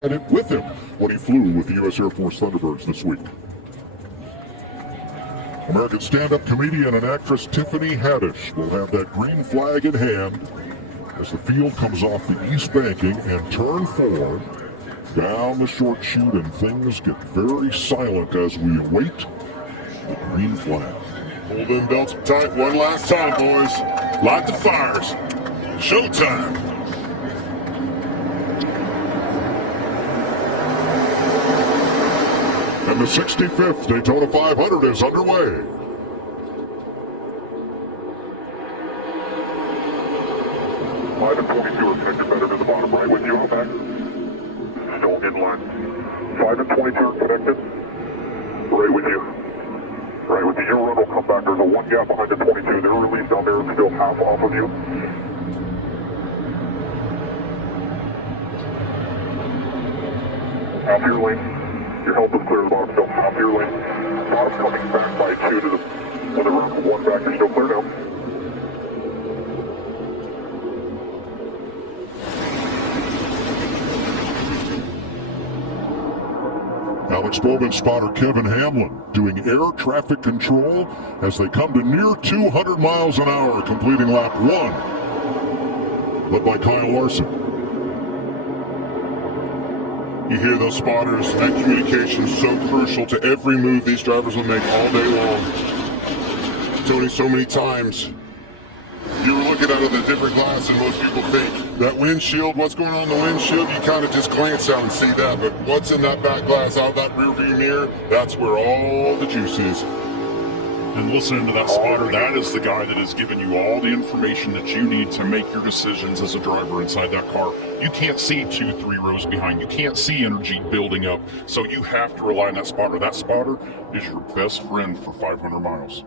had it with him when he flew with the U.S. Air Force Thunderbirds this week. American stand-up comedian and actress Tiffany Haddish will have that green flag in hand as the field comes off the east banking and turn 4 down the short chute, and things get very silent as we await the green flag. Hold them belts tight one last time, boys. Light the fires. Showtime. And the 65th Daytona 500 is underway. Five and 22 are connected better to the bottom. Right with you on back. Still in line. 5 and 22 are connected. Right with you. Right with you. Your run will come back. There's a 1 gap behind the 22. Their release down there is still half off of you. Half your lane. Your help is clear to the bottom, still half your lane. Bottom coming back by 2 to the round 1 back. You're still clear now. Alex Bowman spotter Kevin Hamlin doing air traffic control as they come to near 200 miles an hour, completing lap 1, led by Kyle Larson. You hear those spotters. That communication is so crucial to every move these drivers will make all day long. Tony, so many times, you were looking out of the different glass than most people think. That windshield, what's going on in the windshield, you kind of just glance out and see that. But what's in that back glass, out that rear view mirror, that's where all the juice is. And listening to that spotter, that is the guy that has given you all the information that you need to make your decisions as a driver inside that car. You can't see 2-3 rows behind. You can't see energy building up. So you have to rely on that spotter. That spotter is your best friend for 500 miles.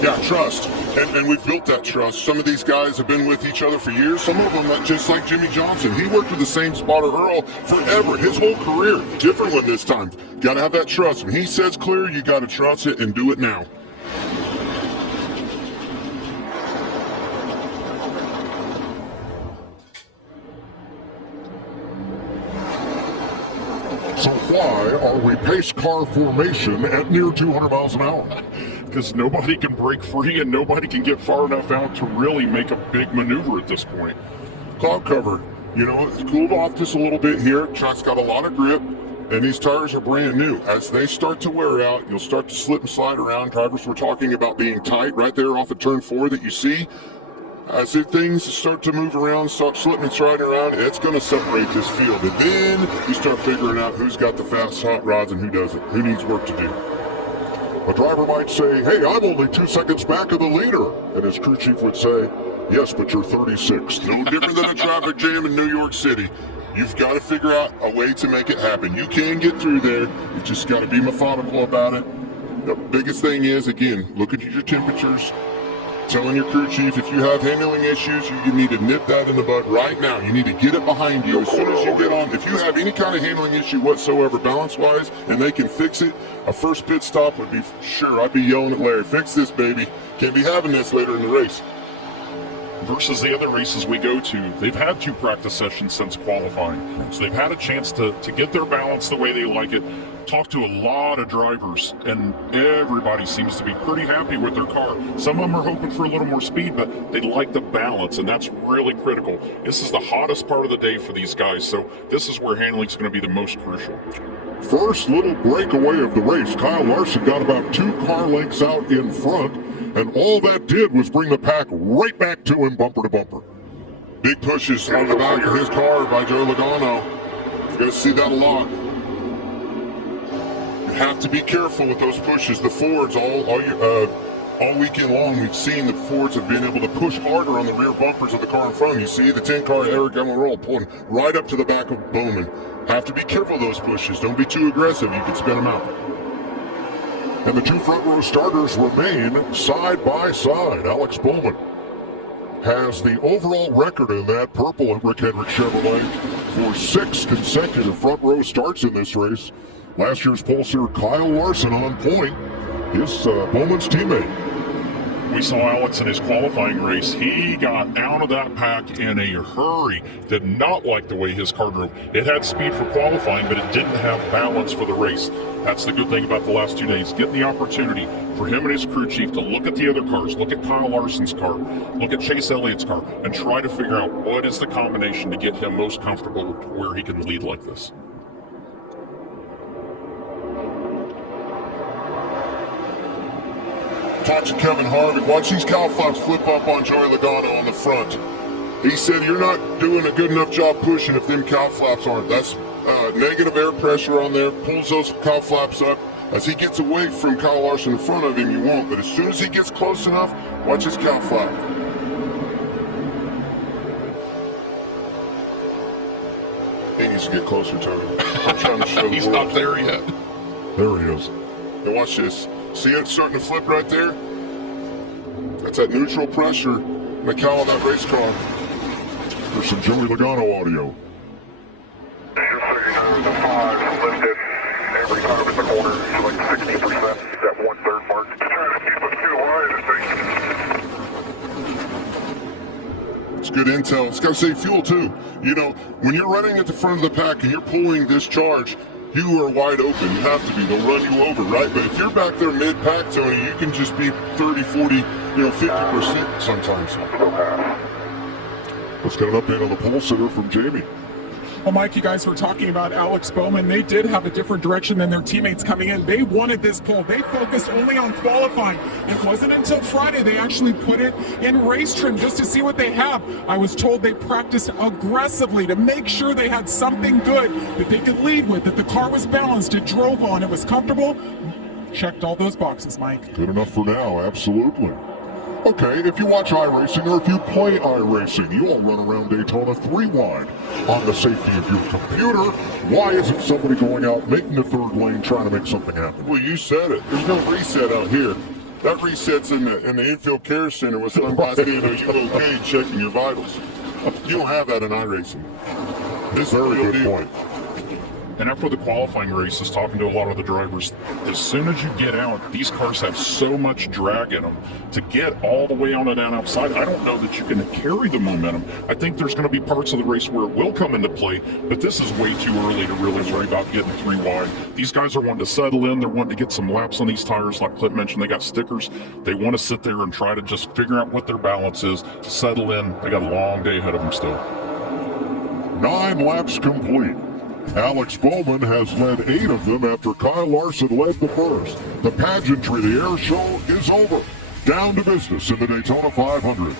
Yeah, trust. And we've built that trust. Some of these guys have been with each other for years. Some of them, just like Jimmie Johnson, he worked with the same spotter Earl forever, his whole career. Different one this time. Got to have that trust. When he says clear, you got to trust it and do it now. So why are we pace car formation at near 200 miles an hour? Because nobody can break free and nobody can get far enough out to really make a big maneuver at this point. Cloud cover, you know, it's cooled off just a little bit here. Truck's got a lot of grip, and these tires are brand new. As they start to wear out, you'll start to slip and slide around. Drivers were talking about being tight right there off of turn 4 that you see. As things start to move around, start slipping and sliding around, it's going to separate this field. And then you start figuring out who's got the fast hot rods and who doesn't, who needs work to do. A driver might say, hey, I'm only 2 seconds back of the leader. And his crew chief would say, yes, but you're 36th. No different than a traffic jam in New York City. You've got to figure out a way to make it happen. You can get through there. You just got to be methodical about it. The biggest thing is, again, look at your temperatures. Telling your crew chief, if you have handling issues, you need to nip that in the bud right now. You need to get it behind you. As soon as you get on, if you have any kind of handling issue whatsoever, balance-wise, and they can fix it, a first pit stop would be, sure, I'd be yelling at Larry, fix this, baby. Can't be having this later in the race. Versus the other races we go to, they've had 2 practice sessions since qualifying. So they've had a chance to get their balance the way they like it. Talk to a lot of drivers, and everybody seems to be pretty happy with their car. Some of them are hoping for a little more speed, but they like the balance, and that's really critical. This is the hottest part of the day for these guys, so this is where handling is going to be the most crucial. First little breakaway of the race, Kyle Larson got about 2 car lengths out in front, and all that did was bring the pack right back to him, bumper to bumper. Big pushes on the back of his car by Joe Logano. You're going to see that a lot. You have to be careful with those pushes. The Fords, all weekend long, we've seen the Fords have been able to push harder on the rear bumpers of the car in front of them. You see the 10 car Erik Jones pulling right up to the back of Bowman. Have to be careful of those pushes. Don't be too aggressive. You can spin them out. And the 2 front row starters remain side by side. Alex Bowman has the overall record in that purple at Hemric Chevrolet for 6 consecutive front row starts in this race. Last year's pollster Kyle Larson on point, is Bowman's teammate. We saw Alex in his qualifying race. He got out of that pack in a hurry. Did not like the way his car drove. It had speed for qualifying, but it didn't have balance for the race. That's the good thing about the last 2 days. Getting the opportunity for him and his crew chief to look at the other cars, look at Kyle Larson's car, look at Chase Elliott's car, and try to figure out what is the combination to get him most comfortable where he can lead like this. Talk to Kevin Harvick. Watch these cow flaps flip up on Joey Logano on the front. He said you're not doing a good enough job pushing if them cow flaps aren't. That's negative air pressure on there, pulls those cow flaps up. As he gets away from Kyle Larson in front of him, you won't. But as soon as he gets close enough, watch his cow flap. He needs to get closer to him. I'm trying to show He's the world. not there yet. There he is. Now watch this. See it starting to flip right there? That's that neutral pressure in the cow of that race car. There's some Joey Logano audio. Just so you know, the 5 lifted every time in the corner. It's like 60%, that 1/3 mark. Trying to keep us too wide, I think. It's good intel. It's got to save fuel too. You know, when you're running at the front of the pack and you're pulling this charge, you are wide open. You have to be. They'll run you over, right? But if you're back there mid-pack, Tony, you can just be 30, 40, 50% sometimes. Let's get an update on the pole sitter from Jamie. Well, Mike, you guys were talking about Alex Bowman. They did have a different direction than their teammates coming in. They wanted this pole. They focused only on qualifying. It wasn't until Friday they actually put it in race trim just to see what they have. I was told they practiced aggressively to make sure they had something good that they could lead with, that the car was balanced, it drove on, it was comfortable. Checked all those boxes, Mike. Good enough for now, absolutely. Okay, if you watch iRacing or if you play iRacing, you all run around Daytona 3 wide on the safety of your computer. Why isn't somebody going out, making the third lane, trying to make something happen? Well, you said it. There's no reset out here. That reset's in the infield care center with sunglasses in a UO cage checking your vitals. You don't have that in iRacing. This is a Very real good deal. point. And after the qualifying races, talking to a lot of the drivers, as soon as you get out, these cars have so much drag in them. To get all the way on and down outside, I don't know that you can carry the momentum. I think there's going to be parts of the race where it will come into play, but this is way too early to really worry about getting 3 wide. These guys are wanting to settle in. They're wanting to get some laps on these tires. Like Clint mentioned, they got stickers. They want to sit there and try to just figure out what their balance is, settle in. They got a long day ahead of them still. 9 laps complete. Alex Bowman has led 8 of them after Kyle Larson led the first. The pageantry, the air show is over. Down to business in the Daytona 500.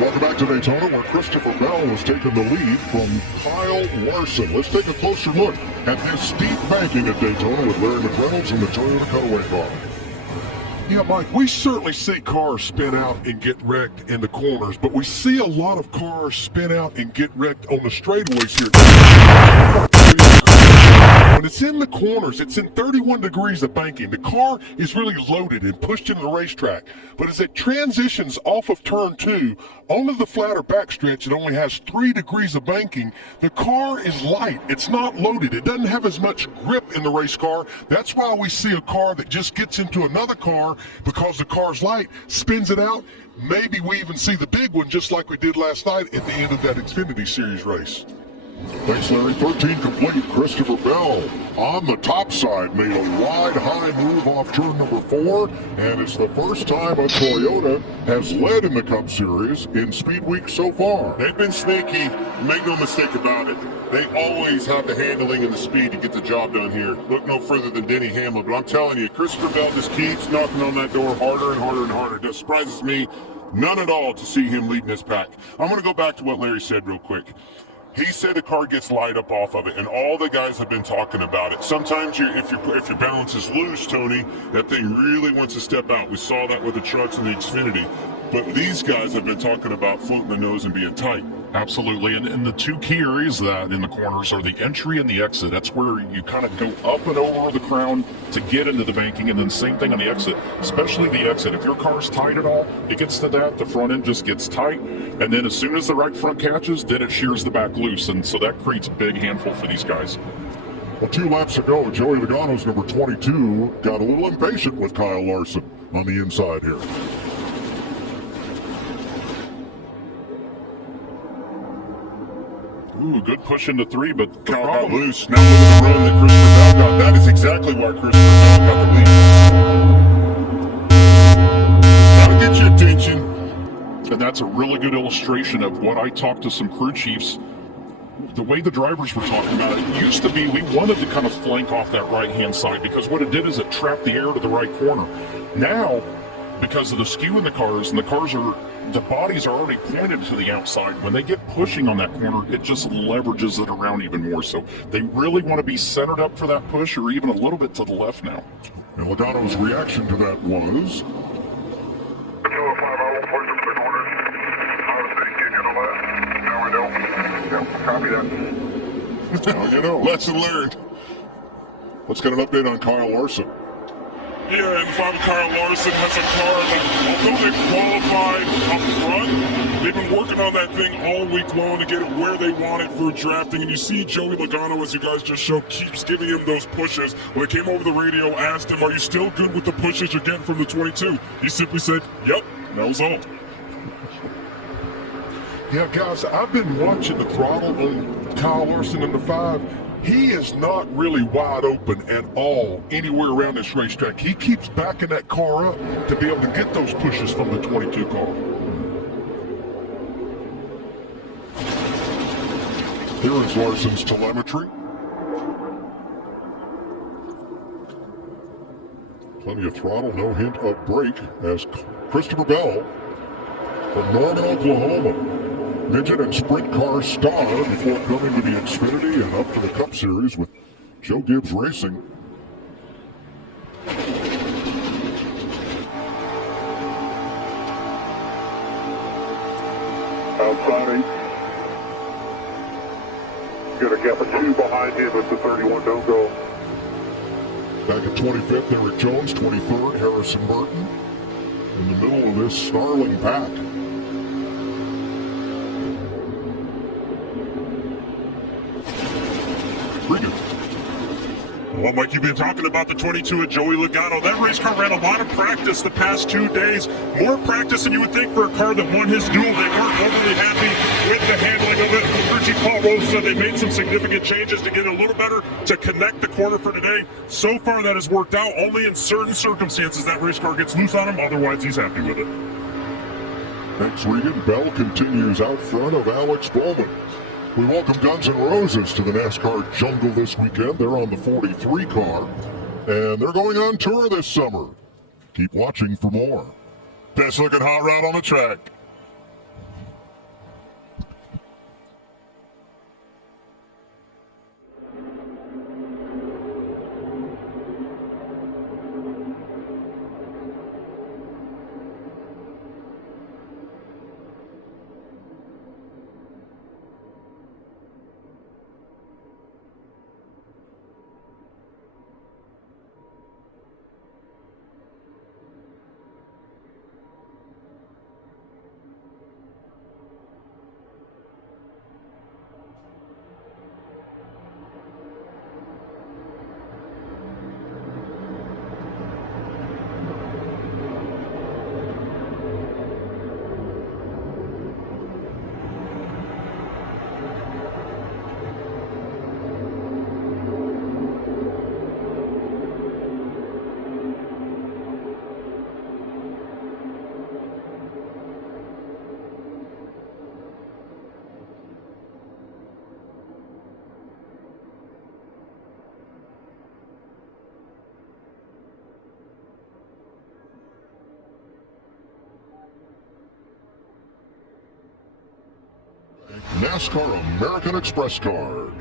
Welcome back to Daytona, where Christopher Bell has taken the lead from Kyle Larson. Let's take a closer look at this steep banking at Daytona with Larry McReynolds and the Toyota Cutaway car. Yeah, Mike, we certainly see cars spin out and get wrecked in the corners, but we see a lot of cars spin out and get wrecked on the straightaways here. When it's in the corners, it's in 31 degrees of banking. The car is really loaded and pushed into the racetrack. But as it transitions off of turn 2 onto the flatter backstretch, it only has 3 degrees of banking. The car is light. It's not loaded. It doesn't have as much grip in the race car. That's why we see a car that just gets into another car because the car's light, spins it out. Maybe we even see the big one just like we did last night at the end of that Xfinity Series race. Thanks, Larry. 13 complete. Christopher Bell on the top side made a wide high move off turn number 4, and it's the first time a Toyota has led in the Cup Series in Speed Week so far. They've been sneaky, make no mistake about it. They always have the handling and the speed to get the job done here. Look no further than Denny Hamlin, but I'm telling you, Christopher Bell just keeps knocking on that door harder and harder and harder. It just surprises me none at all to see him leading this pack. I'm going to go back to what Larry said real quick. He said the car gets light up off of it, and all the guys have been talking about it. Sometimes if your balance is loose, Tony, that thing really wants to step out. We saw that with the trucks and the Xfinity. But these guys have been talking about floating the nose and being tight. Absolutely, and the two key areas that in the corners are the entry and the exit. That's where you kind of go up and over the crown to get into the banking, and then same thing on the exit, especially the exit. If your car's tight at all, it gets to that, the front end just gets tight, and then as soon as the right front catches, then it shears the back loose, and so that creates a big handful for these guys. Well, 2 laps ago, Joey Logano's number 22 got a little impatient with Kyle Larson on the inside here. Ooh, good push into 3, but Car got loose. Now look at the run that Christopher Bell got. That is exactly why Christopher Bell got the lead. Gotta get your attention. And that's a really good illustration of what I talked to some crew chiefs. The way the drivers were talking about it, it used to be we wanted to kind of flank off that right-hand side because what it did is it trapped the air to the right corner. Now, because of the skew in the cars, and the bodies are already pointed to the outside, when they get pushing on that corner, it just leverages it around even more. So they really want to be centered up for that push or even a little bit to the left now. And Logano's reaction to that was... Copy that. Well, you know, Lesson learned. let's get an update on Kyle Larson. Yeah, and Father Kyle Larson has a car that, although they qualified up front, they've been working on that thing all week long to get it where they want it for drafting. And you see Joey Logano, as you guys just showed, keeps giving him those pushes. When they came over the radio, asked him, are you still good with the pushes you're getting from the 22? He simply said, yep, that was all. Yeah, guys, I've been watching the throttle on Kyle Larson in the 5. He is not really wide open at all anywhere around this racetrack. He keeps backing that car up to be able to get those pushes from the 22 car. Here is Larson's telemetry. Plenty of throttle, no hint of brake, as Christopher Bell from Norman, Oklahoma. Midget and sprint car star before coming to the Xfinity and up to the Cup Series with Joe Gibbs Racing. Outside 8. Got a gap of 2 behind him if the 31 don't go. Back at 25th, Erik Jones. 23rd, Harrison Burton. In the middle of this snarling pack. Well, Mike, you've been talking about the 22 at Joey Logano. That race car ran a lot of practice the past 2 days. More practice than you would think for a car that won his duel. They weren't overly happy with the handling of it. Crew Chief Paul Rose said they made some significant changes to get it a little better to connect the corner for today. So far, that has worked out. Only in certain circumstances that race car gets loose on him. Otherwise, he's happy with it. Thanks, Regan. Bell continues out front of Alex Bowman. We welcome Guns N' Roses to the NASCAR jungle this weekend. They're on the 43 car, and they're going on tour this summer. Keep watching for more. Best looking hot rod on the track. NASCAR American Express card.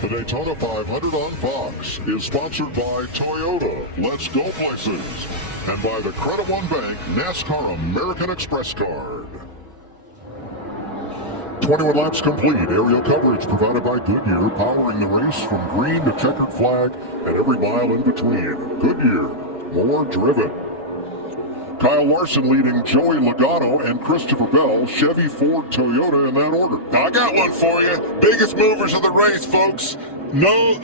The Daytona 500 on Fox is sponsored by Toyota, Let's Go Places, and by the Credit One Bank NASCAR American Express card. 21 laps complete. Aerial coverage provided by Goodyear, powering the race from green to checkered flag and every mile in between. Goodyear, more driven. Kyle Larson leading Joey Logano and Christopher Bell, Chevy, Ford, Toyota in that order. Now, I got one for you. Biggest movers of the race, folks. No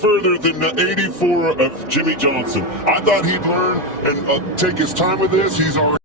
further than the 84 of Jimmy Johnson. I thought he'd learn and take his time with this. He's already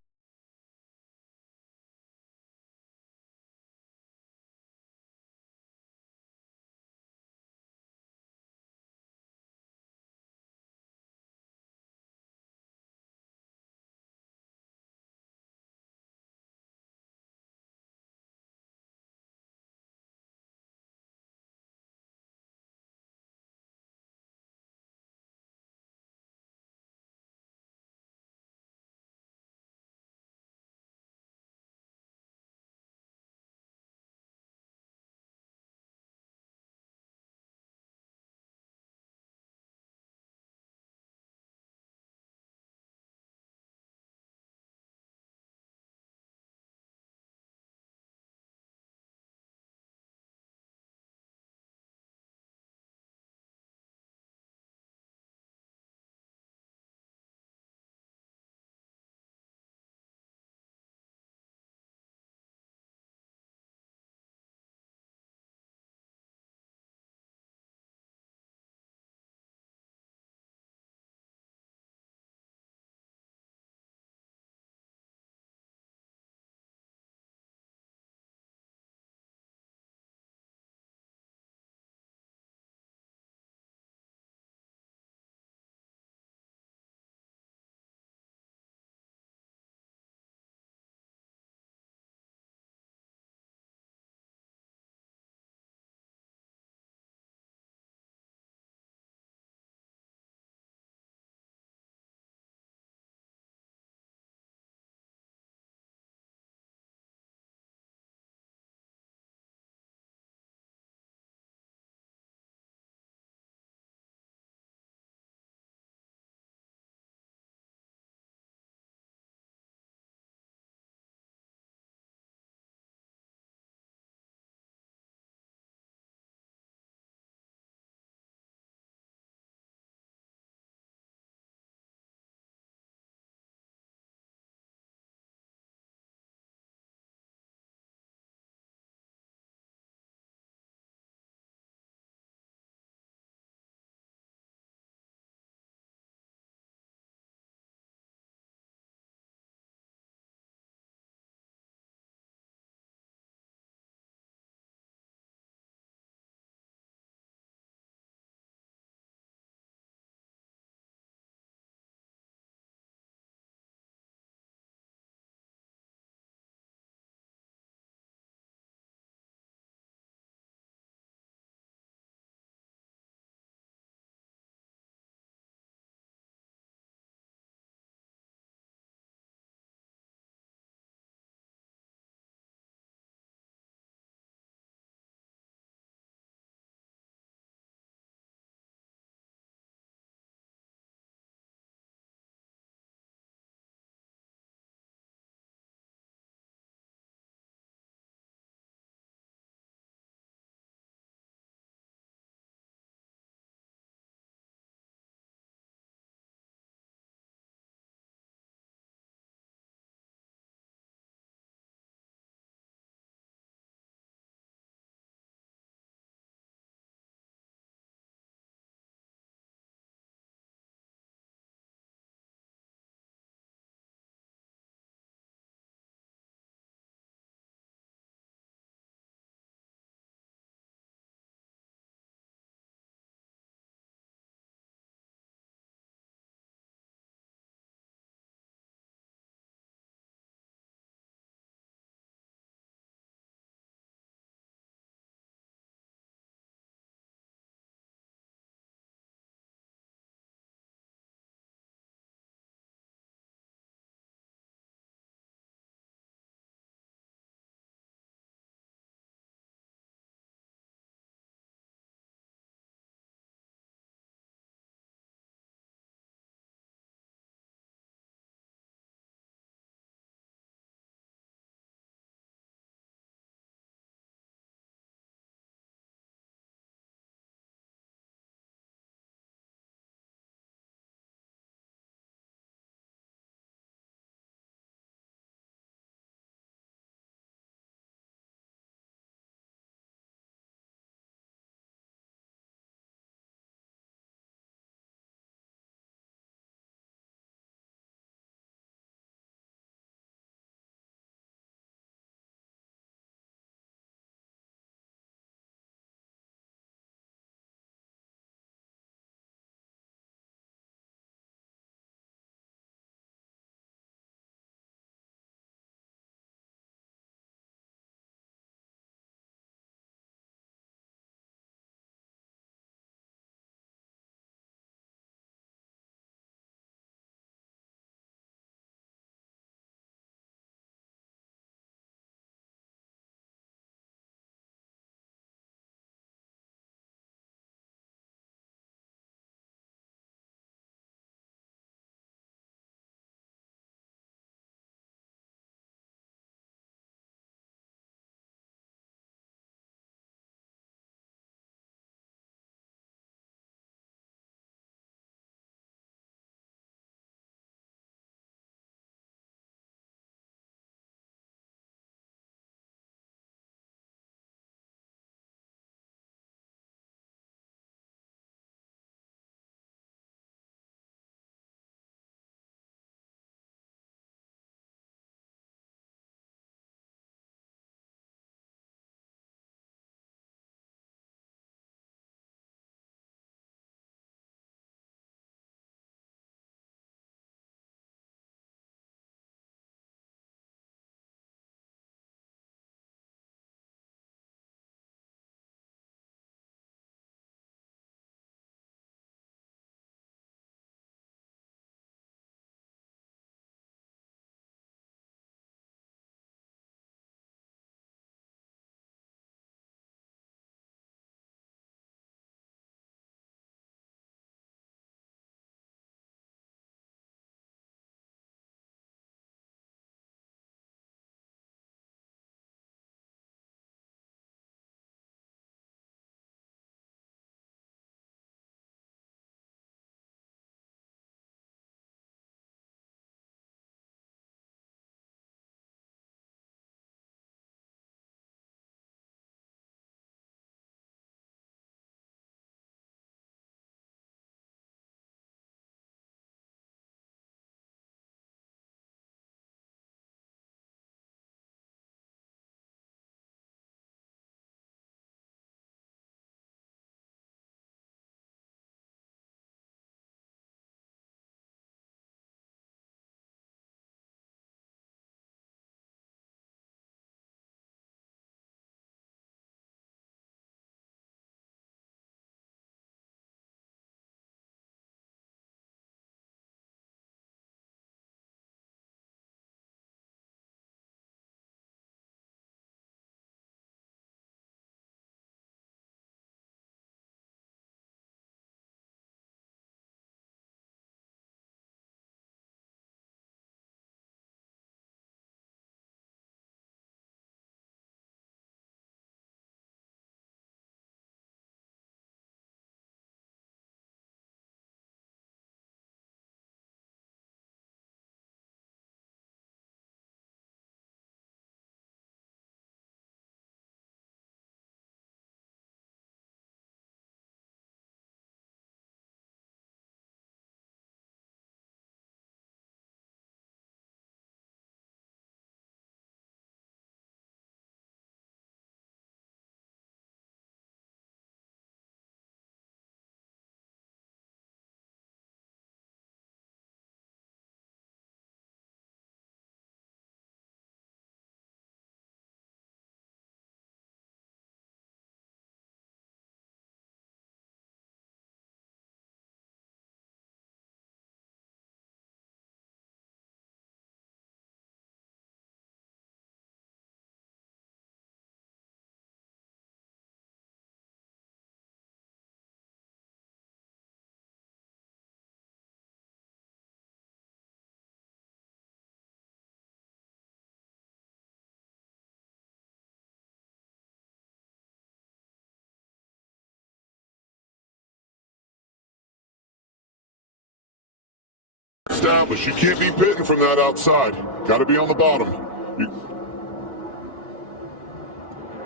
Established. You can't be pitting from that outside. Got to be on the bottom.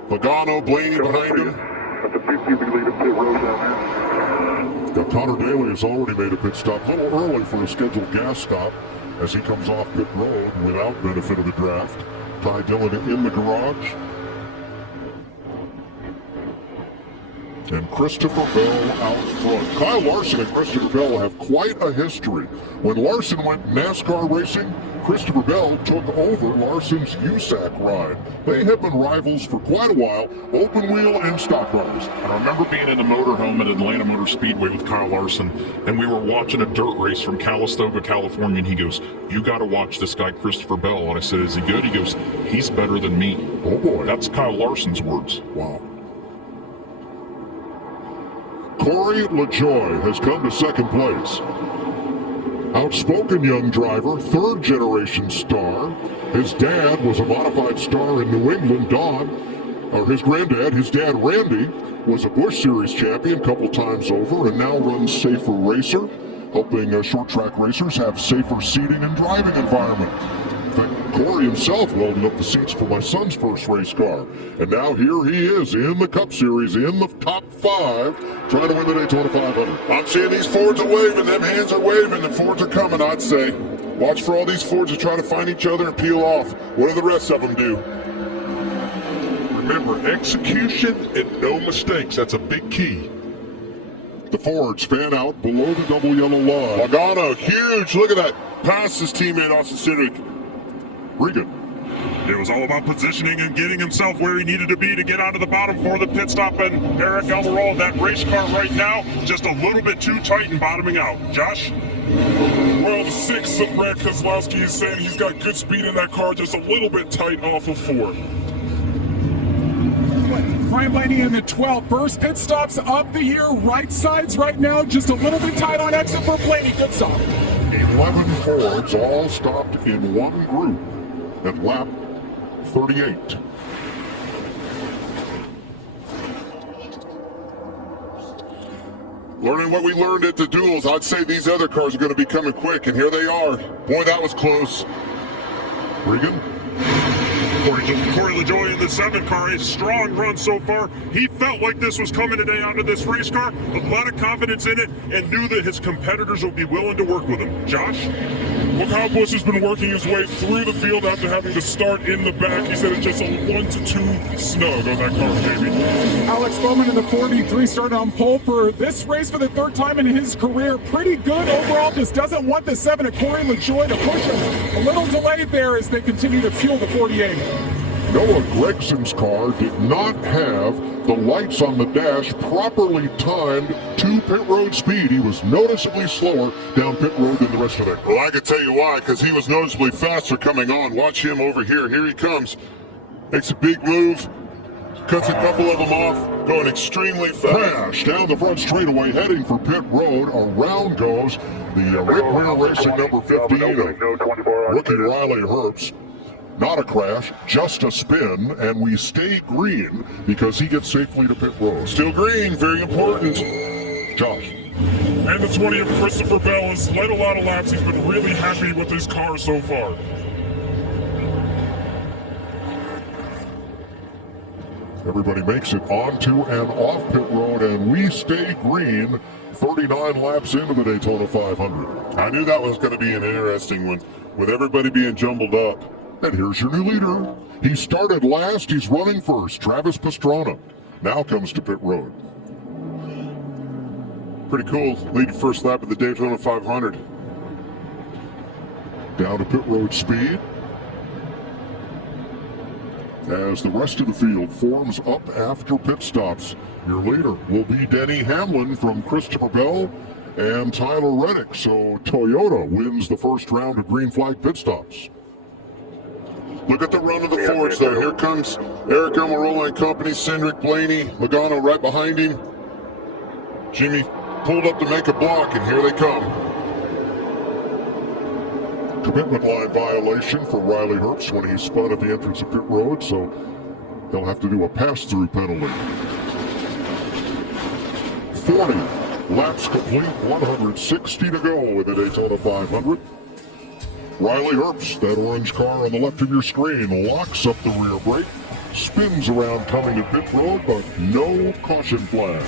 Logano, Blaney behind him. At the 50, we lead a pit road down here. Now, Connor Daly has already made a pit stop, a little early for a scheduled gas stop as he comes off pit road without benefit of the draft. Todd Gilliland in the garage. And Christopher Bell out front. Kyle Larson and Christopher Bell have quite a history. When Larson went NASCAR racing, Christopher Bell took over Larson's USAC ride. They have been rivals for quite a while, open wheel and stock cars. I remember being in the motorhome at Atlanta Motor Speedway with Kyle Larson, and we were watching a dirt race from Calistoga, California, and he goes, "You got to watch this guy, Christopher Bell." And I said, "Is he good?" He goes, "He's better than me." Oh boy. That's Kyle Larson's words. Wow. Corey LaJoie has come to second place. Outspoken young driver, third generation star. His dad was a modified star in New England, his granddad, his dad Randy, was a Busch Series champion a couple times over and now runs Safer Racer, helping short track racers have safer seating and driving environment. In fact, Corey himself welded up the seats for my son's first race car. And now here he is in the Cup Series, in the top 5, trying to win the Daytona 500. I'm seeing these Fords are waving. Them hands are waving. The Fords are coming, I'd say. Watch for all these Fords to try to find each other and peel off. What do the rest of them do? Remember, execution and no mistakes. That's a big key. The Fords fan out below the double yellow line. Logano, huge. Look at that. Past his teammate, Austin Cindric. Regan. It was all about positioning and getting himself where he needed to be to get out of the bottom for the pit stop. And Eric Almirola, that race car right now, just a little bit too tight and bottoming out. Josh? Well, the 6 of Brad Keselowski is saying he's got good speed in that car, just a little bit tight off of 4. Brian Blaney in the 12th. First pit stops of the year. Right sides right now, just a little bit tight on exit for Blaney. Good stop. 11 Fords all stopped in one group at lap 38. Learning what we learned at the duels, I'd say these other cars are going to be coming quick, and here they are. Boy, that was close. Regan. Corey LaJoie in the 7 car, a strong run so far. He felt like this was coming today out of this race car, a lot of confidence in it, and knew that his competitors would be willing to work with him. Josh? Well, Kyle Busch has been working his way through the field after having to start in the back. He said it's just a 1 to 2 snug on that car, baby. Alex Bowman in the 43 started on pole for this race for the 3rd time in his career. Pretty good overall. Just doesn't want the 7 of Corey LaJoie to push him. A little delayed there as they continue to fuel the 48. Noah Gregson's car did not have the lights on the dash properly timed to pit road speed. He was noticeably slower down pit road than the rest of that. Well, I can tell you why, because he was noticeably faster coming on. Watch him over here. Here he comes. Makes a big move. Cuts a couple of them off. Going extremely fast. Crash down the front straightaway, heading for pit road. Around goes the Rip Rear Racing number 15 of rookie Riley Herbst. Not a crash, just a spin, and we stay green because he gets safely to pit road. Still green, very important. Josh. And the 20 of Christopher Bell has led a lot of laps. He's been really happy with his car so far. Everybody makes it onto and off pit road, and we stay green 39 laps into the Daytona 500. I knew that was going to be an interesting one, with everybody being jumbled up. And here's your new leader. He started last, he's running first. Travis Pastrana now comes to pit road. Pretty cool, lead first lap of the Daytona 500. Down to pit road speed. As the rest of the field forms up after pit stops, your leader will be Denny Hamlin from Christopher Bell and Tyler Reddick. So Toyota wins the first round of green flag pit stops. Look at the run of the Fords, though. Here comes Eric Almirola and company, Cindric, Blaney, Logano right behind him. Jimmy pulled up to make a block, and here they come. Commitment line violation for Riley Herbst when he spun at the entrance of pit road, so they'll have to do a pass-through penalty. 40 Laps complete, 160 to go in the Daytona 500. Riley Herbst, that orange car on the left of your screen, locks up the rear brake, spins around coming to pit road, but no caution flag.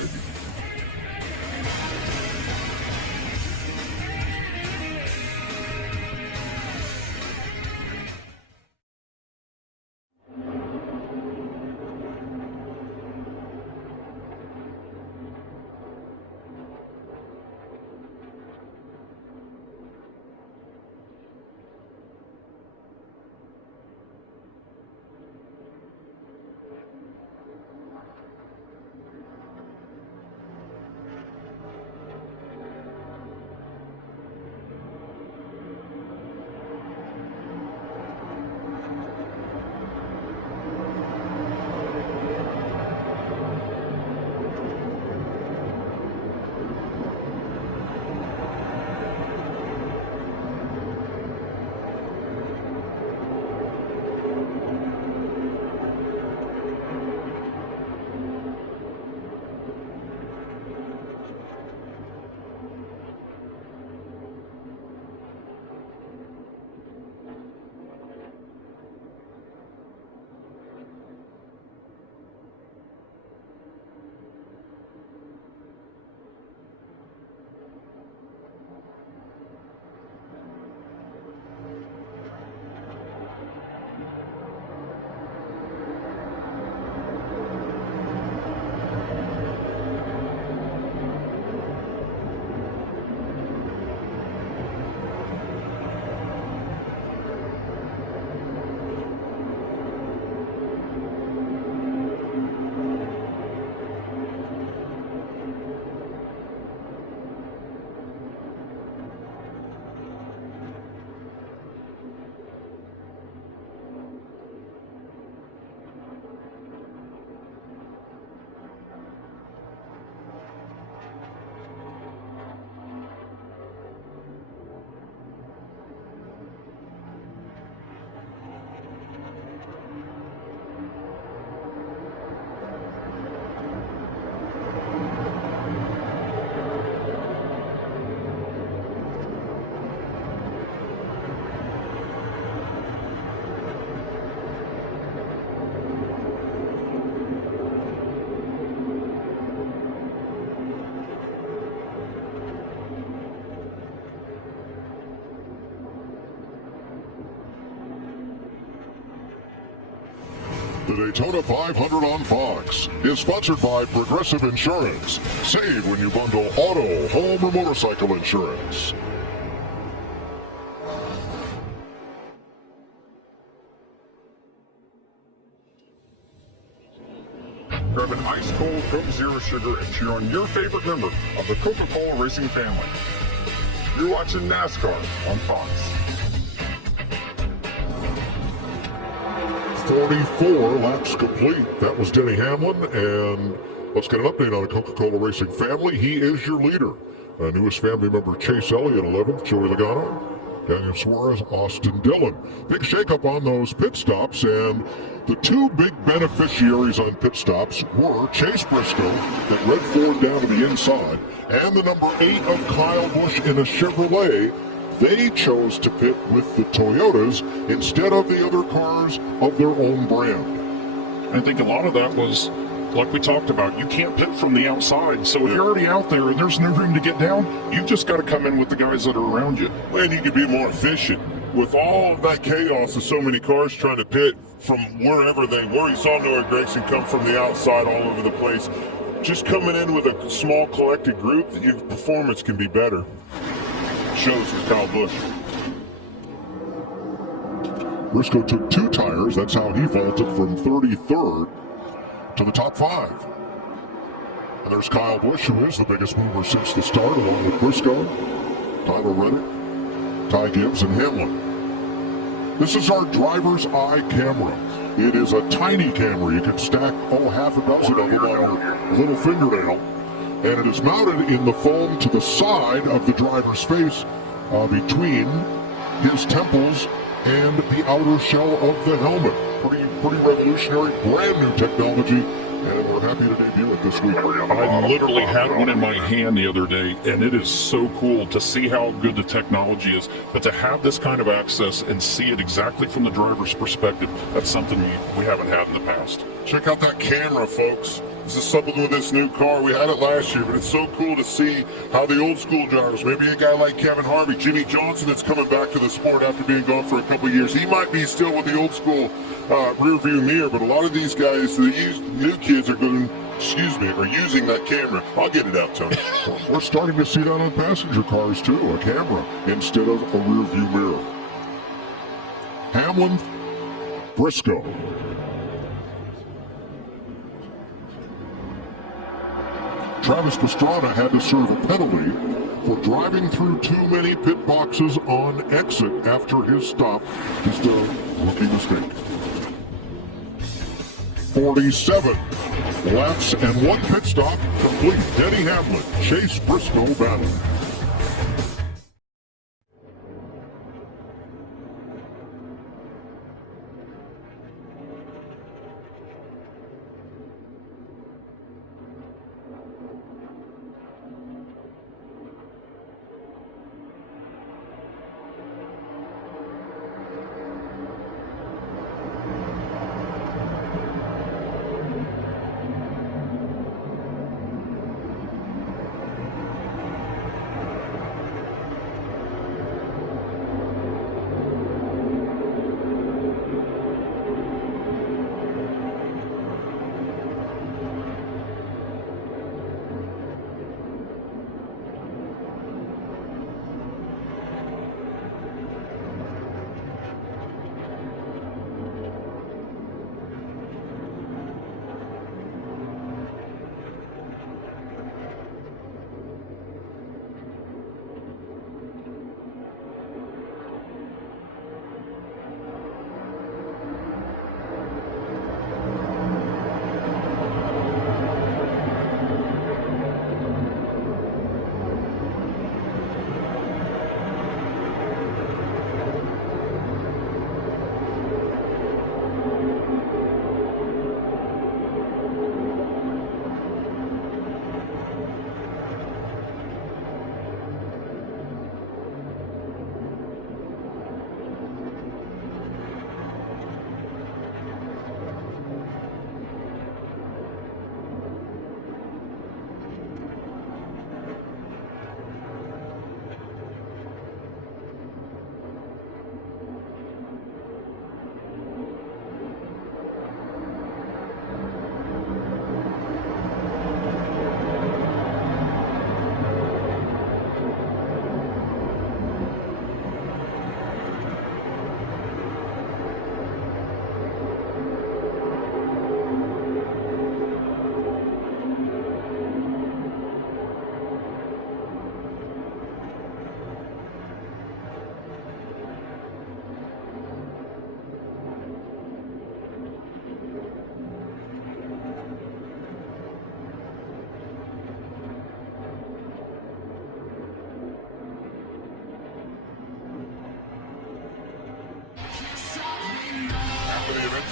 The Daytona 500 on Fox is sponsored by Progressive Insurance. Save when you bundle auto, home, or motorcycle insurance. Grab an ice cold Coke Zero Sugar and cheer on your favorite member of the Coca-Cola racing family. You're watching NASCAR on Fox. 44 laps complete. That was Denny Hamlin, and let's get an update on the Coca-Cola Racing family. He is your leader. Newest family member Chase Elliott, 11th, Joey Logano, Daniel Suarez, Austin Dillon. Big shakeup on those pit stops, and the two big beneficiaries on pit stops were Chase Briscoe, that red Ford down to the inside, and the number 8 of Kyle Busch in a Chevrolet. They chose to pit with the Toyotas instead of the other cars of their own brand. I think a lot of that was, like we talked about, you can't pit from the outside. So if you're already out there and there's no room to get down, you've just got to come in with the guys that are around you. And you can be more efficient. With all of that chaos of so many cars trying to pit from wherever they were, you saw Noah Gragson come from the outside all over the place. Just coming in with a small collected group, your performance can be better. Shows with Kyle Busch. Briscoe took 2 tires. That's how he vaulted from 33rd to the top 5. And there's Kyle Busch, who is the biggest mover since the start, along with Briscoe, Tyler Reddick, Ty Gibbs, and Hamlin. This is our driver's eye camera. It is a tiny camera. You can stack, half a dozen of them on your little fingernail. And it is mounted in the foam to the side of the driver's face, between his temples and the outer shell of the helmet. Pretty revolutionary, brand new technology and we're happy to debut it this week. I literally had one in my hand the other day, and it is so cool to see how good the technology is. But to have this kind of access and see it exactly from the driver's perspective, that's something we haven't had in the past. Check out that camera, folks. This is something with this new car. We had it last year, but it's so cool to see how the old school drivers, maybe a guy like Kevin Harvick, Jimmy Johnson that's coming back to the sport after being gone for a couple of years. He might be still with the old school rear view mirror, but a lot of these guys, the new kids are using that camera. I'll get it out, Tony. We're starting to see that on passenger cars too, a camera instead of a rear view mirror. Hamlin, Briscoe. Travis Pastrana had to serve a penalty for driving through too many pit boxes on exit after his stop. Just a rookie mistake. 47 laps and 1 pit stop complete. Denny Hamlin, Chase Briscoe battle.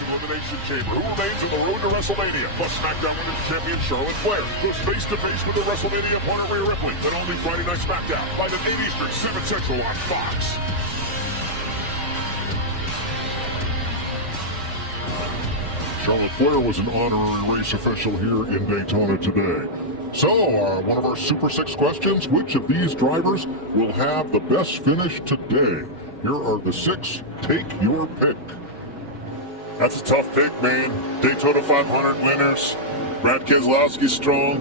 Elimination Chamber. Who remains in the road to WrestleMania? Plus SmackDown Women's Champion Charlotte Flair goes face to face with the WrestleMania opponent Rhea Ripley. But only Friday Night SmackDown by the 8 Eastern, 7 Central on Fox. Charlotte Flair was an honorary race official here in Daytona today. So, one of our Super 6 questions, which of these drivers will have the best finish today? Here are the 6. Take your pick. That's a tough pick, man. Daytona 500 winners. Brad Keselowski strong.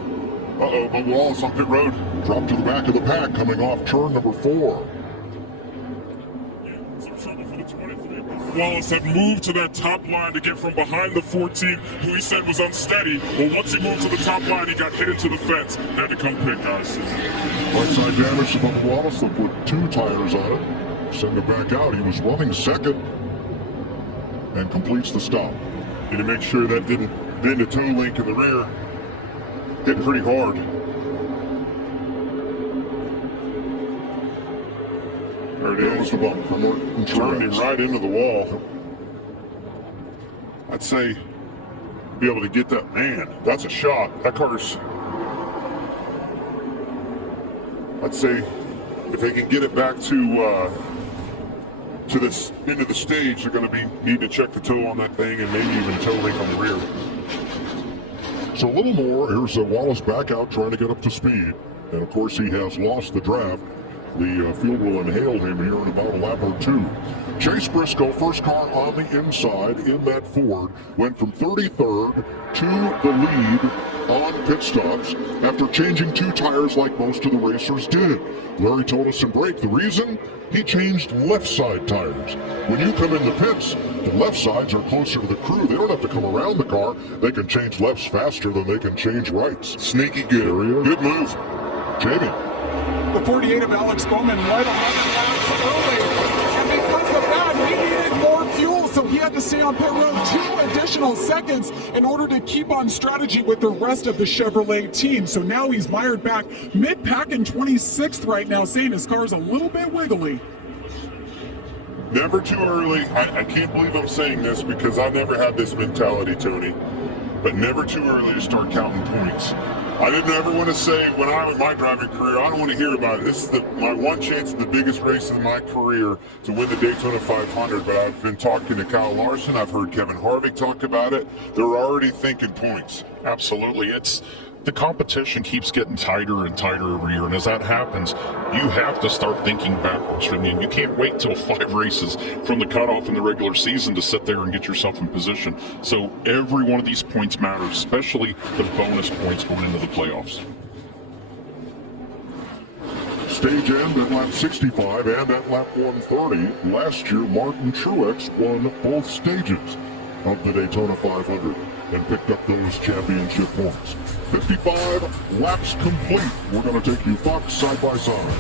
Uh-oh, Bubba Wallace on pit road. Drop to the back of the pack coming off turn number 4. Wallace had moved to that top line to get from behind the 14, who he said was unsteady. Well, once he moved to the top line, he got hit into the fence. Had to come pit, guys. Right side damage to Bubba Wallace. They'll put 2 tires on it. Send it back out. He was running second. And completes the stop. And to make sure that didn't bend a toe link in the rear. Hitting pretty hard. There it is. The bump for Norton Turned him right into the wall. I'd say be able to get that. Man, that's a shot. That car's, I'd say, if they can get it back to this end of the stage, they're going to be needing to check the toe on that thing and maybe even toe link on the rear. So a little more. Here's Wallace back out trying to get up to speed. And of course he has lost the draft. The field will inhale him here in about a lap or two. Chase Briscoe, first car on the inside in that Ford, went from 33rd to the lead on pit stops after changing 2 tires like most of the racers did. Larry told us in break the reason? He changed left side tires. When you come in the pits, the left sides are closer to the crew. They don't have to come around the car. They can change lefts faster than they can change rights. Sneaky good. Good move. Jamie. The 48 of Alex Bowman led 11 laps early, and because of that, he needed more fuel, so he had to stay on pit road 2 additional seconds in order to keep on strategy with the rest of the Chevrolet team. So now he's mired back mid-pack in 26th right now, saying his car's a little bit wiggly. Never too early. I can't believe I'm saying this because I never had this mentality, Tony, but never too early to start counting points. I didn't ever want to say when I was in my driving career, I don't want to hear about it. This is my one chance at the biggest race in my career to win the Daytona 500, but I've been talking to Kyle Larson. I've heard Kevin Harvick talk about it. They're already thinking points. Absolutely. It's the competition keeps getting tighter and tighter every year, and as that happens, you have to start thinking backwards. I mean, you can't wait till 5 races from the cutoff in the regular season to sit there and get yourself in position. So every one of these points matters, especially the bonus points going into the playoffs. Stage end at lap 65 and at lap 130. Last year, Martin Truex won both stages of the Daytona 500 and picked up those championship points. 55 laps complete. We're going to take you Fox side by side.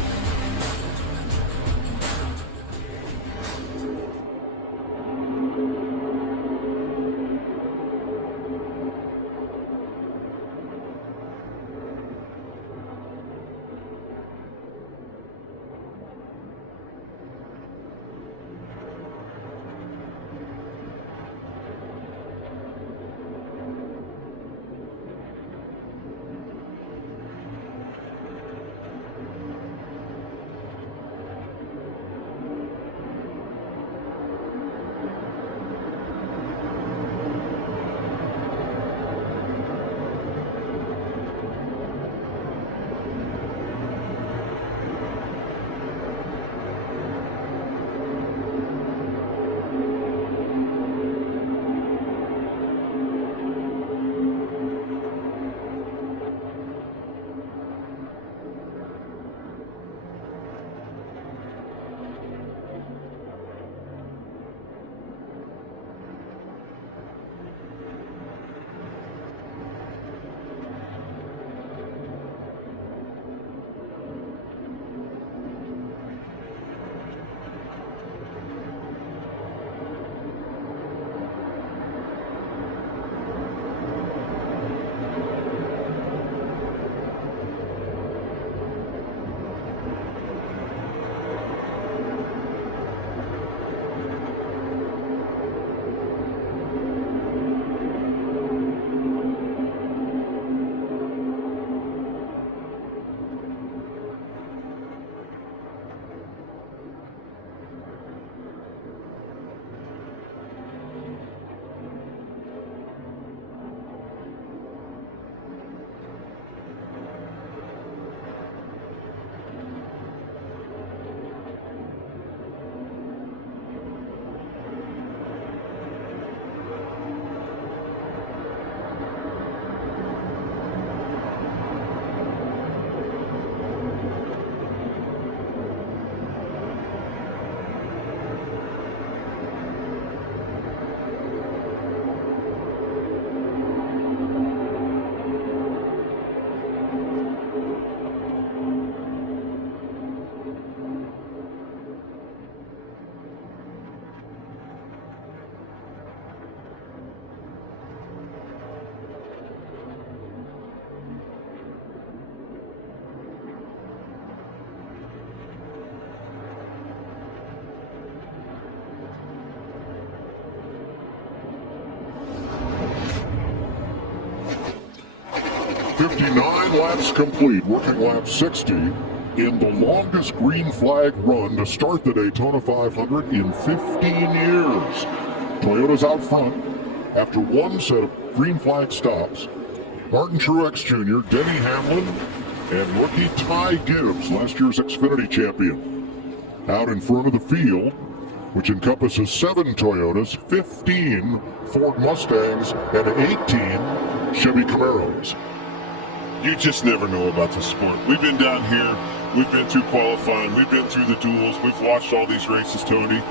59 laps complete, working lap 60 in the longest green flag run to start the Daytona 500 in 15 years. Toyota's out front after one set of green flag stops. Martin Truex Jr., Denny Hamlin, and rookie Ty Gibbs, last year's Xfinity champion. Out in front of the field, which encompasses 7 Toyotas, 15 Ford Mustangs, and 18 Chevy Camaros. You just never know about the sport. We've been down here, we've been through qualifying, we've been through the duels, we've watched all these races, Tony.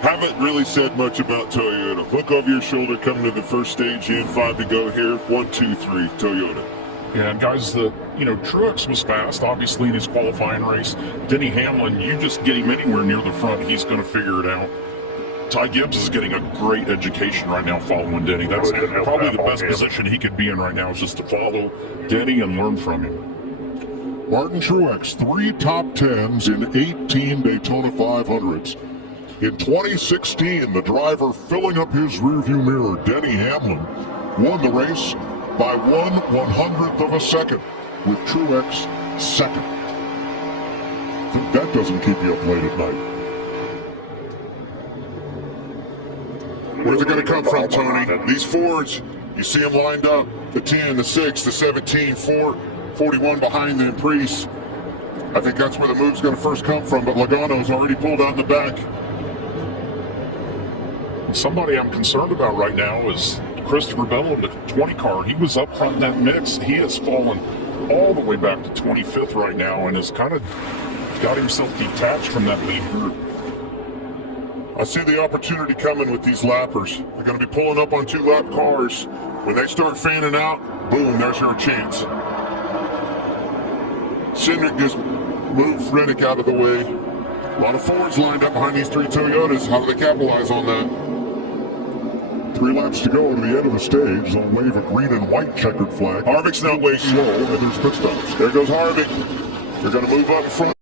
Haven't really said much about Toyota. Look over your shoulder coming to the first stage in, 5 to go here. 1, 2, 3, Toyota. Yeah, and guys, Truex was fast, obviously, in his qualifying race. Denny Hamlin, you just get him anywhere near the front, he's going to figure it out. Ty Gibbs is getting a great education right now following Denny. That's probably the best position he could be in right now, is just to follow Denny and learn from him. Martin Truex, 3 top 10s in 18 Daytona 500s. In 2016, the driver filling up his rearview mirror, Denny Hamlin, won the race by 1/100th of a second, with Truex second. I think that doesn't keep you up late at night. Where's it going to come from, Tony? These Fords, you see them lined up. The 10, the 6, the 17, 4, 41 behind them, Preece. I think that's where the move's going to first come from, but Logano's already pulled out in the back. Somebody I'm concerned about right now is Christopher Bell in the 20 car. He was up front in that mix. He has fallen all the way back to 25th right now and has kind of got himself detached from that lead group. I see the opportunity coming with these lappers. They're going to be pulling up on 2-lap cars. When they start fanning out, boom, there's your chance. Hemric just moved Reddick out of the way. A lot of Fords lined up behind these 3 Toyotas. How do they capitalize on that? 3 laps to go to the end of the stage. They'll wave a green and white checkered flag. Harvick's not waiting. Slow, and there's pit stops. There goes Harvick. They're going to move up in front.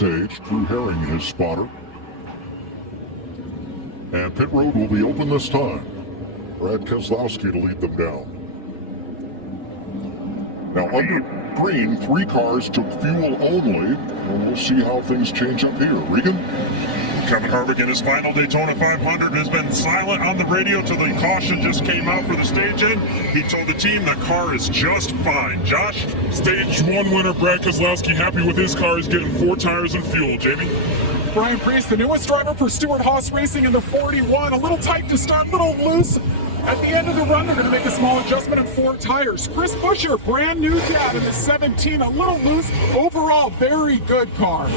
stage. Drew Herring, his spotter. And pit road will be open this time. Brad Keselowski to lead them down. Now under green, 3 cars took fuel only, and we'll see how things change up here. Regan? Kevin Harvick in his final Daytona 500 has been silent on the radio till the caution just came out for the stage end. He told the team the car is just fine. Josh? Stage 1 winner Brad Keselowski happy with his car. He's getting 4 tires and fuel. Jamie? Brian Preece, the newest driver for Stewart Haas Racing in the 41. A little tight to start, a little loose. At the end of the run, they're going to make a small adjustment in 4 tires. Chris Buescher, brand new dad in the 17, a little loose. Overall, very good car.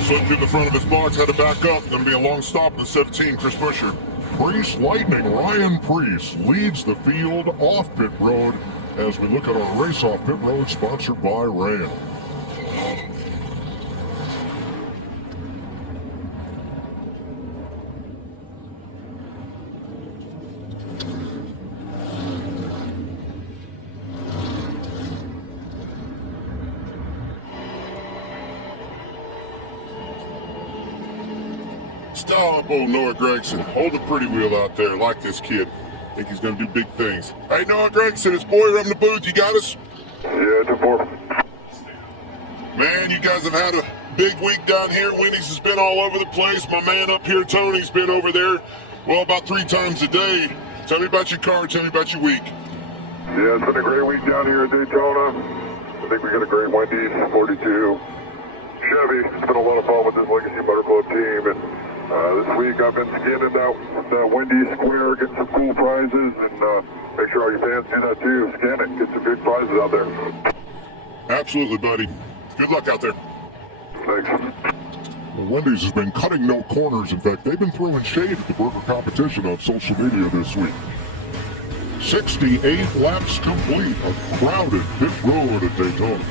Slipped through the front of his box, had to back up. Going to be a long stop in the 17, Chris Buescher. Preece Lightning, Ryan Preece leads the field off pit road as we look at our race off pit road sponsored by Ram. Stop old Noah Gregson. Hold the pretty wheel out there. Like this kid. Think he's going to do big things. Hey, Noah Gregson, it's Boyer up in the booth. You got us? Yeah, 2-4. Man, you guys have had a big week down here. Winnie's has been all over the place. My man up here, Tony's been over there, well, about 3 times a day. Tell me about your car. Tell me about your week. Yeah, it's been a great week down here at Daytona. I think we got a great Wendy's 42 Chevy. It's been a lot of fun with this Legacy Motor Club team, and this week I've been scanning out the Wendy's Square, getting some cool prizes, and make sure all your fans do that too. Scan it, get some big prizes out there. Absolutely, buddy. Good luck out there. Thanks. Well, Wendy's has been cutting no corners. In fact, they've been throwing shade at the burger competition on social media this week. 68 laps complete, a crowded pit road at Daytona.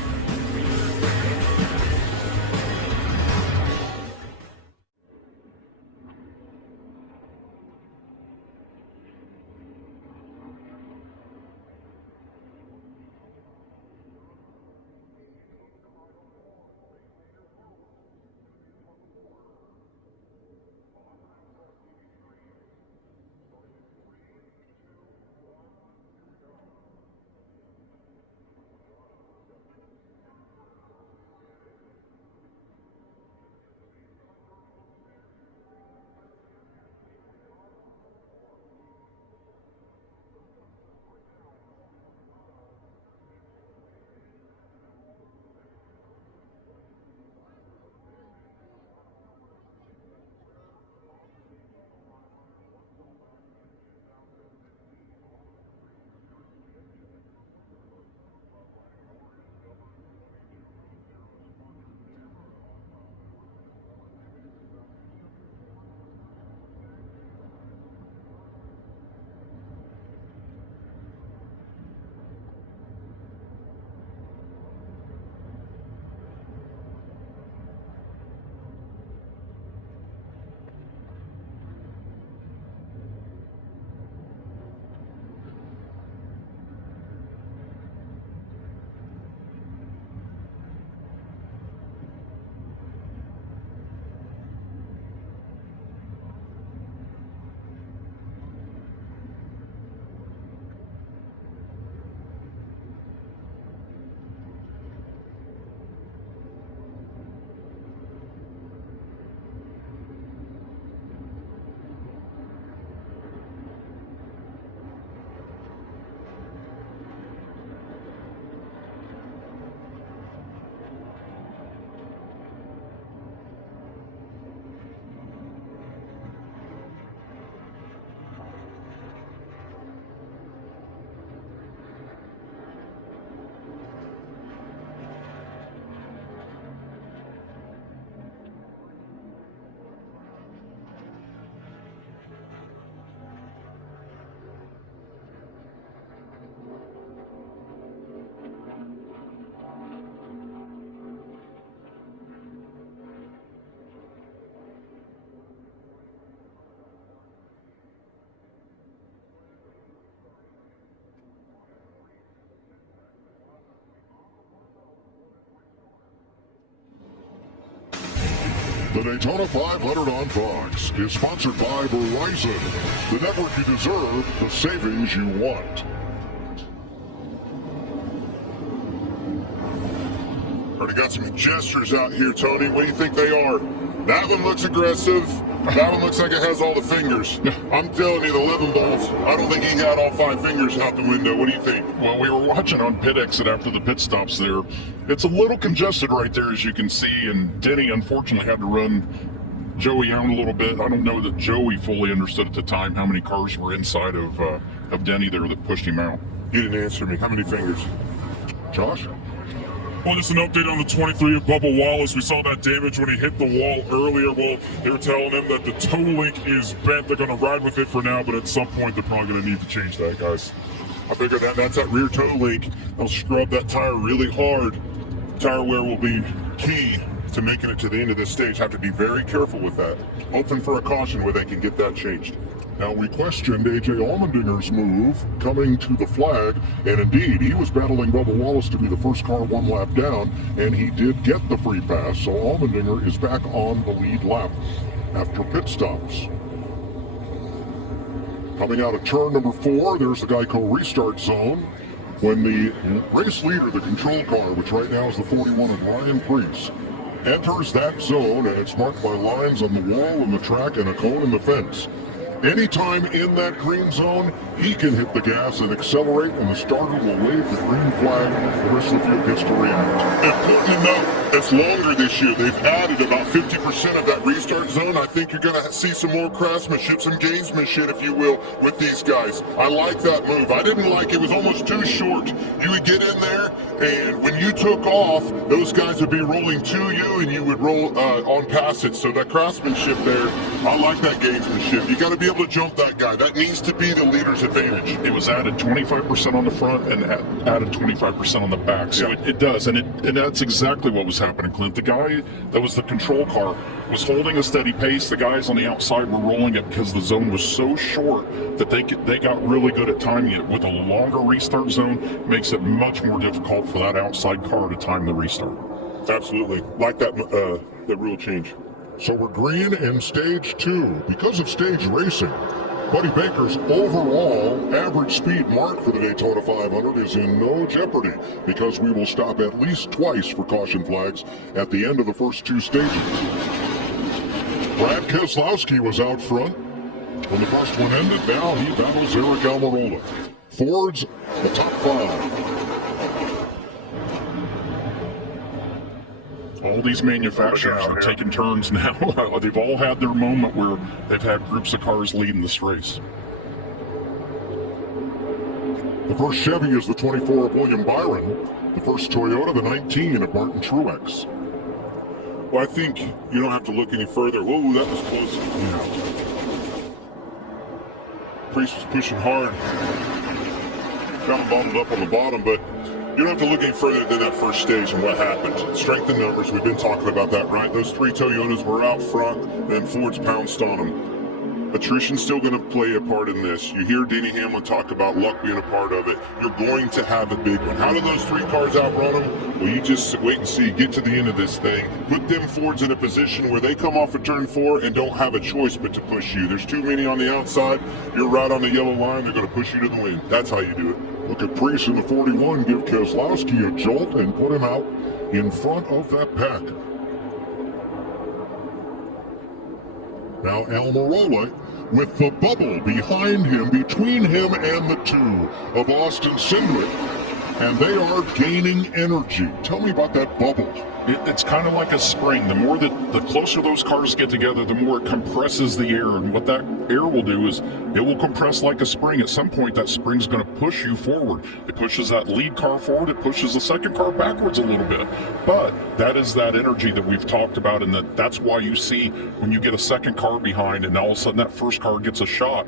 The Daytona 500 on Fox is sponsored by Verizon, the network you deserve, the savings you want. Already got some gestures out here, Tony. What do you think they are? That one looks aggressive. That one looks like it has all the fingers. I'm telling you, the 11 balls, I don't think he had all 5 fingers out the window. What do you think? Well, we were watching on pit exit after the pit stops there. It's a little congested right there, as you can see, and Denny unfortunately had to run Joey out a little bit. I don't know that Joey fully understood at the time how many cars were inside of Denny there that pushed him out. You didn't answer me. How many fingers? Josh? Well, just an update on the 23 of Bubba Wallace. We saw that damage when he hit the wall earlier. Well, they were telling him that the toe link is bent. They're going to ride with it for now, but at some point they're probably going to need to change that, guys. I figured that's that rear toe link. They'll scrub that tire really hard. Tire wear will be key to making it to the end of this stage. Have to be very careful with that. Open for a caution where they can get that changed. Now, we questioned A.J. Allmendinger's move coming to the flag, and indeed, he was battling Bubba Wallace to be the first car 1 lap down, and he did get the free pass, so Allmendinger is back on the lead lap after pit stops. Coming out of turn number 4, there's the Geico restart zone, when the race leader, the control car, which right now is the 41 of Ryan Preece, enters that zone, and it's marked by lines on the wall and the track and a cone in the fence. Anytime in that green zone, he can hit the gas and accelerate, and the starter will wave the green flag. The rest of the field gets to react. Important to note, it's longer this year. They've added about 50% of that restart zone. I think you're going to see some more craftsmanship, some gamesmanship, if you will, with these guys. I like that move. I didn't like it. It was almost too short. You would get in there, and when you took off, those guys would be rolling to you, and you would roll on past it. So that craftsmanship there, I like that gamesmanship. You got to be able to jump that guy. That needs to be the leader's advantage. It was added 25% on the front and added 25% on the back. So it does, and that's exactly what was happening, Clint. The guy that was the control car was holding a steady pace. The guys on the outside were rolling it because the zone was so short that they got really good at timing it. With a longer restart zone, makes it much more difficult for that outside car to time the restart. Absolutely. Like that rule change. So we're green in stage 2. Because of stage racing, Buddy Baker's overall average speed mark for the Daytona 500 is in no jeopardy, because we will stop at least twice for caution flags at the end of the first 2 stages. Brad Keselowski was out front when the first one ended. Now he battles Erik Almirola. Ford's the top 5. All these manufacturers are taking turns now. They've all had their moment where they've had groups of cars leading this race. The first Chevy is the 24 of William Byron. The first Toyota, the 19 of Martin Truex. Well, I think you don't have to look any further. Whoa, that was close. Yeah. Preece was pushing hard. Got him bottled up on the bottom, but you don't have to look any further than that first stage and what happened. Strength in numbers, we've been talking about that, right? Those 3 Toyotas were out front, then Ford's pounced on them. Attrition's still going to play a part in this. You hear Denny Hamlin talk about luck being a part of it. You're going to have a big one. How do those 3 cars outrun them? Well, you just wait and see. Get to the end of this thing. Put them Fords in a position where they come off of turn 4 and don't have a choice but to push you. There's too many on the outside. You're right on the yellow line. They're going to push you to the win. That's how you do it. Look at Preece in the 41 give Keselowski a jolt and put him out in front of that pack. Now Almirola with the bubble behind him, between him and the 2 of Austin Cindric, and they are gaining energy. Tell me about that bubble. It's kind of like a spring. The closer those cars get together, the more it compresses the air. And what that air will do is it will compress like a spring. At some point, that spring's going to push you forward. It pushes that lead car forward. It pushes the second car backwards a little bit. But that is that energy that we've talked about, and that's why you see when you get a second car behind and all of a sudden that first car gets a shot,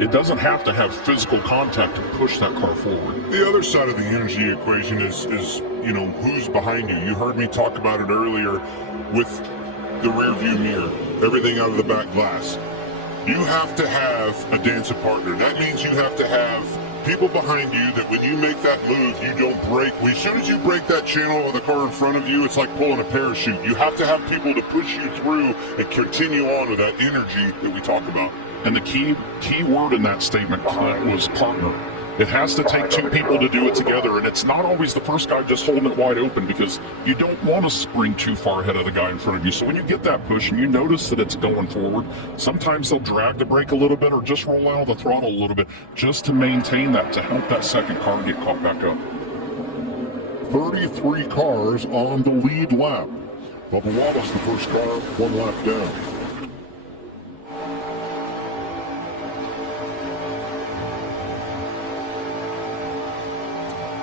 it doesn't have to have physical contact to push that car forward. The other side of the energy equation is who's behind you. You heard me talk about it earlier with the rear view mirror, everything out of the back glass. You have to have a dancing partner. That means you have to have people behind you that when you make that move, you don't break. As soon as you break that channel of the car in front of you, it's like pulling a parachute. You have to have people to push you through and continue on with that energy that we talk about. And the key word in that statement, Clint, was partner. It has to take two people to do it together, and it's not always the first guy just holding it wide open, because you don't want to spring too far ahead of the guy in front of you. So when you get that push and you notice that it's going forward, sometimes they'll drag the brake a little bit or just roll out of the throttle a little bit just to maintain that, to help that second car get caught back up. 33 cars on the lead lap. Bubba Wallace, the first car, 1 lap down.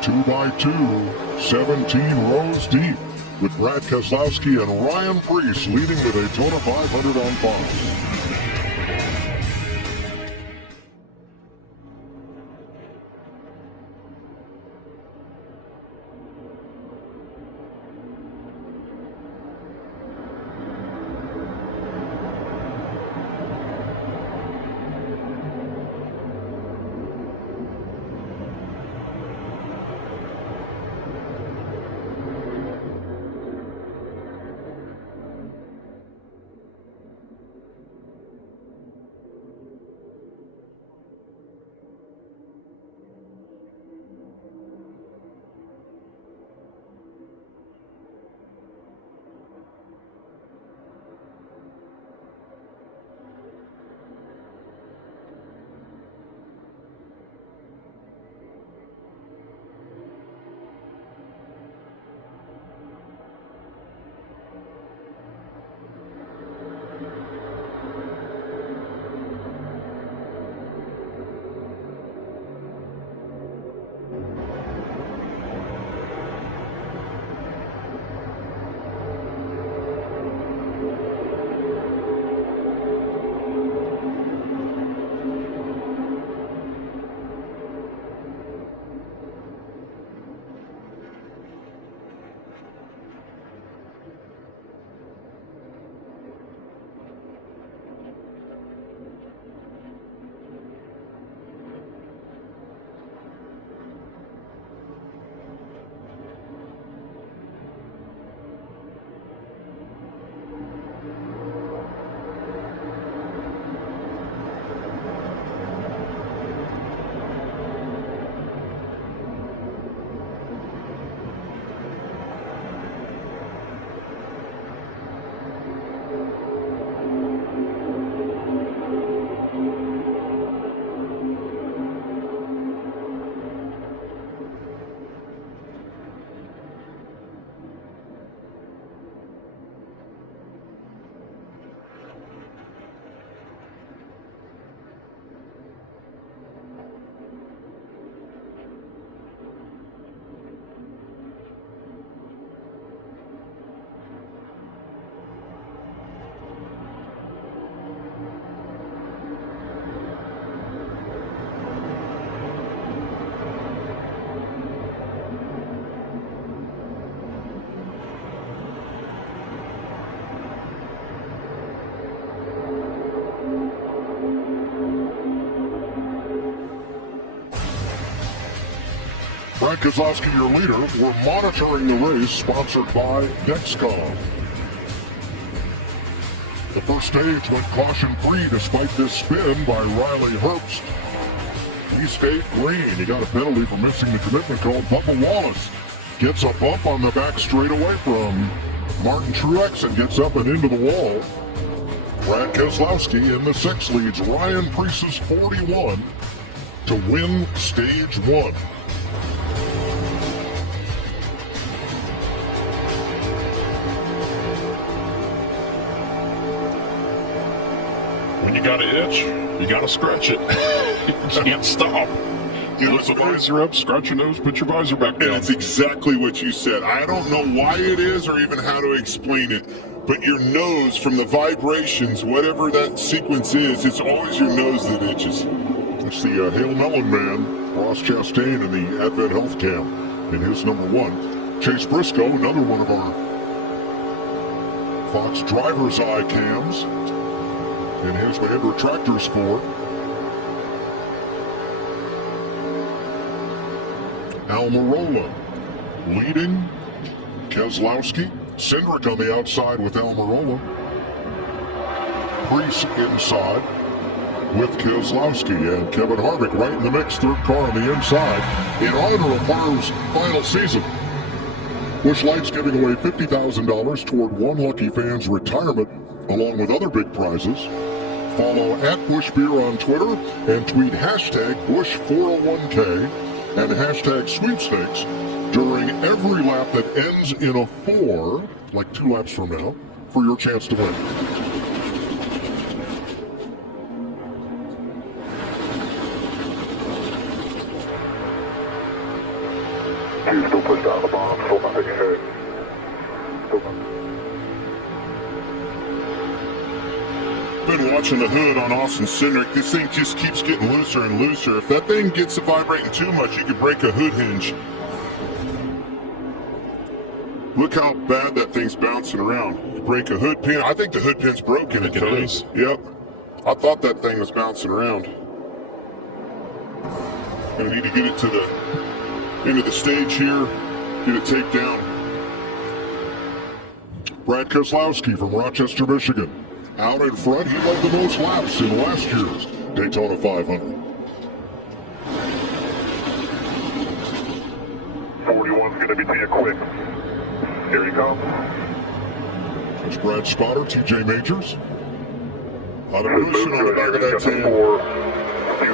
Two by two, 17 rows deep, with Brad Keselowski and Ryan Preece leading the Daytona 500 on Fox. Brad Keselowski, your leader. We're monitoring the race, sponsored by Dexcom. The first stage went caution-free despite this spin by Riley Herbst. He stayed green. He got a penalty for missing the commitment call. Bubba Wallace gets a bump on the back straightaway from Martin Truex and gets up and into the wall. Brad Keselowski in the 6 leads Ryan Preece's 41 to win stage 1. When you got an itch, you got to scratch it. You can't stop. Put the visor up, scratch your nose, put your visor back down. And it's exactly what you said. I don't know why it is or even how to explain it, but your nose, from the vibrations, whatever that sequence is, it's always your nose that itches. It's the Hail Melon Man, Ross Chastain, in the Advent Health Cam in his number 1. Chase Briscoe, another one of our Fox Driver's Eye cams, in his Mahindra Tractor Sport. Almirola leading. Keselowski. Cindric on the outside with Almirola. Preece inside with Keselowski, and Kevin Harvick right in the mix, third car on the inside in honor of Harv's final season. Busch Light's giving away $50,000 toward one lucky fan's retirement, along with other big prizes. Follow @BuschBeer on Twitter and tweet #Busch401k and #sweepstakes during every lap that ends in a 4, like 2 laps from now, for your chance to win. Two still pushed out of the bottom, still nothing ahead. Still nothing. Been watching the hood on Austin Cindric. This thing just keeps getting looser and looser. If that thing gets to vibrating too much, you could break a hood hinge. Look how bad that thing's bouncing around. You break a hood pin. I think the hood pin's broken. I think it is. Yep. I thought that thing was bouncing around. Gonna need to get it to the end of the stage here. Get it taped down. Brad Keselowski from Rochester, Michigan. Out in front, he led the most laps in last year's Daytona 500. 41's going to be to you quick. Here he comes. There's Brad Spotter, TJ Majors. Out of Buescher on the back of that team. 2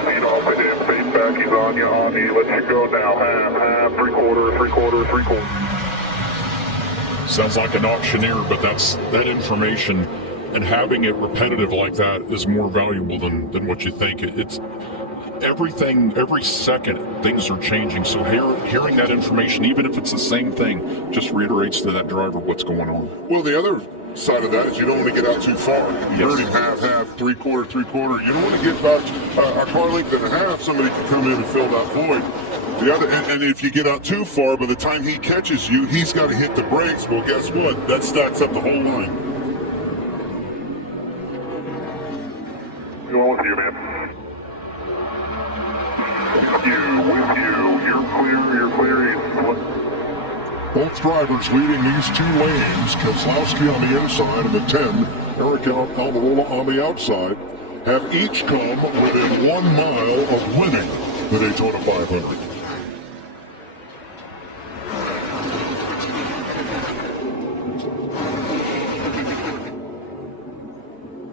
feet off of him. Face back. He's on you. On you. Let you go now. Half. 3/4. 3/4. 3/4. Sounds like an auctioneer, but that information and having it repetitive like that is more valuable than what you think. It's everything, every second things are changing. So hearing that information, even if it's the same thing, just reiterates to that driver what's going on. Well, the other side of that is you don't want to get out too far. You Yes. heard him half, 3/4, 3/4. You don't want to get about a car length and a half. Somebody can come in and fill that void. The other, and if you get out too far, by the time he catches you, he's got to hit the brakes. Well, guess what? That stacks up the whole line. Going with you, man. With you. You're clear. Both drivers leading these 2 lanes. Keselowski on the inside and the 10, Erik Jones on the outside, have each come within 1 mile of winning the Daytona 500.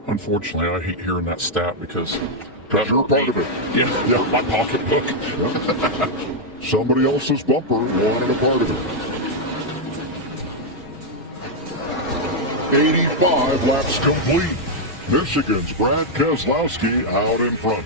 Unfortunately, I hate hearing that stat because You're part of it. yeah, my pocketbook. Yeah. Somebody else's bumper wanted a part of it. 85 laps complete. Michigan's Brad Keselowski out in front.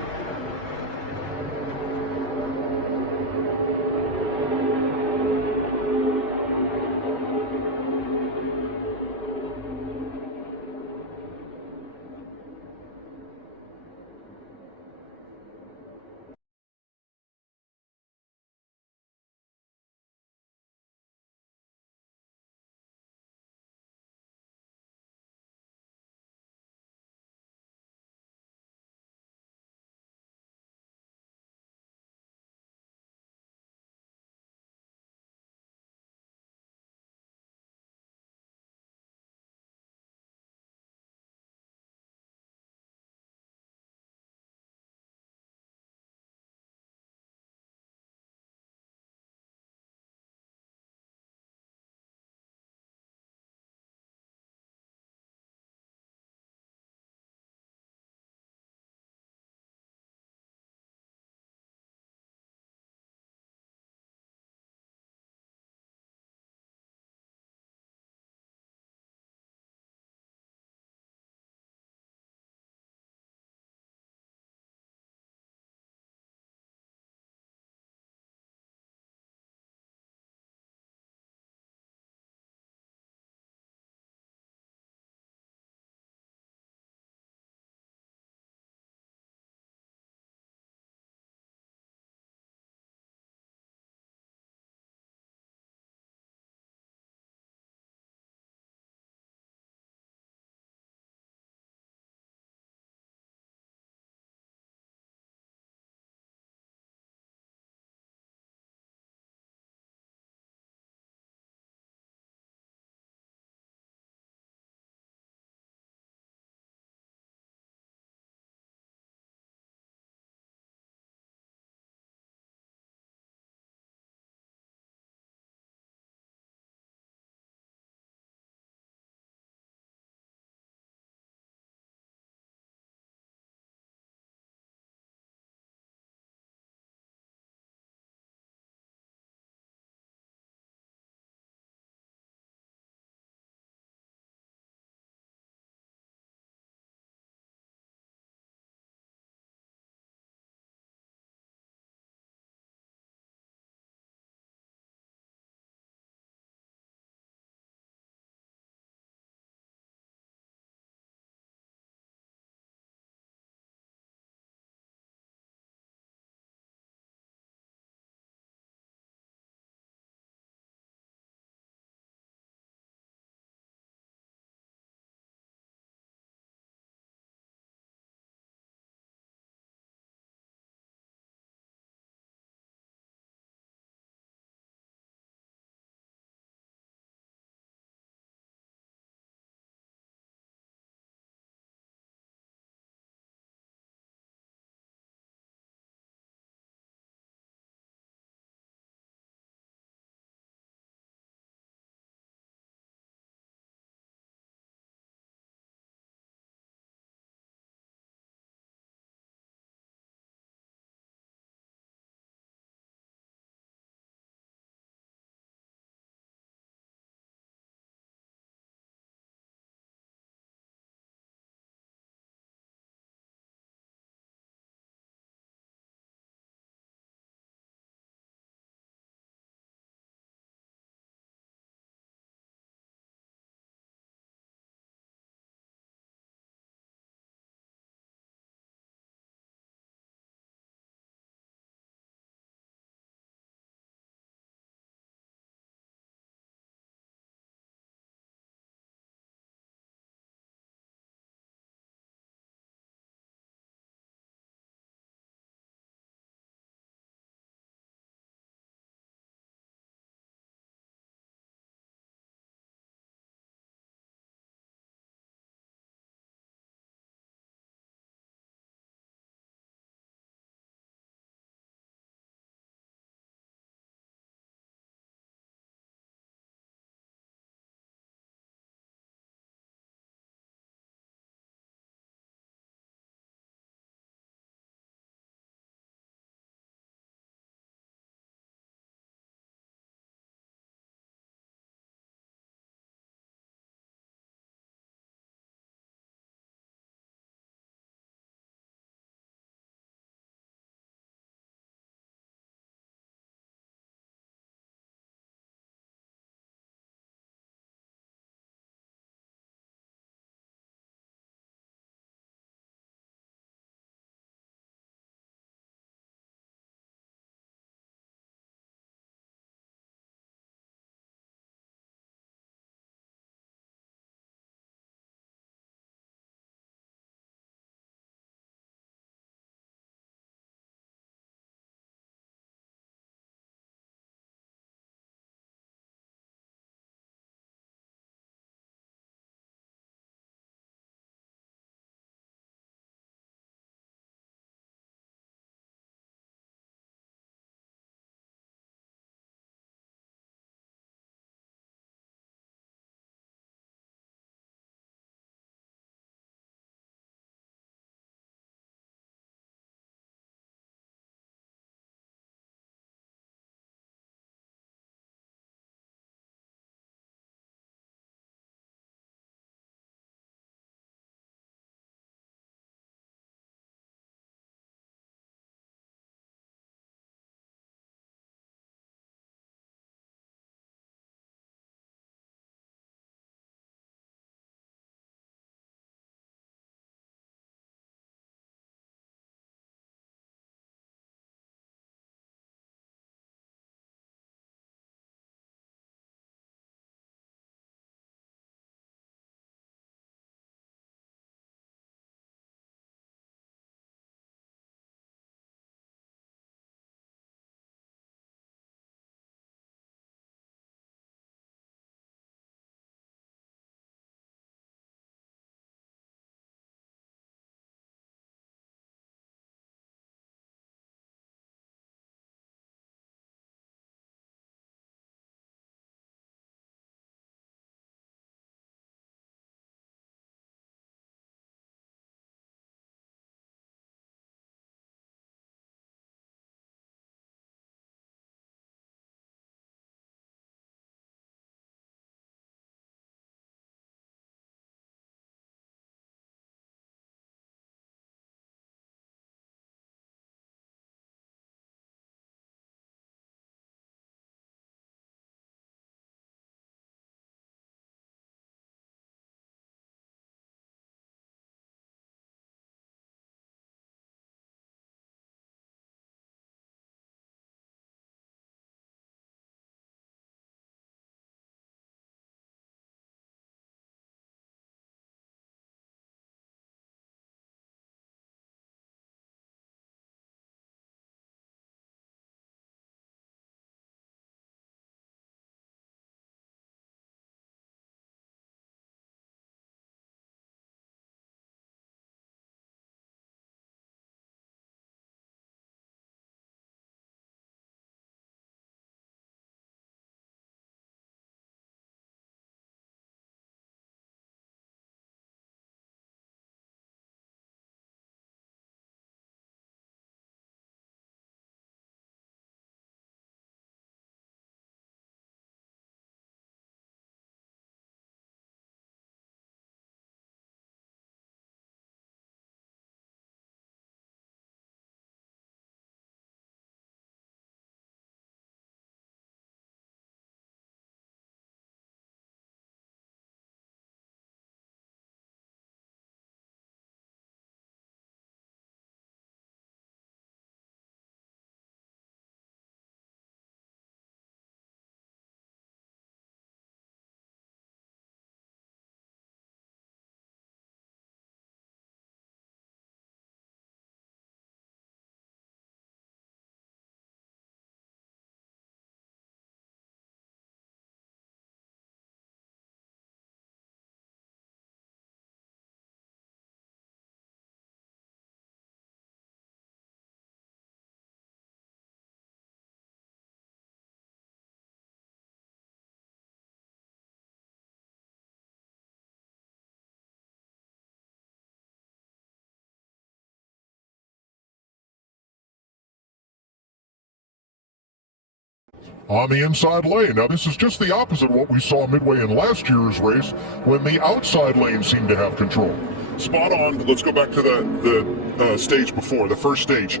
on the inside lane. Now, this is just the opposite of what we saw midway in last year's race when the outside lane seemed to have control. Spot on. Let's go back to the stage before, the first stage.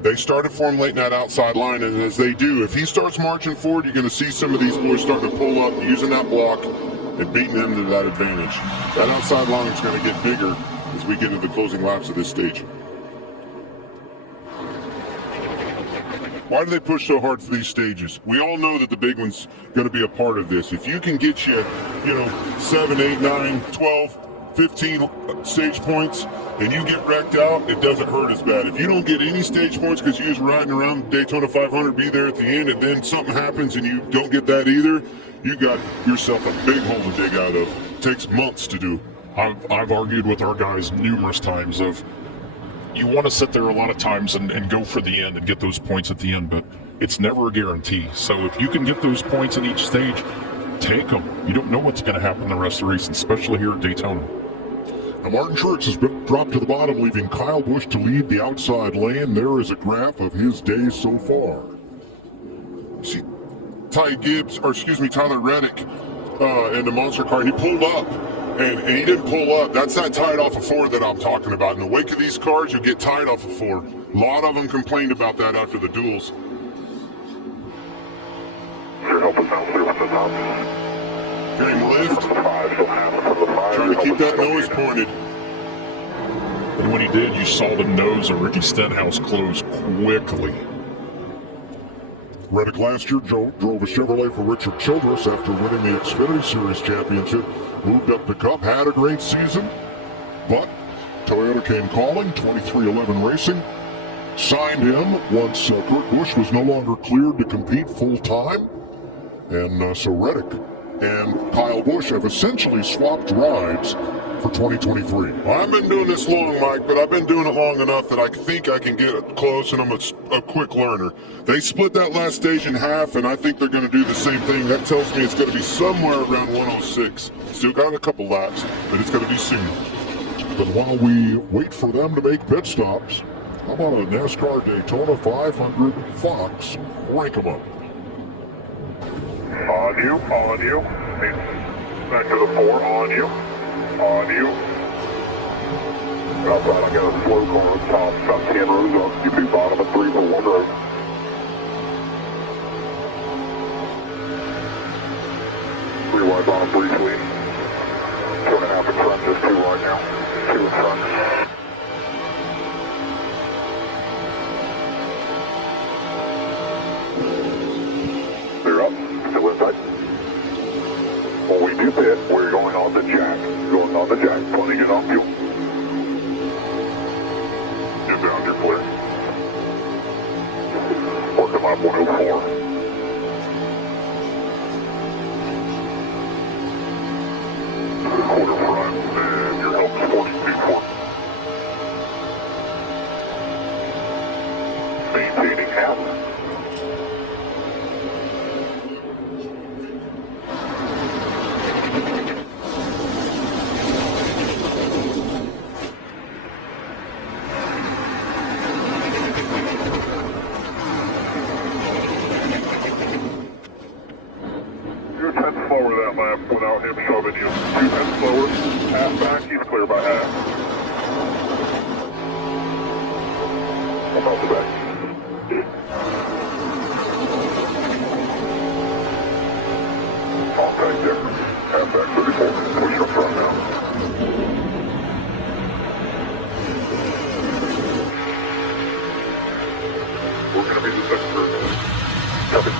They started for him late in that outside line, and as they do, if he starts marching forward, you're going to see some of these boys starting to pull up, using that block, and beating them to that advantage. That outside line is going to get bigger as we get into the closing laps of this stage. Why do they push so hard for these stages? We all know that the big one's going to be a part of this. If you can get you, 7, 8, 9, 12, 15 stage points, and you get wrecked out, it doesn't hurt as bad. If you don't get any stage points because you was riding around Daytona 500, be there at the end, and then something happens and you don't get that either, you got yourself a big hole to dig out of. It takes months to do. I've argued with our guys numerous times of you want to sit there a lot of times and go for the end and get those points at the end, but it's never a guarantee. So if you can get those points in each stage, take them. You don't know what's going to happen the rest of the race, especially here at Daytona. Now, Martin Truex has been dropped to the bottom, leaving Kyle Busch to lead the outside lane. There is a graph of his day so far. See, Tyler Reddick in the monster car, and he pulled up. And he didn't pull up. That's that tied off of 4 that I'm talking about. In the wake of these cars, you get tied off of 4. A lot of them complained about that after the duels. Sure, help us out clear from the top. Getting lift. From the 5, so half from the 5. Trying to keep that nose pointed. And when he did, you saw the nose of Ricky Stenhouse close quickly. Reddick last year drove a Chevrolet for Richard Childress after winning the Xfinity Series championship. Moved up the Cup, had a great season, but Toyota came calling, 2311 Racing, signed him once Kurt Busch was no longer cleared to compete full-time, and so Reddick and Kyle Busch have essentially swapped rides for 2023. Well, I've been doing this long, Mike, but I've been doing it long enough that I think I can get close, and I'm a quick learner. They split that last stage in half, and I think they're going to do the same thing. That tells me it's going to be somewhere around 106. Still got a couple laps, but it's going to be soon. But while we wait for them to make pit stops, how about a NASCAR Daytona 500 Fox? Rank them up. On you. Back to the 4, on you. On you. Outside, I got a slow car at the top, about 10 rows up. You be bottom of 3 for 1 row. Three wide bottom briefly. 2.5 in front, just 2 right now. 2 in front. They're up, still inside. When we do pit, we're going on the jack. Going on the jack, putting it on fuel. Get down, you're clear. Working lap 104. Quarter front, and your help is 42.4. Maintaining half. You're 10 slower that lap without him shoving you. 2 tenths slower, half back, he's clear by half. About the back. Contact difference. Half back 34. Push up front now. We're going to be the second group. Copy.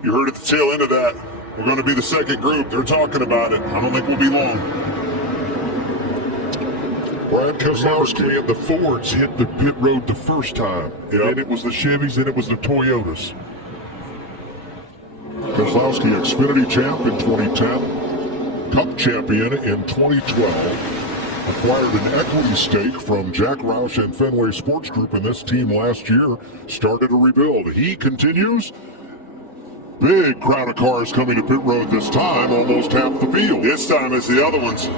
You heard at the tail end of that. We're going to be the second group. They're talking about it. I don't think we'll be long. Brad Keselowski. And the Fords hit the pit road the first time. And then it was the Chevys, then it was the Toyotas. Keselowski, Xfinity champ in 2010. Cup champion in 2012, acquired an equity stake from Jack Roush and Fenway Sports Group, and this team last year started a rebuild. He continues. Big crowd of cars coming to pit road this time, almost half the field. This time it's the other ones.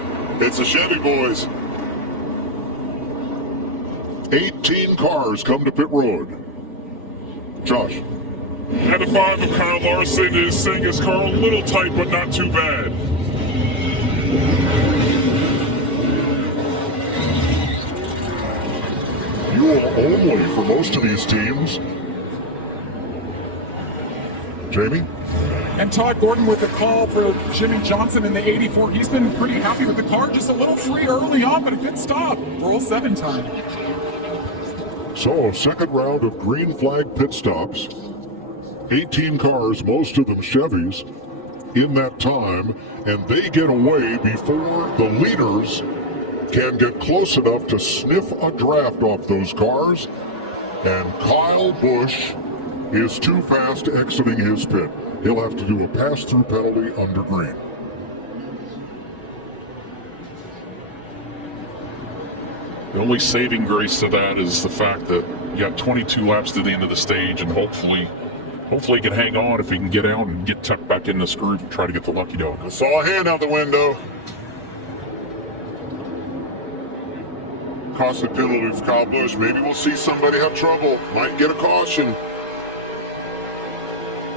It's the Chevy boys. 18 cars come to pit road. Josh. And the 5 of Kyle Larson is saying his car a little tight, but not too bad. Fuel only for most of these teams. Jamie? And Todd Gordon with the call for Jimmy Johnson in the 84. He's been pretty happy with the car. Just a little free early on, but a good stop. Roll 7 time. So, second round of green flag pit stops. 18 cars, most of them Chevys, in that time, and they get away before the leaders can get close enough to sniff a draft off those cars, and Kyle Busch is too fast exiting his pit. He'll have to do a pass-through penalty under green. The only saving grace to that is the fact that you got 22 laps to the end of the stage, and hopefully he can hang on if he can get out and get tucked back in this group and try to get the lucky dog. I saw a hand out the window. Costly penalty for Kyle Busch. Maybe we'll see somebody have trouble. Might get a caution.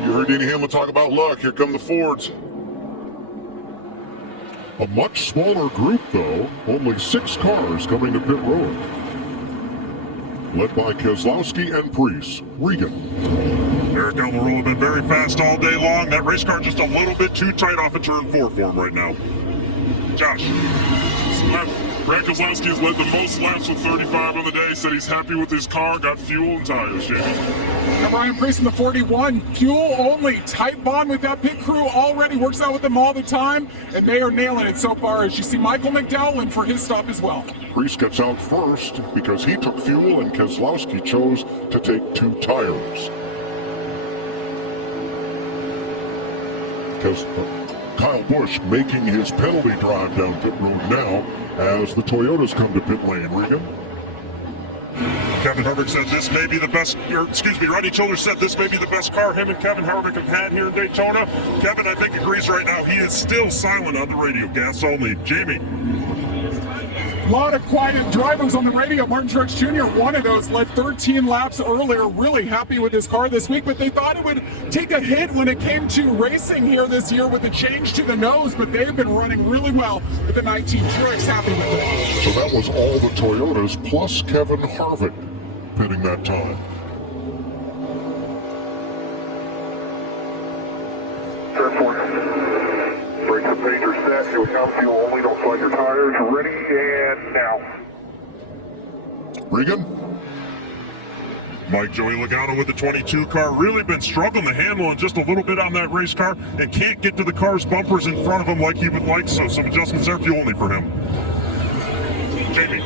You heard Denny Hamlin talk about luck. Here come the Fords. A much smaller group, though. Only 6 cars coming to pit road. Led by Keselowski and Preece. Regan. Erik Jones have been very fast all day long. That race car just a little bit too tight off of turn 4 for him right now. Josh. Brad Keselowski has led the most laps with 35 on the day. Said he's happy with his car, got fuel and tires, Jamie. And Ryan Preece in the 41, fuel only, tight bond with that pit crew already, works out with them all the time, and they are nailing it so far. As you see Michael McDowell for his stop as well. Preece gets out first because he took fuel and Keselowski chose to take 2 tires. Kyle Busch making his penalty drive down pit road now as the Toyotas come to pit lane. Regan? Kevin Harvick said this may be the best, Rodney Childers said this may be the best car him and Kevin Harvick have had here in Daytona. Kevin, I think, agrees right now. He is still silent on the radio, gas only. Jamie. A lot of quiet drivers on the radio. Martin Truex Jr., one of those, led 13 laps earlier. Really happy with his car this week, but they thought it would take a hit when it came to racing here this year with the change to the nose, but they've been running really well with the 19. Truex happy with it. So that was all the Toyotas plus Kevin Harvick pitting that time. Turn 4. Brakes and paint are set. Here we come. Fuel only. Don't slide your tires. Ready and now. Regan? Joey Logano with the 22 car. Really been struggling to handle it just a little bit on that race car and can't get to the car's bumpers in front of him like he would like, so some adjustments there, fuel only for him. Jamie.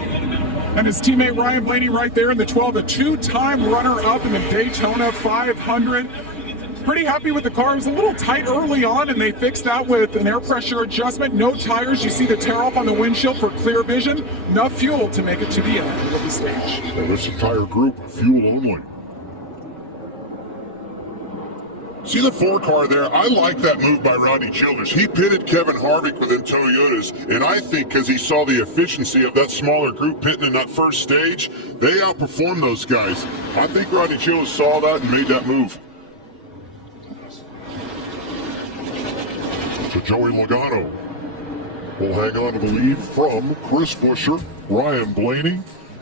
And his teammate Ryan Blaney right there in the 12, a 2-time runner-up in the Daytona 500. Pretty happy with the car. It was a little tight early on, and they fixed that with an air pressure adjustment. No tires. You see the tear off on the windshield for clear vision. Enough fuel to make it to the end of the stage. So this entire group, fuel only. See the 4 car there? I like that move by Rodney Childers. He pitted Kevin Harvick with them Toyotas, and I think because he saw the efficiency of that smaller group pitting in that first stage, they outperformed those guys. I think Rodney Childers saw that and made that move. So Joey Logano will hang on to the lead from Chris Buescher, Ryan Blaney,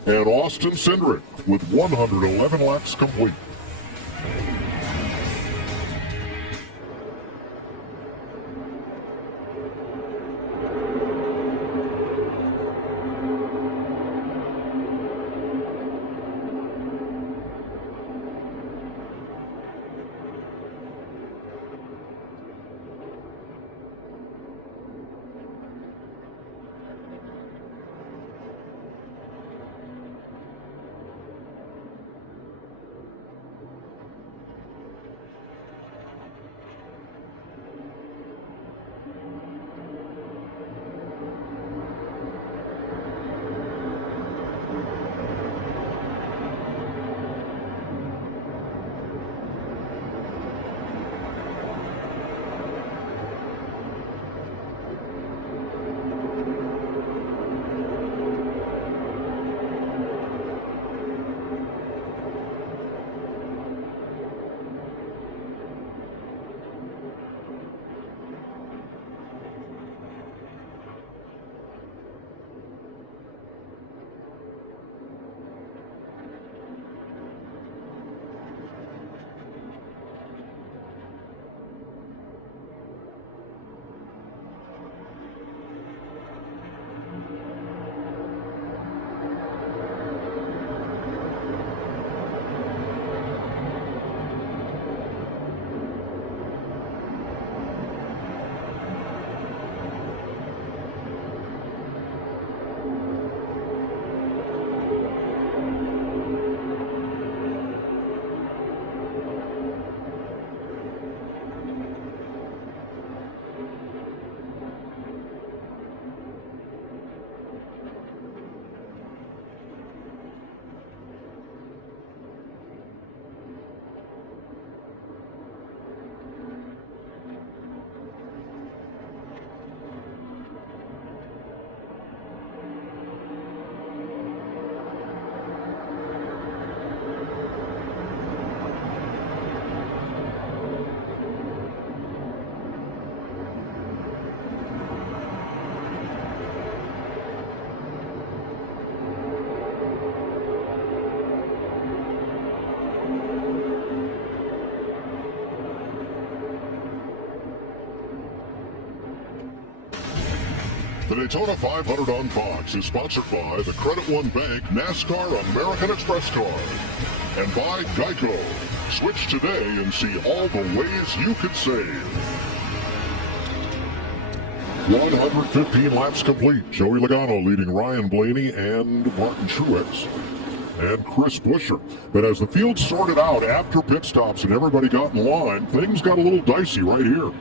and Austin Cindric with 111 laps complete. The Daytona 500 on Fox is sponsored by the Credit One Bank NASCAR American Express card and by Geico. Switch today and see all the ways you could save. 115 laps complete. Joey Logano leading Ryan Blaney and Martin Truex and Chris Buescher. But as the field sorted out after pit stops and everybody got in line, things got a little dicey right here.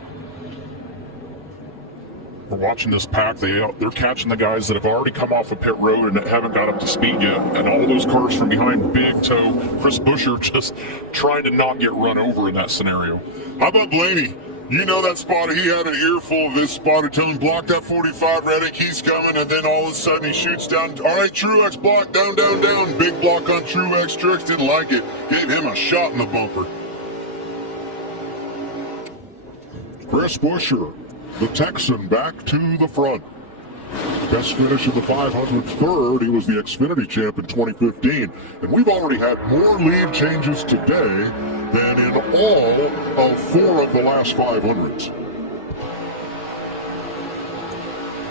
We're watching this pack. They're catching the guys that have already come off of pit road and haven't got up to speed yet. And all those cars from behind, big toe. Chris Buescher just trying to not get run over in that scenario. How about Blaney? You know that spotter, he had an earful of this spotter telling him, block that 45, Reddick, he's coming, and then all of a sudden he shoots down. All right, Truex, block, down, down, down. Big block on Truex. Truex didn't like it. Gave him a shot in the bumper. Chris Buescher, the Texan, back to the front. Best finish in the 500 third. He was the Xfinity champ in 2015. And we've already had more lead changes today than in all of 4 of the last 500s.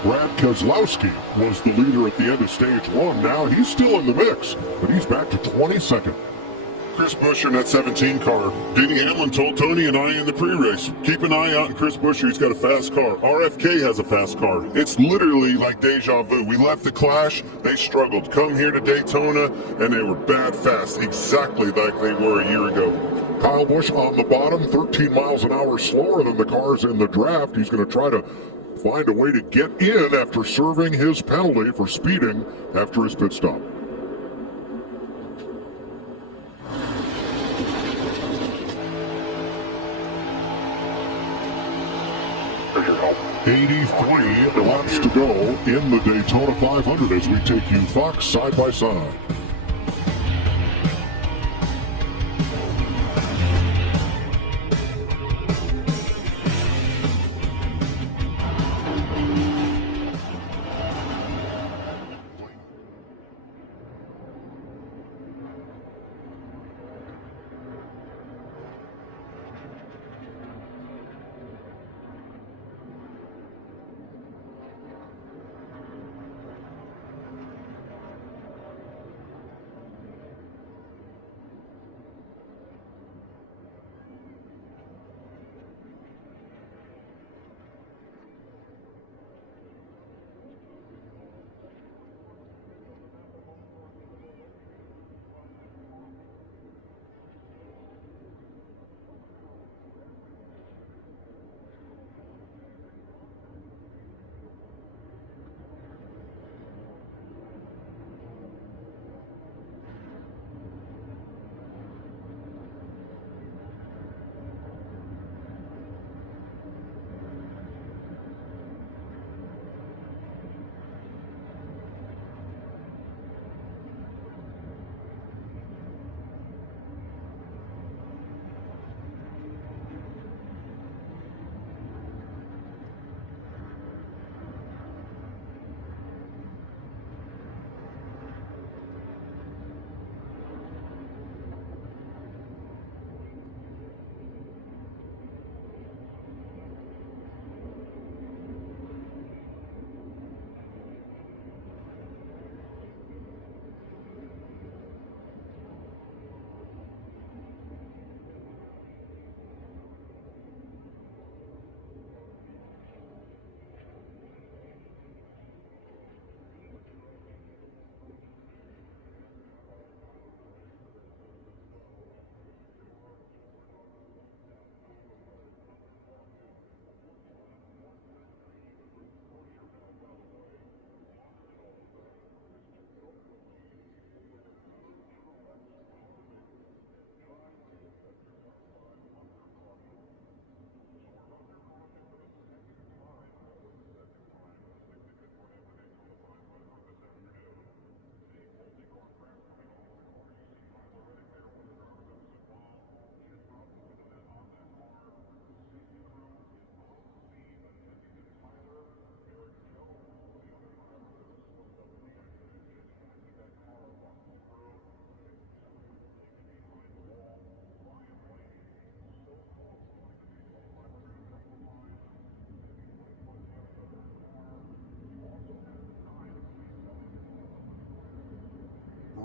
Brad Keselowski was the leader at the end of stage 1. Now he's still in the mix, but he's back to 22nd. Chris Buescher in that 17 car. Denny Hamlin told Tony and I in the pre-race, keep an eye out on Chris Buescher. He's got a fast car. RFK has a fast car. It's literally like deja vu. We left the Clash, they struggled. Come here to Daytona, and they were bad fast, exactly like they were a year ago. Kyle Busch on the bottom, 13 miles an hour slower than the cars in the draft. He's going to try to find a way to get in after serving his penalty for speeding after his pit stop. 83 laps to go in the Daytona 500 as we take you Fox side by side.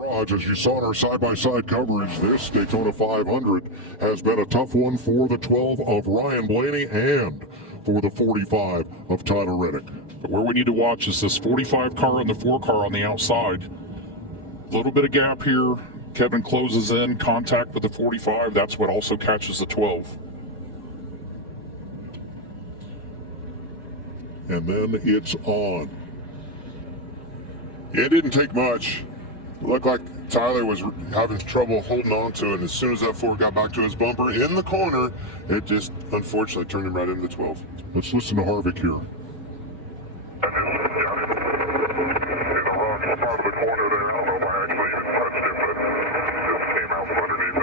garage. As you saw in our side-by-side coverage, this Daytona 500 has been a tough one for the 12 of Ryan Blaney and for the 45 of Tyler Reddick. But where we need to watch is this 45 car and the 4 car on the outside. A little bit of gap here. Kevin closes in, contact with the 45. That's what also catches the 12. And then it's on. It didn't take much. It looked like Tyler was having trouble holding on to it. And as soon as that Ford got back to his bumper in the corner, it just unfortunately turned him right into the 12. Let's listen to Harvick here. In the wrong part of the corner there. I don't know if I actually even touched it, but it just came out from underneath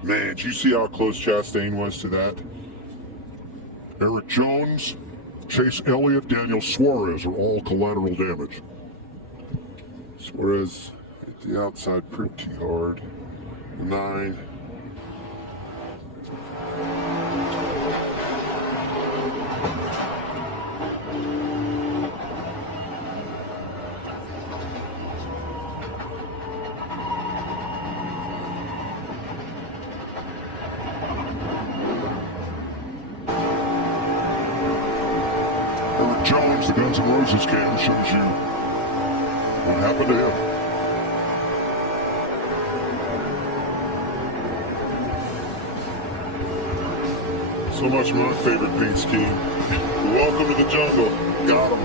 it. Man, did you see how close Chastain was to that? Erik Jones, Chase Elliott, Daniel Suarez are all collateral damage. Suarez hit the outside pretty hard. 9. Erik Jones, the Guns N' Roses cam shows you what happened to him. So much my favorite paint scheme. Welcome to the jungle. Got him.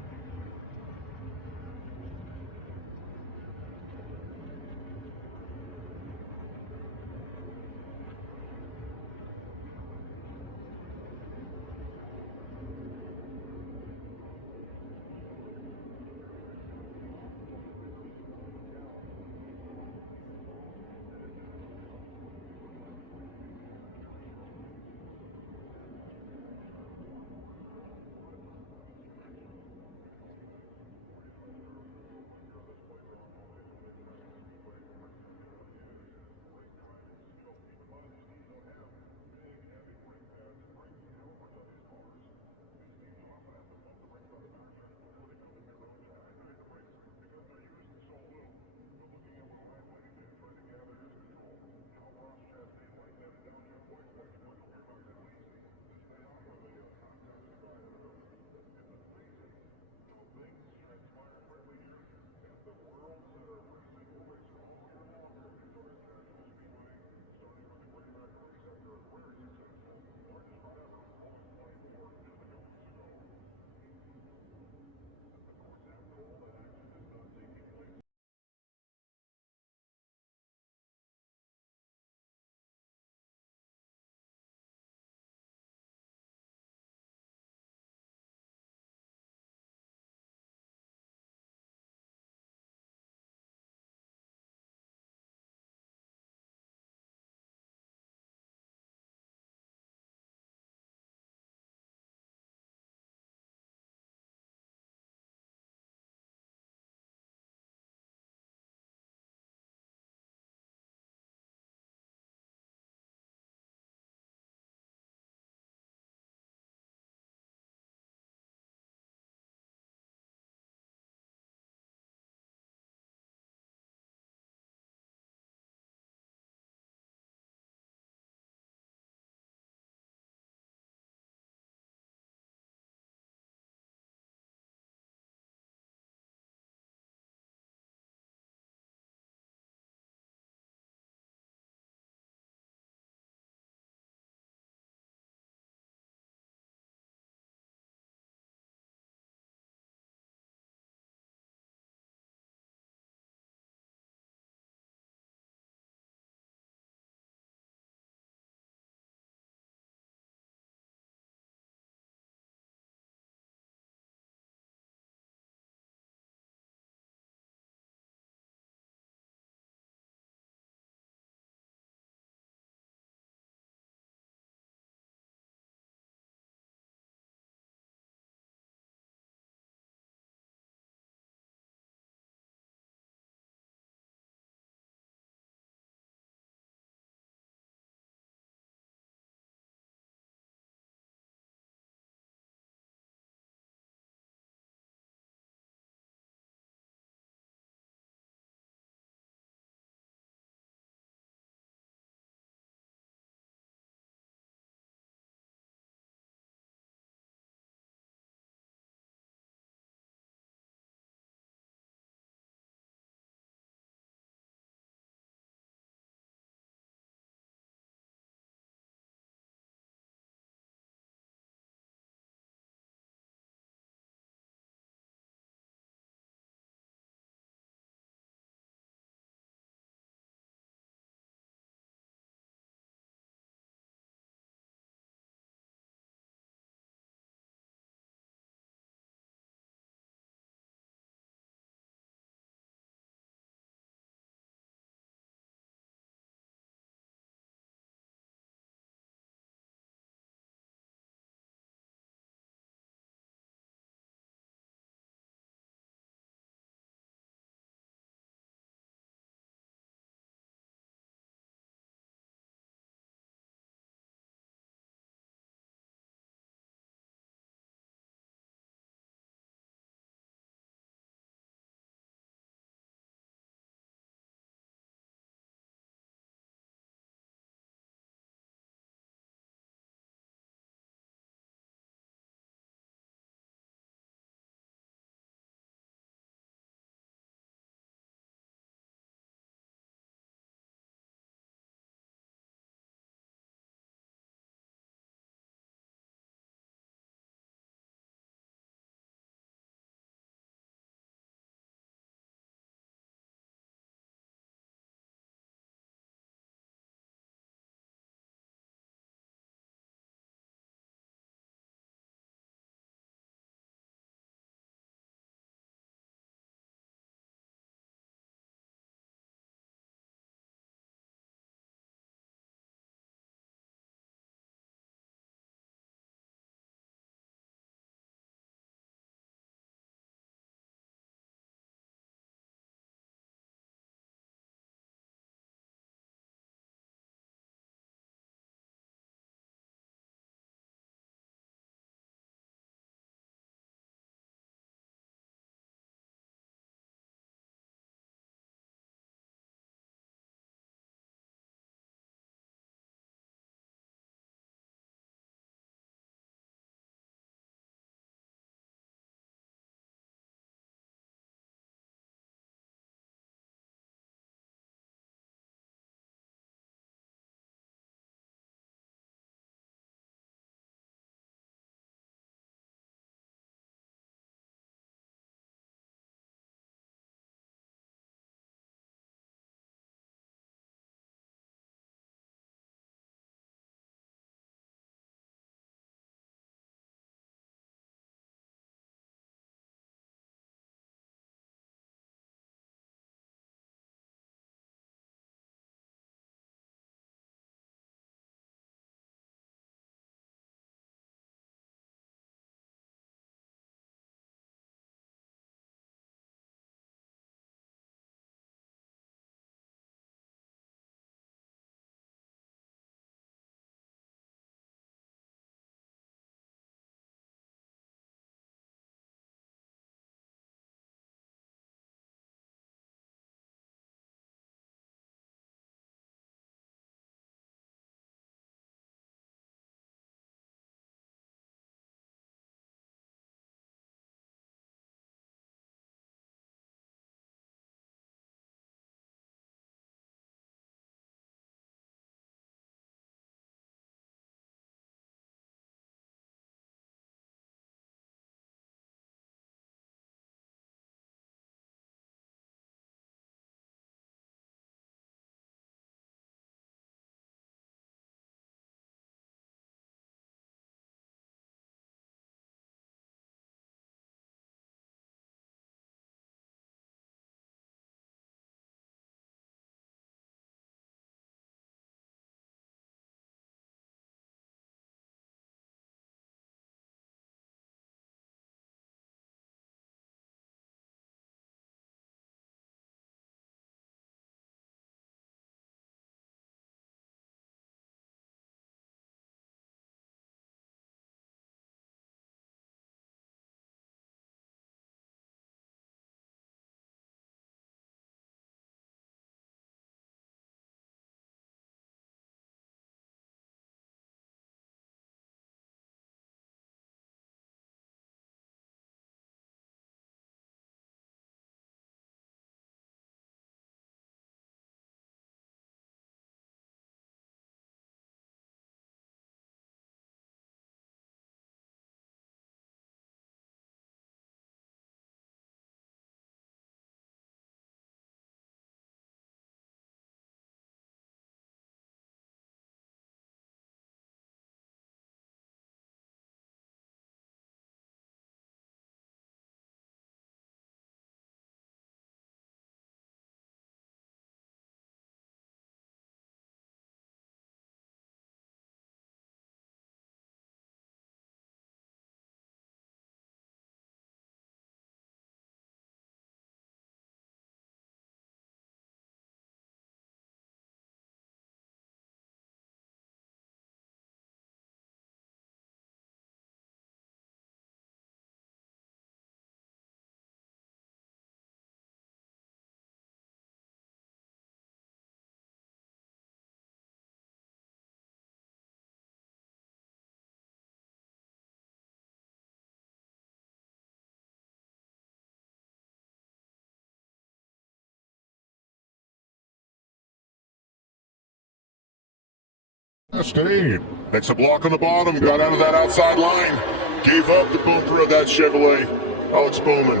Chastain. Makes a block on the bottom, got out of that outside line, gave up the bumper of that Chevrolet. Alex Bowman.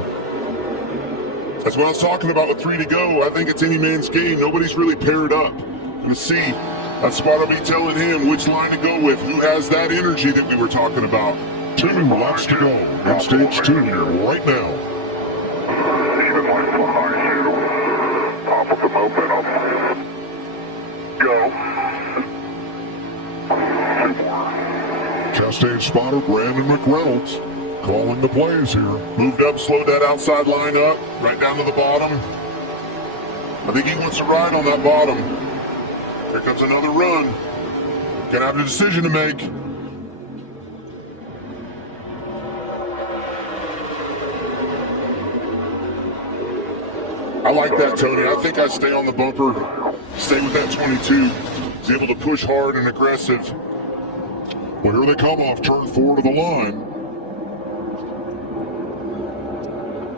That's what I was talking about with 3 to go. I think it's any man's game. Nobody's really paired up. Gonna see. That spot will be telling him which line to go with, who has that energy that we were talking about. 2 laps to go in stage 2 right now. Even lines behind you. Top of the open up. Go. 2 more. Chastain spotter Brandon McReynolds calling the plays here. Moved up, slowed that outside line up, right down to the bottom. I think he wants to ride on that bottom. Here comes another run. Gonna have a decision to make. I like that, Tony. I think I stay on the bumper, stay with that 22. He's able to push hard and aggressive. Well, here they come off turn 4 to the line.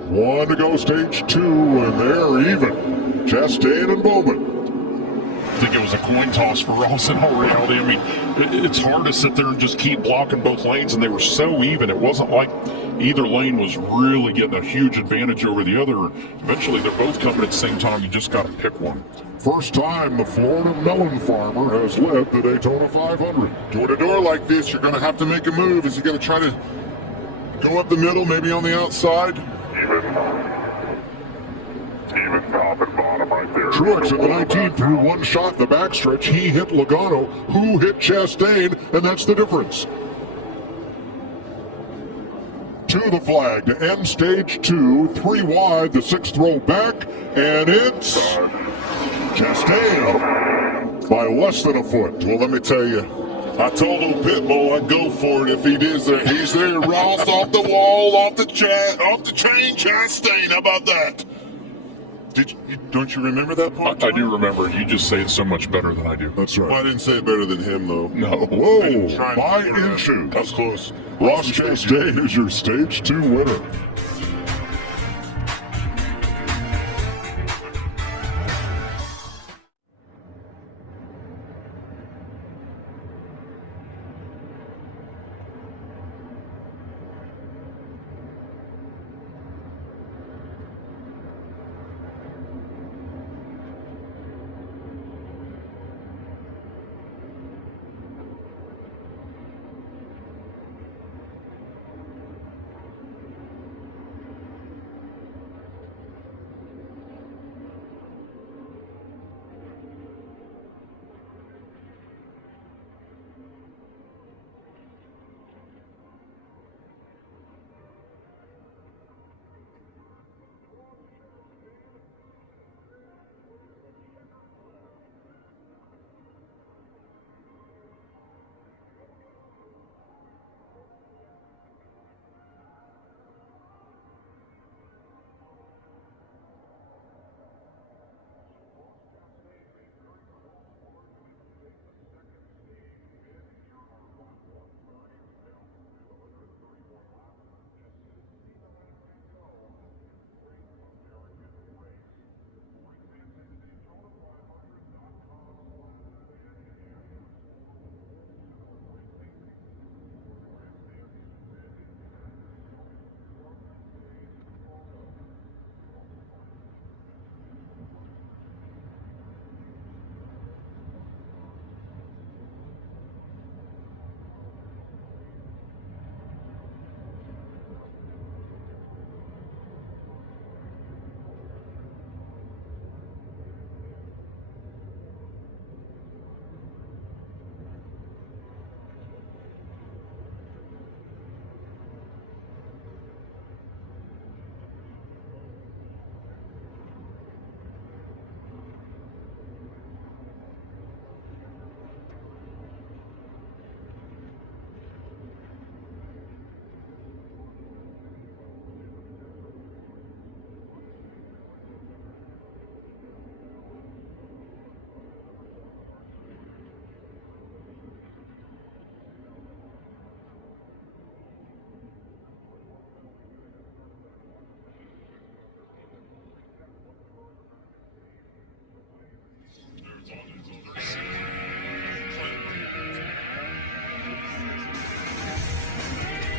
1 to go, stage 2, and they're even. Chastain and Bowman. I think it was a coin toss for Ross in all reality. I mean, it's hard to sit there and just keep blocking both lanes, and they were so even. It wasn't like either lane was really getting a huge advantage over the other. Eventually, they're both coming at the same time. You just got to pick one. First time the Florida melon farmer has led the Daytona 500. Door to door like this, you're going to have to make a move. Is he going to try to go up the middle, maybe on the outside? Even top and bottom right there. Truex in the 19 threw one shot the backstretch. He hit Logano, who hit Chastain, and that's the difference. To the flag to end stage 2, 3 wide, the 6th row back, and it's Chastain by less than a foot. Well, let me tell you, I told old Pitbull I'd go for it if he is there. He's there, Ross, off the wall, off the chain, Chastain. How about that? Don't you remember that part? I do remember. You just say it so much better than I do. That's right. Well, I didn't say it better than him, though. No. Whoa, Trying by to get inches. That's close. Ross Chastain is your stage 2 winner.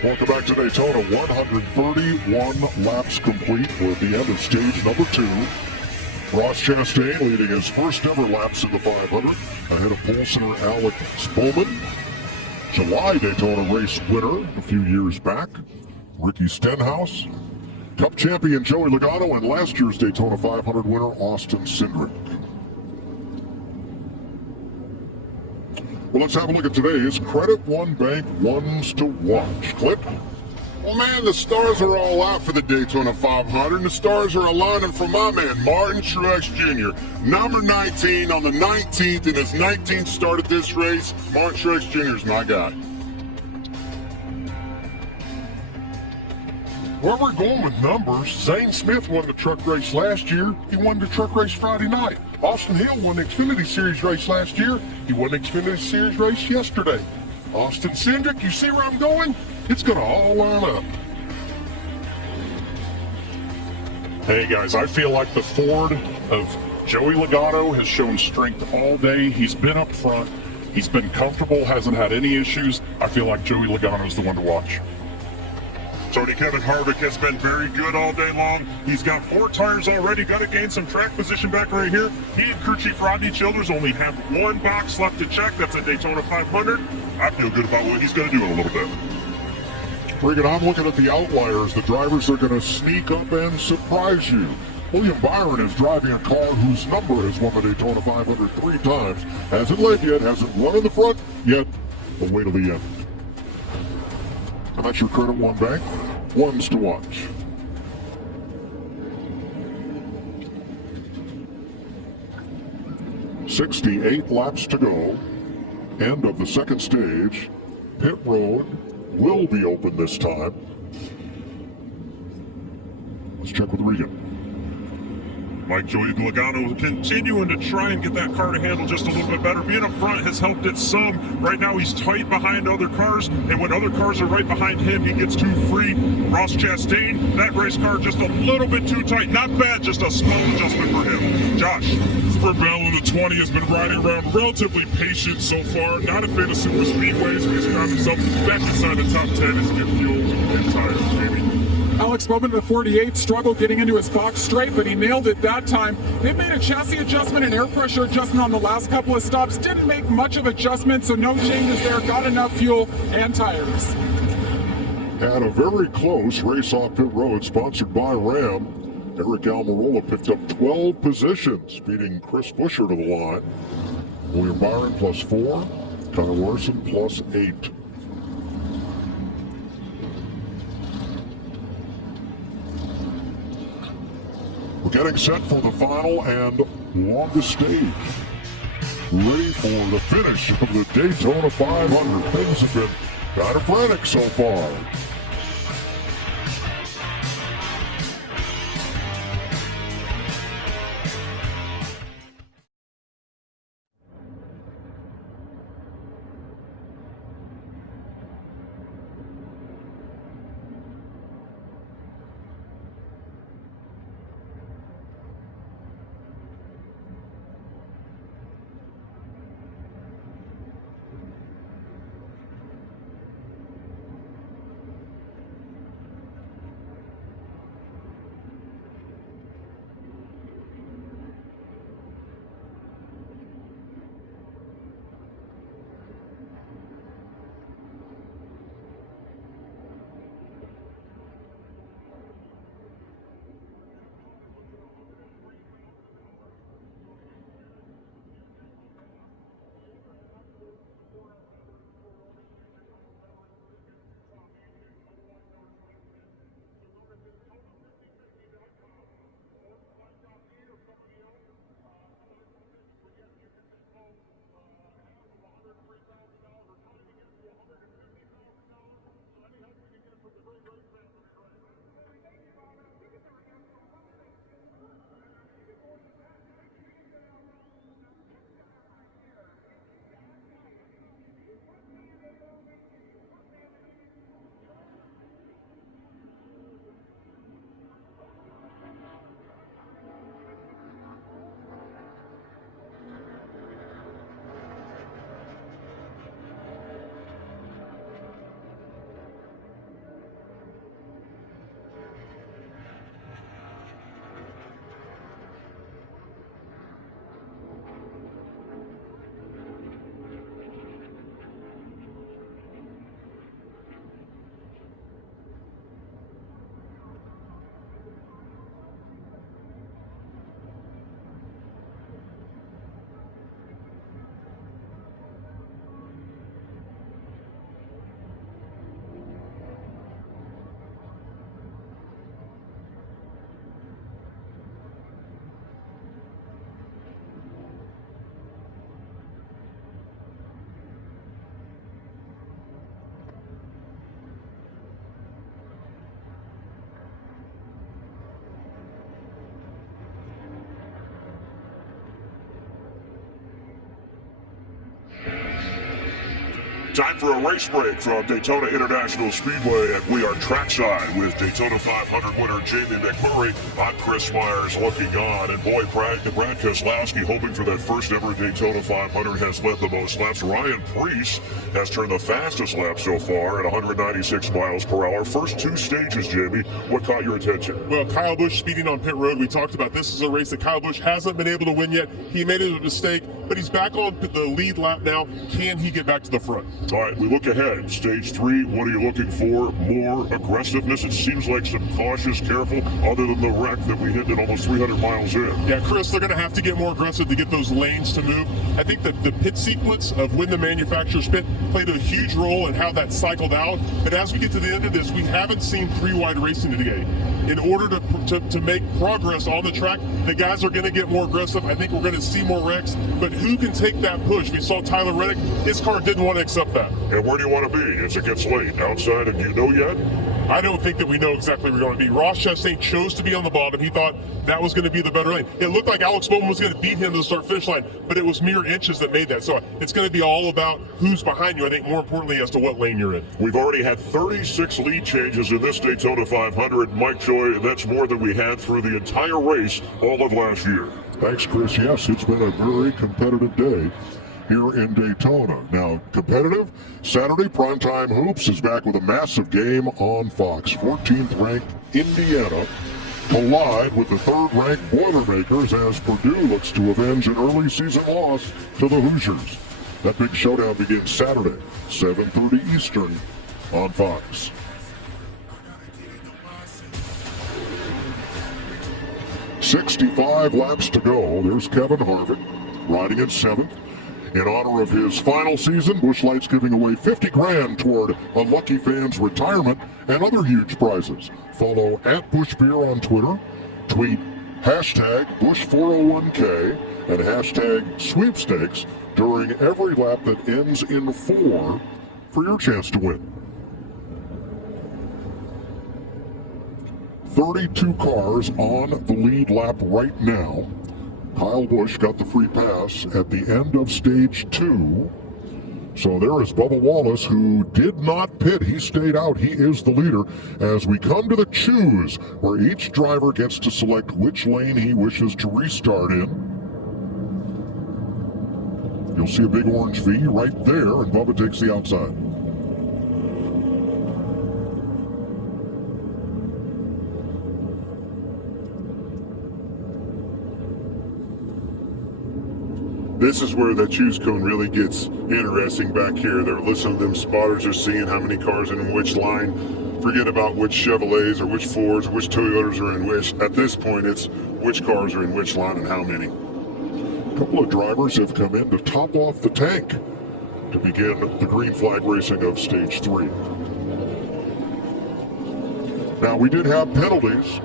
Welcome back to Daytona. 131 laps complete. We're at the end of stage number 2. Ross Chastain leading his first ever laps in the 500 ahead of pole sitter Alex Bowman. July Daytona race winner a few years back, Ricky Stenhouse. Cup champion Joey Logano, and last year's Daytona 500 winner Austin Cindric. Well, let's have a look at today's Credit One Bank ones to watch. Clip. Well, man, the stars are all out for the Daytona 500, and the stars are aligning for my man, Martin Truex Jr. Number 19 on the 19th, in his 19th start at this race. Martin Truex Jr. is my guy. Well, we're going with numbers. Zane Smith won the truck race last year. He won the truck race Friday night. Austin Hill won the Xfinity Series race last year. He won the Xfinity Series race yesterday. Austin Cindric, you see where I'm going? It's going to all line up. Hey guys, I feel like the Ford of Joey Logano has shown strength all day. He's been up front. He's been comfortable, hasn't had any issues. I feel like Joey Logano is the one to watch. Tony Kevin Harvick has been very good all day long. He's got 4 tires already, got to gain some track position back right here. He and crew chief Rodney Childers only have 1 box left to check. That's a Daytona 500. I feel good about what he's going to do in a little bit. Regan, I'm looking at the outliers, the drivers that are going to sneak up and surprise you. William Byron is driving a car whose number has won the Daytona 500 3 times. Hasn't led yet, hasn't run in the front yet, but wait till the end. And that's your Credit One Bank ones to watch. .68 laps to go. End of the second stage. Pit road will be open this time. Let's check with Regan. Mike Joey Logano continuing to try and get that car to handle just a little bit better. Being up front has helped it some. Right now he's tight behind other cars, and when other cars are right behind him, he gets too free. Ross Chastain, that race car just a little bit too tight. Not bad, just a small adjustment for him. Josh. For Bell in the 20 has been riding around relatively patient so far. Not a fan of super speedways, but he's found himself back inside the top 10 as he gets fuel and tires, maybe. Alex Bowman in the 48 struggled getting into his box straight, but he nailed it that time. They made a chassis adjustment and air pressure adjustment on the last couple of stops. Didn't make much of adjustments, so no changes there. Got enough fuel and tires. Had a very close race off pit road sponsored by Ram. Eric Almirola picked up 12 positions, beating Chris Buescher to the line. William Byron +4, Kyle Larson +8. We're getting set for the final and longest stage. Ready for the finish of the Daytona 500. Things have been kind of frantic so far. Time for a race break from Daytona International Speedway, and we are trackside with Daytona 500 winner Jamie McMurray. I'm Chris Myers looking on, and boy, Brad Keselowski, hoping for that first ever Daytona 500, has led the most laps. Ryan Preece has turned the fastest lap so far at 196 miles per hour. First two stages, Jamie, what caught your attention? Well, Kyle Busch speeding on pit road. We talked about this is a race that Kyle Busch hasn't been able to win yet. He made a mistake, but he's back on the lead lap now. Can he get back to the front? All right, we look ahead. Stage 3, what are you looking for? More aggressiveness? It seems like some cautious, careful, other than the wreck that we hit at almost 300 miles in. Yeah, Chris, they're going to have to get more aggressive to get those lanes to move. I think that the pit sequence of when the manufacturers pit played a huge role in how that cycled out. But as we get to the end of this, we haven't seen three-wide racing today. In order to make progress on the track, the guys are going to get more aggressive. I think we're going to see more wrecks, but who can take that push? We saw Tyler Reddick. His car didn't want to accept that. And where do you want to be as it gets late? Outside, and do you know yet? I don't think that we know exactly where we're going to be. Ross Chastain chose to be on the bottom. He thought that was going to be the better lane. It looked like Alex Bowman was going to beat him to the start-finish line, but it was mere inches that made that. So it's going to be all about who's behind you, I think, more importantly, as to what lane you're in. We've already had 36 lead changes in this Daytona 500. Mike Joy, that's more than we had through the entire race all of last year. Thanks, Chris. Yes, it's been a very competitive day here in Daytona. Now, competitive, Saturday Primetime Hoops is back with a massive game on Fox. 14th ranked Indiana collide with the 3rd ranked Boilermakers as Purdue looks to avenge an early season loss to the Hoosiers. That big showdown begins Saturday, 7:30 Eastern on Fox. "65 laps to go. There's Kevin Harvick riding in 7th. In honor of his final season, Busch Light's giving away $50 grand toward unlucky fans' retirement and other huge prizes. Follow @BuschBeer on Twitter. Tweet #Busch401k and #sweepstakes during every lap that ends in 4 for your chance to win. 32 cars on the lead lap right now. Kyle Busch got the free pass at the end of stage 2. So there is Bubba Wallace, who did not pit. He stayed out. He is the leader as we come to the choose, where each driver gets to select which lane he wishes to restart in. You'll see a big orange V right there, and Bubba takes the outside. This is where the choose cone really gets interesting back here. They're listening to them spotters, are seeing how many cars are in which line. Forget about which Chevrolets or which Fords or which Toyotas are in which. At this point, it's which cars are in which line and how many. A couple of drivers have come in to top off the tank to begin the green flag racing of stage 3. Now, we did have penalties.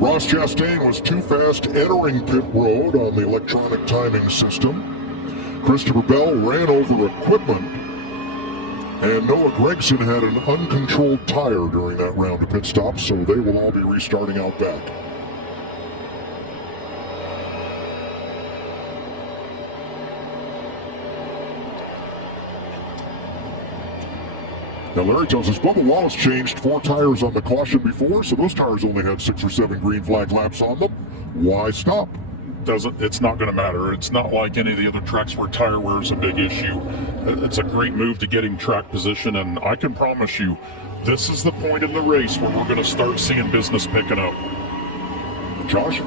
Ross Chastain was too fast entering pit road on the electronic timing system. Christopher Bell ran over equipment, and Noah Gragson had an uncontrolled tire during that round of pit stops, so they will all be restarting out back. Now, Larry tells us Bubba Wallace changed 4 tires on the caution before, so those tires only had 6 or 7 green flag laps on them. Why stop? It's not going to matter. It's not like any of the other tracks where tire wear is a big issue. It's a great move to get him track position, and I can promise you, this is the point in the race where we're going to start seeing business picking up. Josh?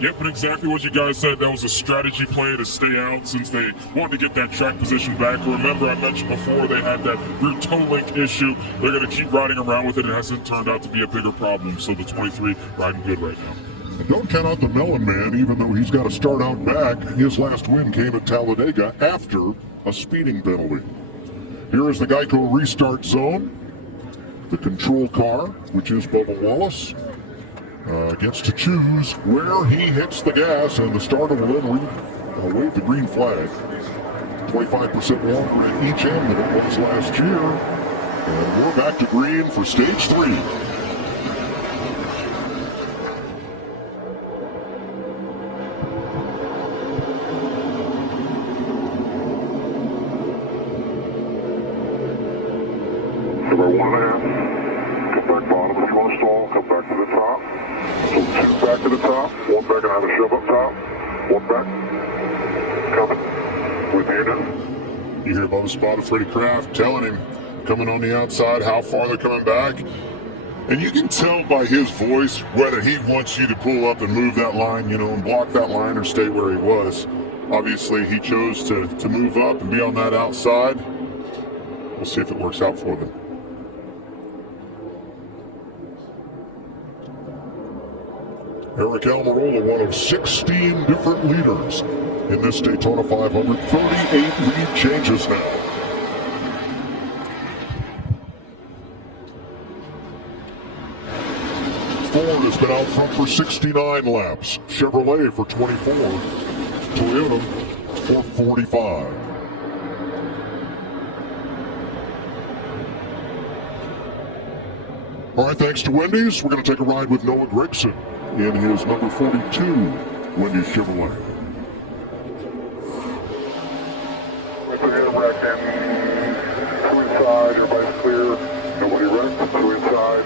Yep, but exactly what you guys said. That was a strategy play to stay out since they wanted to get that track position back. Remember, I mentioned before they had that rear toe link issue. They're going to keep riding around with it. It hasn't turned out to be a bigger problem. So the 23 riding good right now. And don't count out the Melon Man, even though he's got to start out back. His last win came at Talladega after a speeding penalty. Here is the Geico restart zone. The control car, which is Bubba Wallace, gets to choose where he hits the gas, and the starter will then wave the green flag. 25% longer at each end than it was last year. And we're back to green for stage 3. 1.5. Come back bottom if you want to stall. Come back to the top. So 2 back to the top. 1 back and have a shove up top. 1 back. Coming. With you now. You hear above the spot of Freddie Kraft telling him, coming on the outside, how far they're coming back. And you can tell by his voice whether he wants you to pull up and move that line, you know, and block that line or stay where he was. Obviously, he chose to move up and be on that outside. We'll see if it works out for them. Aric Almirola, one of 16 different leaders in this Daytona 500. 38 lead changes now. Ford has been out front for 69 laps. Chevrolet for 24. Toyota for 45. All right, thanks to Wendy's. We're going to take a ride with Noah Gragson in his number 42 Wendy's Chevrolet. With the Hemric in, 2 inside, everybody's clear. Nobody wrecked, 2 inside.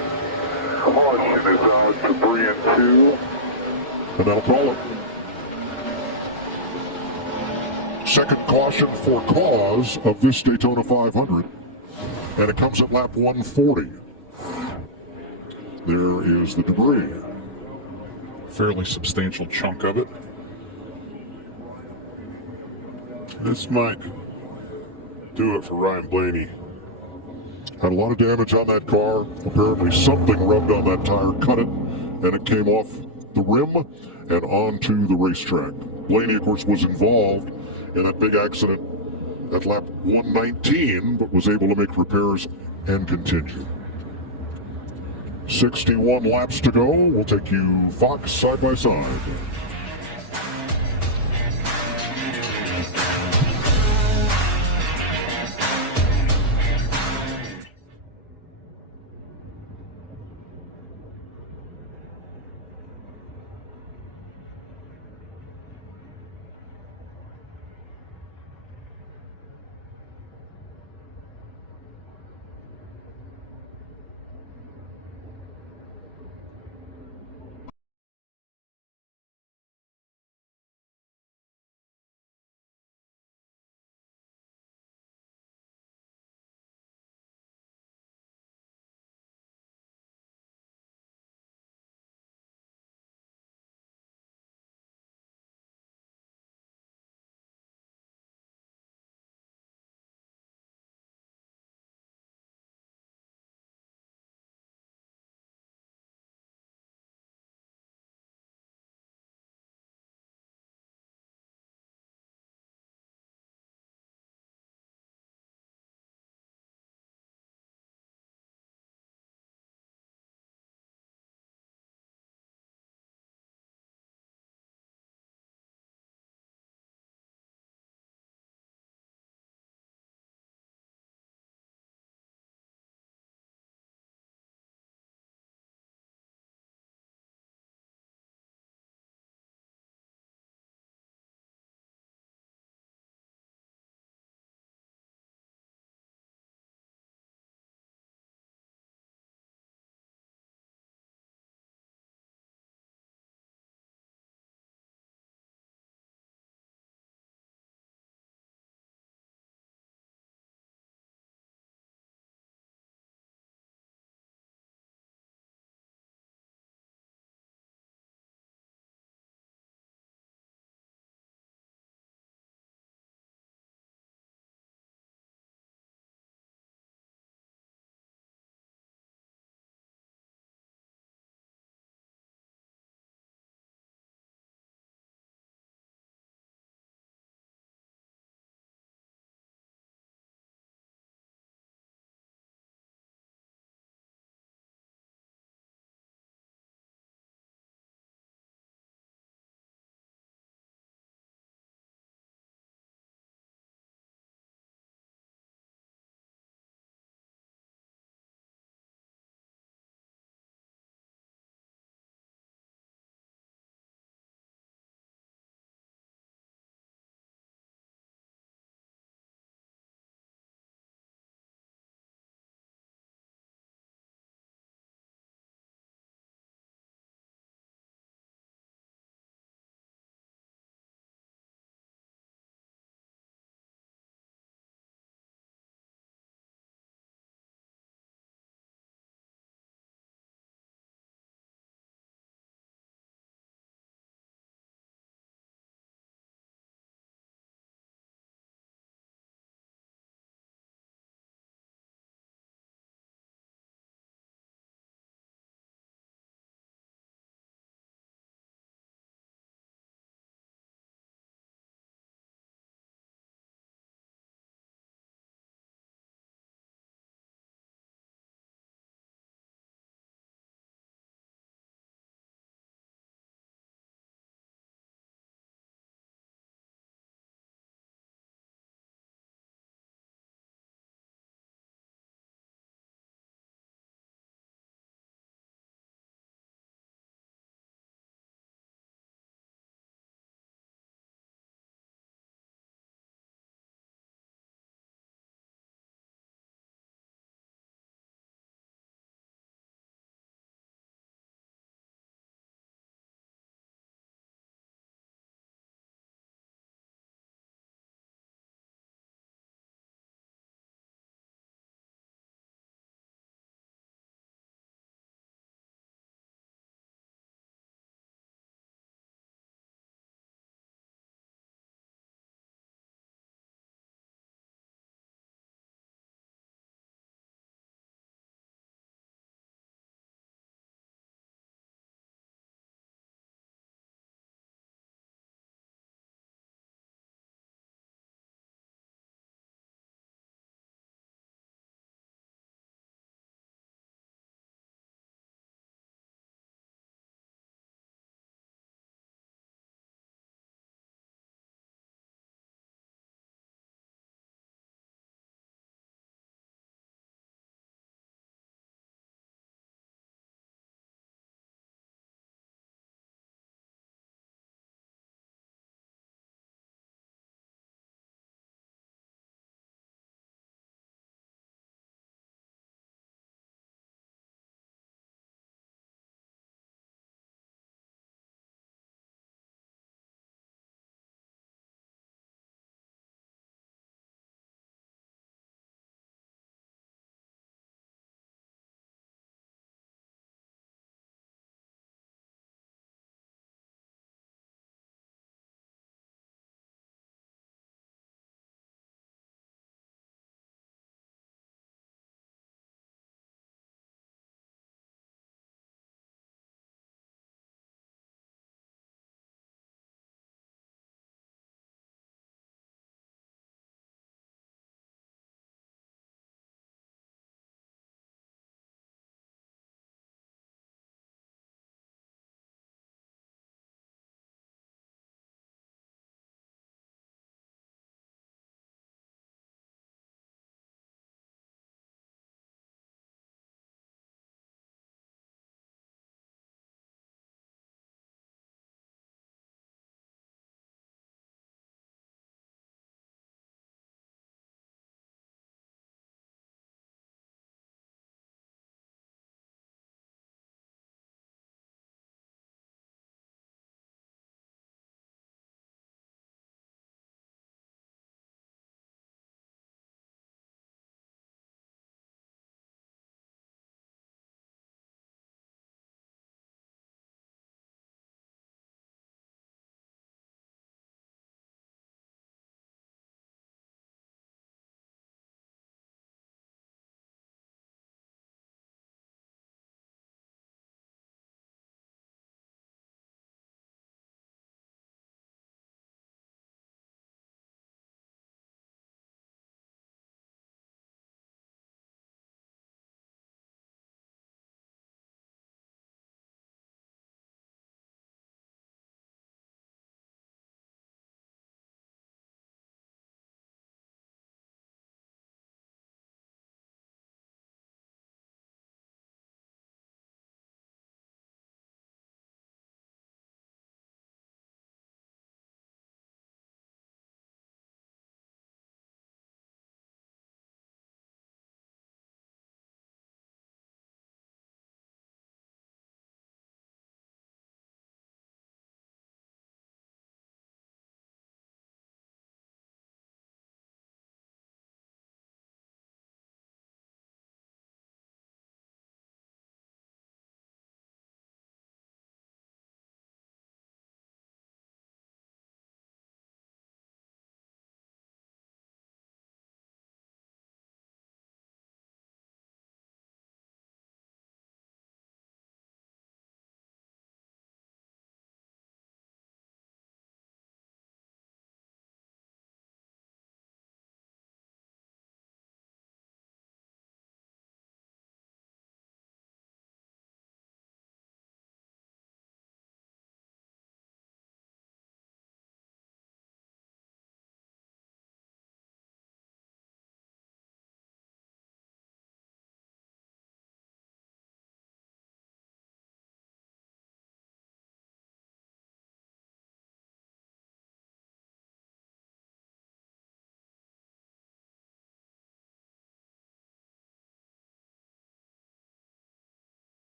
Caution is on to 3 and 2. And that'll call it. Second caution for cause of this Daytona 500. And it comes at lap 140. There is the debris. Fairly substantial chunk of it. This might do it for Ryan Blaney. Had a lot of damage on that car. Apparently something rubbed on that tire, cut it, and it came off the rim and onto the racetrack. Blaney, of course, was involved in that big accident at lap 119, but was able to make repairs and continue. 61 laps to go. We'll take you Fox side by side.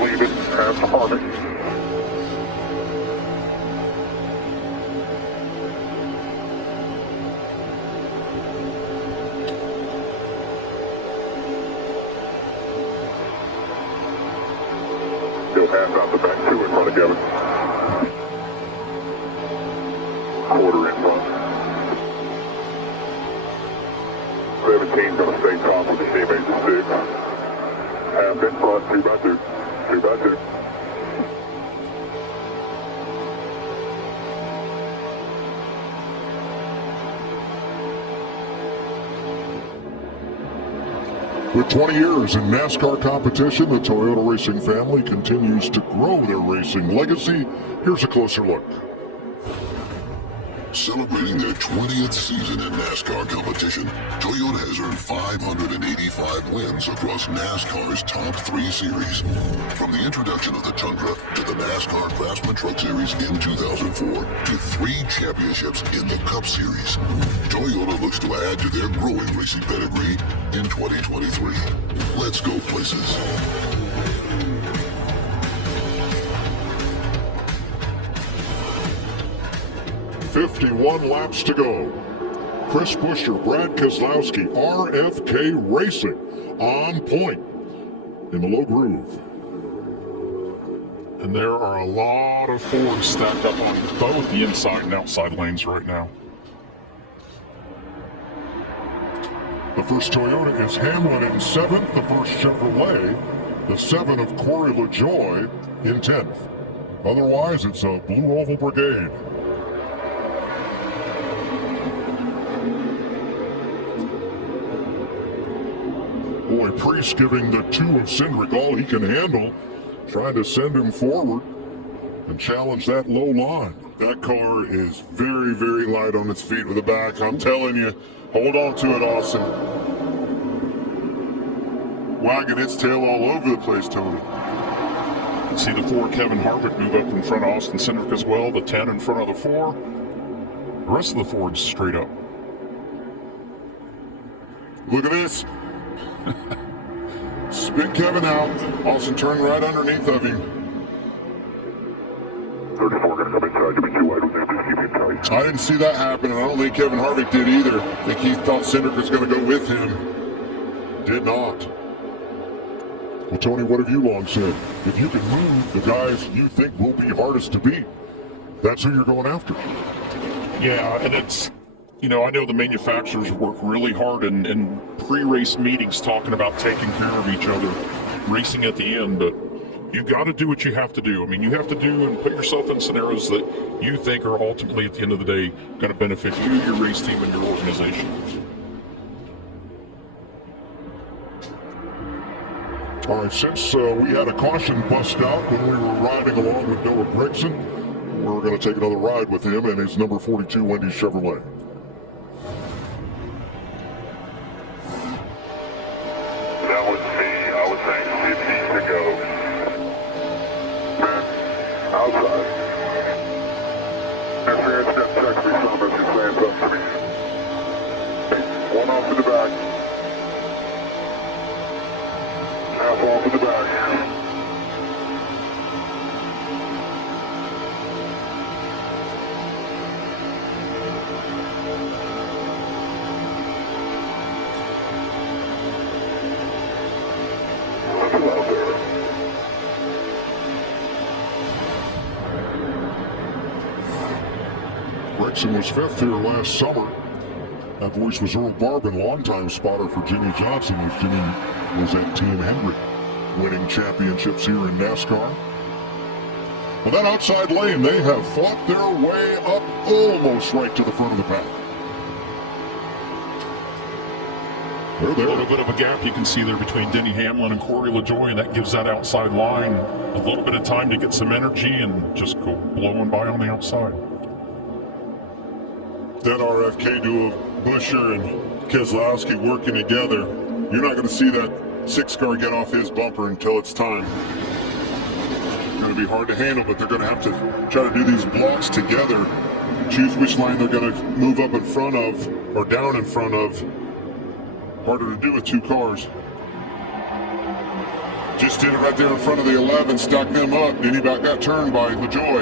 lead it as Harvick. He'll pass out the back two in front of Kevin. Quarter in front. 17's going to stay top with the teammates at 6. Half in front, 2 by 2. 2 by 2. With 20 years in NASCAR competition, the Toyota racing family continues to grow their racing legacy. Here's a closer look. Celebrating their 20th season in NASCAR competition, Toyota has earned 585 wins across NASCAR's top 3 series. From the introduction of the Tundra to the NASCAR Craftsman Truck Series in 2004 to 3 championships in the Cup Series, Toyota looks to add to their growing racing pedigree in 2023. Let's go places. 51 laps to go. Chris Buescher, Brad Keselowski, RFK Racing on point in the low groove. And there are a lot of Fords stacked up on both the inside and outside lanes right now. The first Toyota is Hamlin in 7th, the first Chevrolet, the 7 of Corey LaJoie in 10th. Otherwise, it's a Blue Oval Brigade. Boy, Preece giving the 2 of Hemric all he can handle, trying to send him forward and challenge that low line. That car is very, very light on its feet with the back. I'm telling you, hold on to it, Austin. Wagging its tail all over the place, Tony. See the 4 Kevin Harvick move up in front of Austin Cindric as well. The 10 in front of the 4. The rest of the Fords straight up. Look at this. Spin Kevin out. Austin turned right underneath of him. 34 going to come inside to be too wide with him. Just keep him tight. I didn't see that happen, and I don't think Kevin Harvick did either. I think he thought Cindric was going to go with him. Did not. Well, Tony, what have you long said? If you can move the guys you think will be hardest to beat, that's who you're going after. Yeah, and it's, you know, I know the manufacturers work really hard in pre-race meetings talking about taking care of each other, racing at the end, but you got to do what you have to do. I mean, you have to do and put yourself in scenarios that you think are ultimately, at the end of the day, going to benefit you, your race team, and your organization. All right, since we had a caution bust out when we were riding along with Noah Gragson, we're going to take another ride with him and his number 42 Wendy's Chevrolet. That was me. I was saying 50 to go. Man, outside. Interference net check me some as he stands up to me. One off to the back. Half off to the back. Gragson was 5th here last summer. That voice was Earl Barbin, longtime spotter for Jimmy Johnson, as Jimmy was at Team Hemric, winning championships here in NASCAR. Well, that outside lane, they have fought their way up almost right to the front of the pack. They're there. A little bit of a gap you can see there between Denny Hamlin and Corey LaJoie, and that gives that outside line a little bit of time to get some energy and just go blowing by on the outside. That RFK duo of Buescher and Keselowski working together, you're not going to see that 6-car get off his bumper until it's time. It's going to be hard to handle, but they're going to have to try to do these blocks together, choose which line they're going to move up in front of or down in front of. Harder to do with 2 cars. Just did it right there in front of the 11, stuck them up, then he about got turned by LaJoy.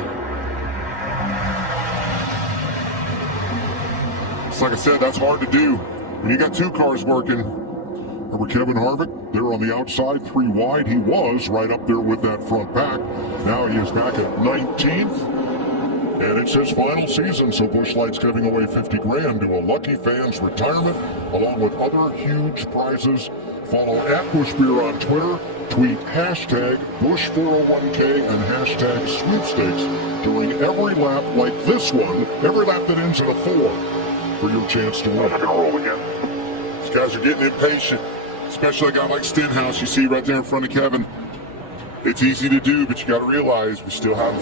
It's like I said, that's hard to do when you got two cars working. Remember Kevin Harvick, there on the outside, 3 wide. He was right up there with that front pack. Now he is back at 19th. And it's his final season, so Busch Light's giving away 50 grand to a lucky fan's retirement, along with other huge prizes. Follow @BuschBeer on Twitter, tweet #Busch401k and #sweepstakes during every lap like this one, every lap that ends in a 4, for your chance to win. Roll again. These guys are getting impatient, especially a guy like Stenhouse. You see right there in front of Kevin. It's easy to do, but you got to realize we still have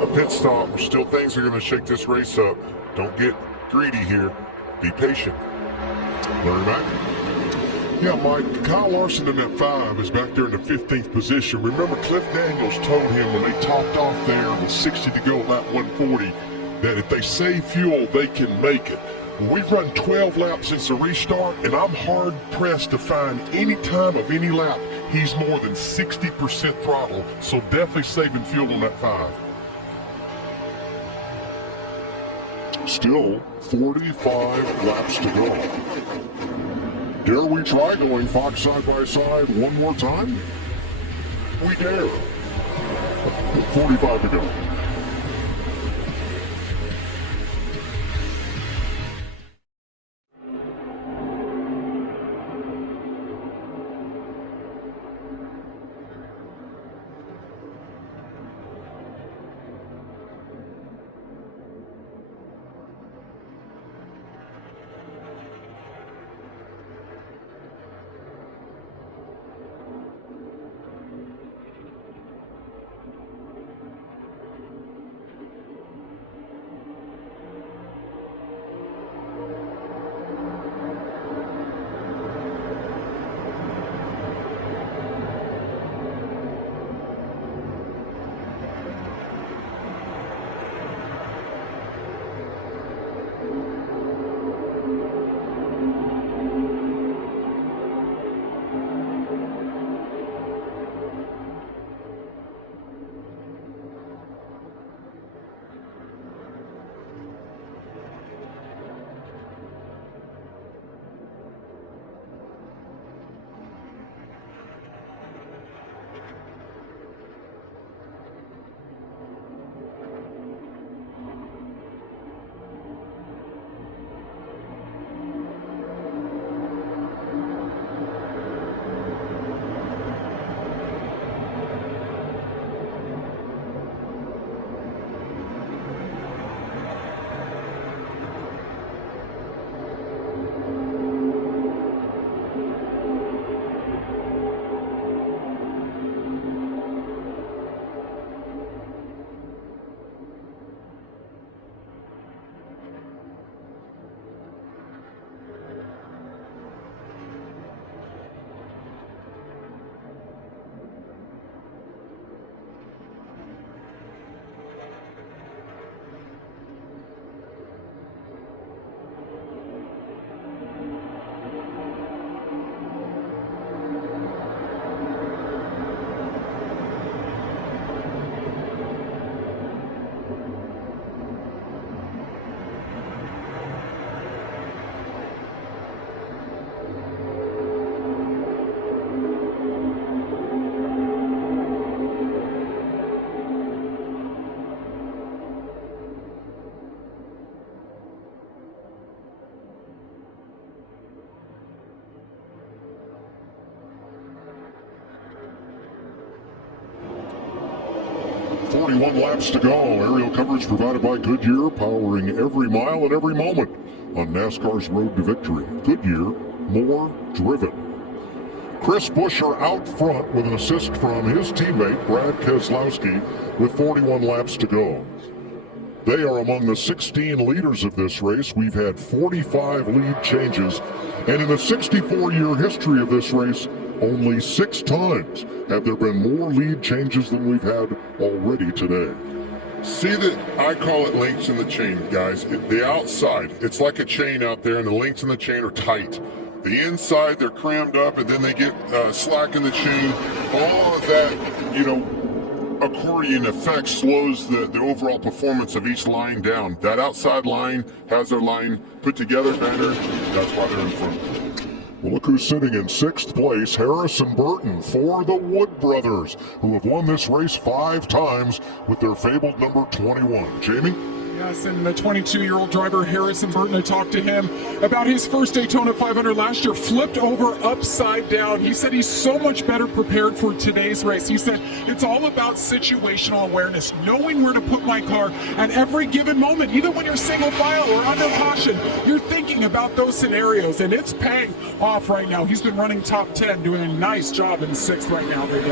a pit stop. There's still things that are going to shake this race up. Don't get greedy here. Be patient. Larry Mack? Yeah, Mike, Kyle Larson in that 5 is back there in the 15th position. Remember, Cliff Daniels told him when they topped off there with 60 to go, lap 140, that if they save fuel, they can make it. Well, we've run 12 laps since the restart, and I'm hard-pressed to find any time of any lap he's more than 60% throttle, so definitely saving fuel on that 5. Still 45 laps to go. Dare we try going Fox side by side one more time? We dare. 45 to go. .41 laps to go. Aerial coverage provided by Goodyear, powering every mile and every moment on NASCAR's road to victory. Goodyear, more driven. Chris Buescher out front with an assist from his teammate Brad Keselowski with 41 laps to go. They are among the 16 leaders of this race. We've had 45 lead changes, and in the 64-year history of this race, only 6 times have there been more lead changes than we've had already today. See that I call it links in the chain, guys. The outside, it's like a chain out there, and the links in the chain are tight. The inside, they're crammed up, and then they get slack in the chain. All of that, you know, accordion effect slows the overall performance of each line down. That outside line has their line put together better. That's why they're in front. Well, look who's sitting in 6th place, Harrison Burton for the Wood Brothers, who have won this race 5 times with their fabled number 21. Jamie? Yes, and the 22-year-old driver Harrison Burton, I talked to him about his first Daytona 500 last year, flipped over upside down. He said he's so much better prepared for today's race. He said it's all about situational awareness, knowing where to put my car at every given moment. Even when you're single file or under caution, you're thinking about those scenarios, and it's paying off right now. He's been running top 10, doing a nice job in 6th right now, baby.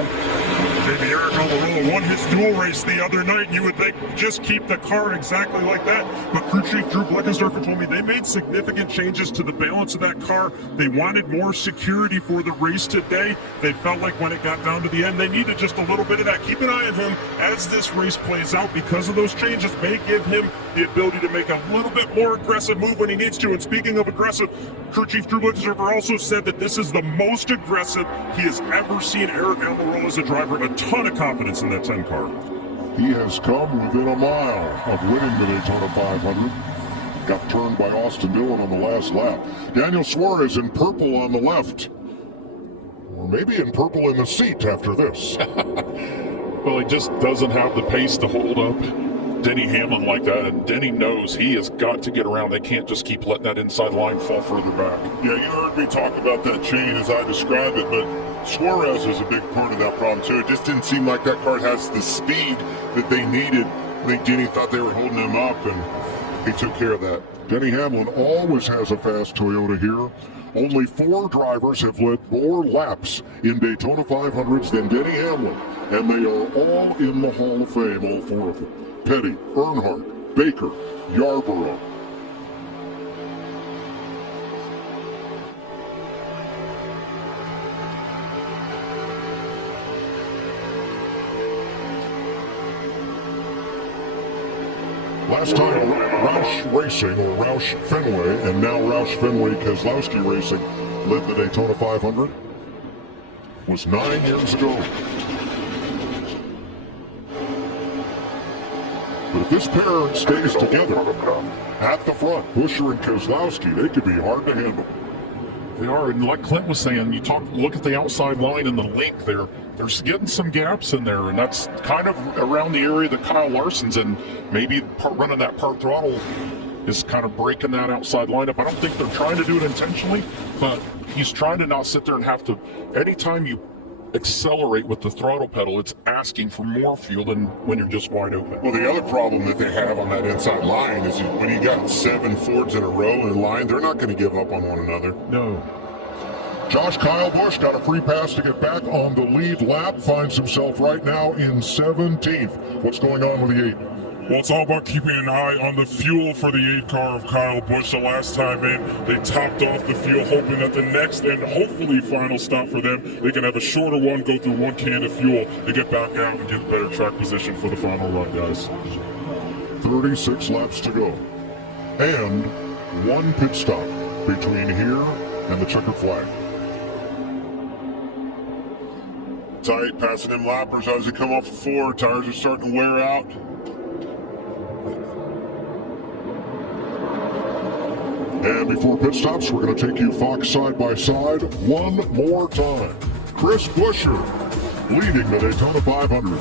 Maybe Erik Jones won his dual race the other night, and you would think just keep the car exactly like that. But crew chief Drew Bleckensdorfer told me they made significant changes to the balance of that car. They wanted more security for the race today. They felt like when it got down to the end, they needed just a little bit of that. Keep an eye on him as this race plays out, because of those changes may give him the ability to make a little bit more aggressive move when he needs to. And speaking of aggressive, crew chief Drew Bleckensdorfer also said that this is the most aggressive he has ever seen Aric Almirola as a driver. A ton of confidence in that 10 car. He has come within a mile of winning the Daytona 500. Got turned by Austin Dillon on the last lap. Daniel Suarez in purple on the left. Or maybe in purple in the seat after this. Well, he just doesn't have the pace to hold up Denny Hamlin like that, and Denny knows he has got to get around. They can't just keep letting that inside line fall further back. Yeah, you heard me talk about that chain as I described it, but Suarez is a big part of that problem too. It just didn't seem like that car has the speed that they needed. I think Denny thought they were holding him up, and he took care of that. Denny Hamlin always has a fast Toyota here. Only 4 drivers have led more laps in Daytona 500s than Denny Hamlin, and they are all in the Hall of Fame, all 4 of them. Petty, Earnhardt, Baker, Yarborough. Last time Roush Racing, or Roush Fenway, and now Roush Fenway Keselowski Racing led the Daytona 500 was 9 years ago. But if this pair stays together at the front, Buescher and Keselowski, they could be hard to handle. They are, and like Clint was saying, look at the outside line and the link there. There's getting some gaps in there, and that's kind of around the area that Kyle Larson's in. Maybe running that part throttle is kind of breaking that outside lineup. I don't think they're trying to do it intentionally, but he's trying to not sit there and have to, anytime you accelerate with the throttle pedal, it's asking for more fuel than when you're just wide open. Well, the other problem that they have on that inside line is when you got 7 Fords in a row in line, they're not going to give up on one another. No. Josh Kyle Busch got a free pass to get back on the lead lap, finds himself right now in 17th. What's going on with the 8? Well, it's all about keeping an eye on the fuel for the 8 car of Kyle Busch. The last time in, they topped off the fuel, hoping that the next and hopefully final stop for them, they can have a shorter one, go through 1 can of fuel to get back out and get better track position for the final run, guys. 36 laps to go. And 1 pit stop between here and the checkered flag. Tight, passing them lappers as they come off the floor. Tires are starting to wear out. And before pit stops, we're going to take you Fox side by side one more time. Chris Buescher leading the Daytona 500.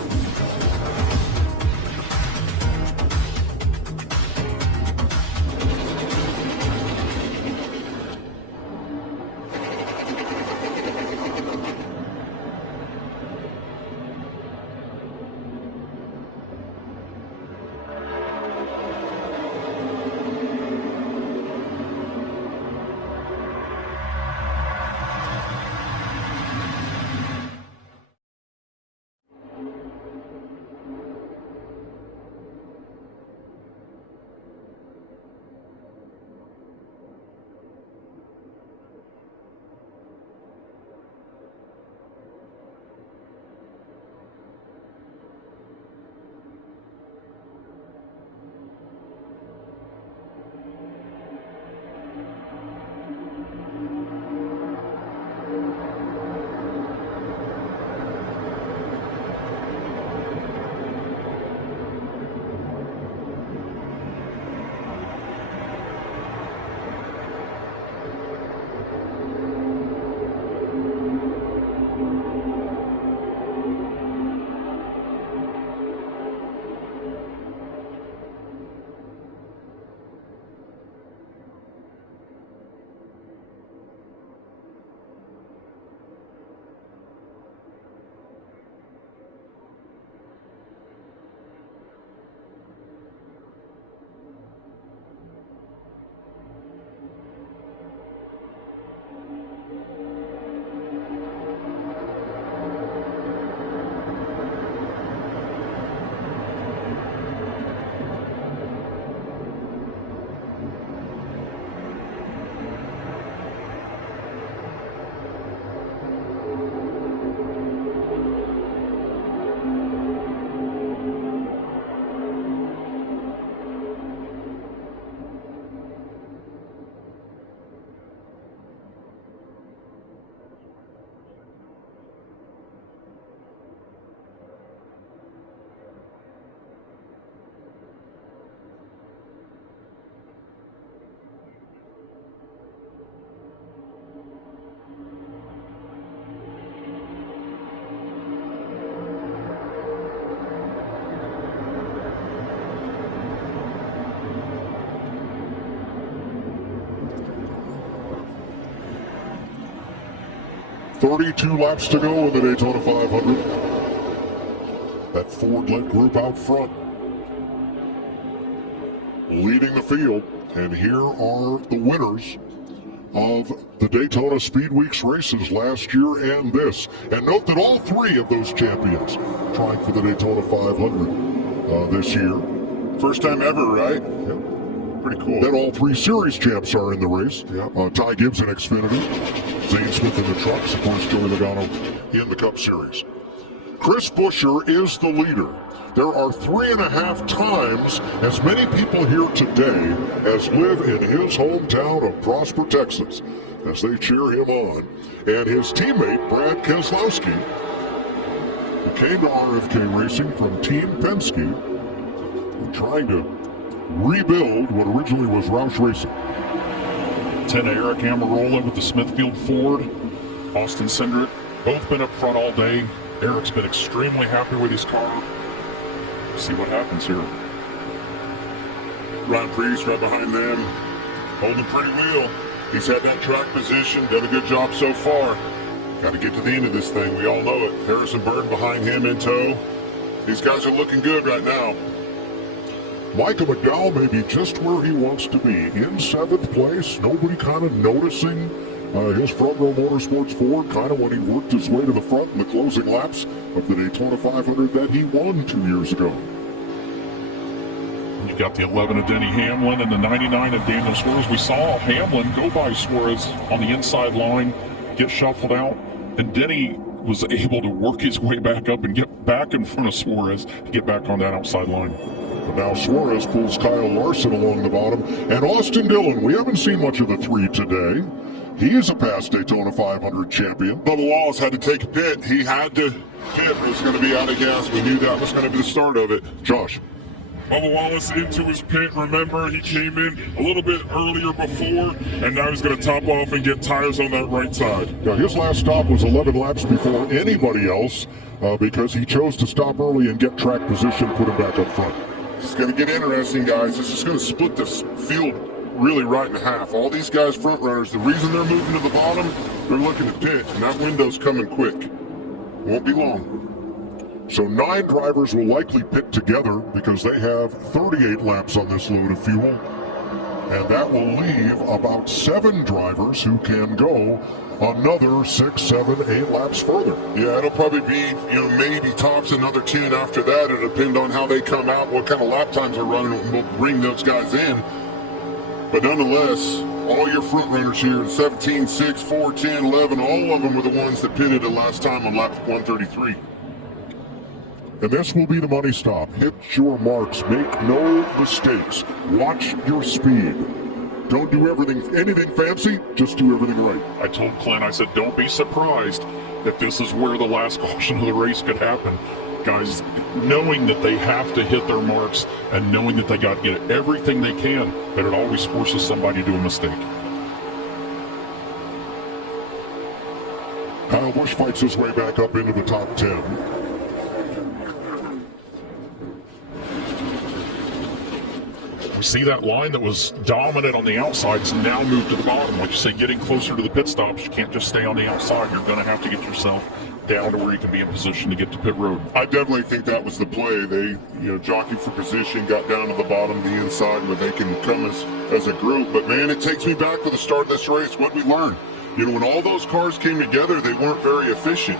32 laps to go in the Daytona 500. That Ford-led group out front, leading the field. And here are the winners of the Daytona Speed Weeks races last year and this. And note that all three of those champions trying for the Daytona 500 this year. First time ever, right? Yep. Pretty cool. Then all three series champs are in the race. Yep. Ty Gibbs in Xfinity, Zane Smith in the trucks, of course Joey Logano in the Cup Series. Chris Buescher is the leader. There are 3.5 times as many people here today as live in his hometown of Prosper, Texas, as they cheer him on. And his teammate, Brad Keselowski, who came to RFK Racing from Team Penske, trying to rebuild what originally was Roush Racing. 10 Erik Jones with the Smithfield Ford, Austin Cindric, both been up front all day. Erik's been extremely happy with his car. See what happens here. Ron Preece right behind them, holding pretty wheel. He's had that track position, done a good job so far. Got to get to the end of this thing, we all know it. Harrison Burton behind him in tow. These guys are looking good right now. Micah McDowell may be just where he wants to be, in 7th place. Nobody kind of noticing his front row motorsports Ford kind of when he worked his way to the front in the closing laps of the Daytona 500 that he won 2 years ago. You got the 11 of Denny Hamlin and the 99 of Daniel Suarez. We saw Hamlin go by Suarez on the inside line, get shuffled out, and Denny was able to work his way back up and get back in front of Suarez to get back on that outside line. But now Suarez pulls Kyle Larson along the bottom, and Austin Dillon. We haven't seen much of the three today. He is a past Daytona 500 champion. Bubba Wallace had to take a pit. He had to pit. It was going to be out of gas. We knew that was going to be the start of it. Josh. Bubba Wallace into his pit. Remember, he came in a little bit earlier before, and now he's going to top off and get tires on that right side. Now, his last stop was 11 laps before anybody else because he chose to stop early and get track position, put him back up front. It's going to get interesting, guys. This is going to split this field really right in half. All these guys front runners, the reason they're moving to the bottom, they're looking to pit, and that window's coming quick. Won't be long. So 9 drivers will likely pit together because they have 38 laps on this load of fuel. And that will leave about 7 drivers who can go another 6, 7, 8 laps further. Yeah, it'll probably be, maybe tops another 10 after that. It'll depend on how they come out, what kind of lap times they're running, and we'll bring those guys in. But nonetheless, all your front runners here, 17, 6, 4, 10, 11, all of them were the ones that pitted the last time on lap 133. And this will be the money stop. Hit your marks. Make no mistakes. Watch your speed. Don't do anything fancy, just do everything right. I told Clint, I said, don't be surprised if this is where the last caution of the race could happen. Guys, knowing that they have to hit their marks and knowing that they got to get everything they can, but it always forces somebody to do a mistake. Kyle Busch fights his way back up into the top 10. We see that line that was dominant on the outside has now moved to the bottom. Like you say, getting closer to the pit stops, you can't just stay on the outside. You're going to have to get yourself down to where you can be in position to get to pit road. I definitely think that was the play. They, jockeyed for position, got down to the bottom, the inside, where they can come as a group. But man, it takes me back to the start of this race. What we learned, when all those cars came together, they weren't very efficient.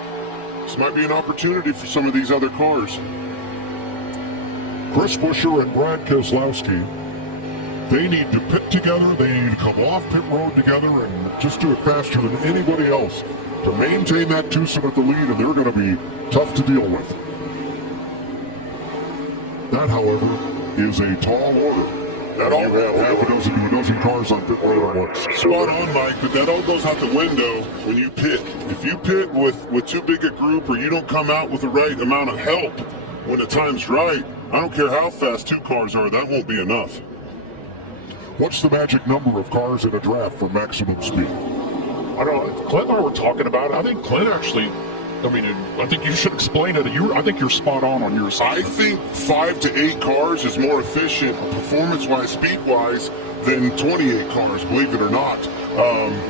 This might be an opportunity for some of these other cars. Chris Buescher and Brad Keselowski, they need to pit together. They need to come off pit road together and just do it faster than anybody else to maintain that twosome at the lead, and they're going to be tough to deal with. That, however, is a tall order. That all have half a dozen to a dozen cars on pit road at once. Spot on, Mike, but that all goes out the window when you pit. If you pit with too big a group or you don't come out with the right amount of help when the time's right, I don't care how fast 2 cars are, that won't be enough. What's the magic number of cars in a draft for maximum speed? I don't know. Clint and I were talking about it. I think Clint actually, I think you should explain it. I think you're spot on your side. I think 5 to 8 cars is more efficient performance-wise, speed-wise, than 28 cars, believe it or not.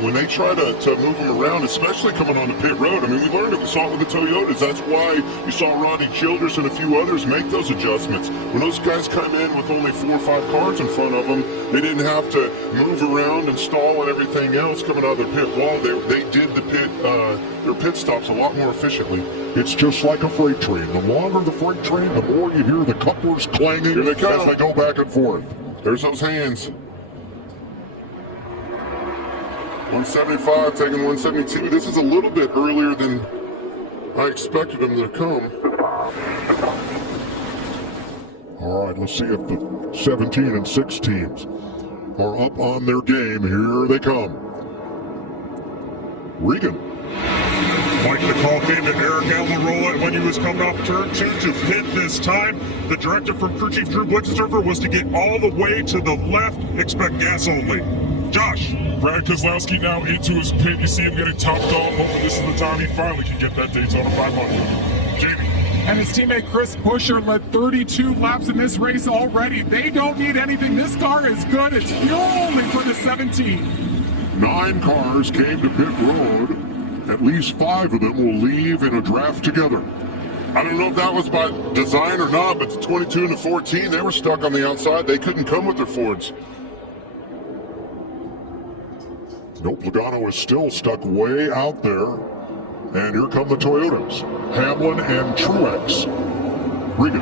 When they try to move them around, especially coming on the pit road, I mean, we learned it, we saw it with the Toyotas. That's why you saw Rodney Childers and a few others make those adjustments. When those guys come in with only 4 or 5 cars in front of them, they didn't have to move around and stall and everything else coming out of their pit wall. They did their pit stops a lot more efficiently. It's just like a freight train. The longer the freight train, the more you hear the couplers clanging Here they come. as they go back and forth. There's those hands. 175 taking 172. This is a little bit earlier than I expected them to come. All right, let's see if the 17 and 6 teams are up on their game. Here they come. Regan. Mike, the call came to Eric Almirola when he was coming off turn 2 to pit this time. The directive from crew chief Drew Blitzerfer was to get all the way to the left, expect gas only. Josh. Brad Keselowski now into his pit. You see him getting topped off. Hopefully this is the time he finally can get that Daytona 500. Jamie. And his teammate Chris Buescher led 32 laps in this race already. They don't need anything. This car is good. It's fuel only for the 17. 9 cars came to pit road. At least 5 of them will leave in a draft together. I don't know if that was by design or not, but the 22 and the 14, they were stuck on the outside. They couldn't come with their Fords. Nope, Logano is still stuck way out there. And here come the Toyotas. Hamlin and Truex. Regan.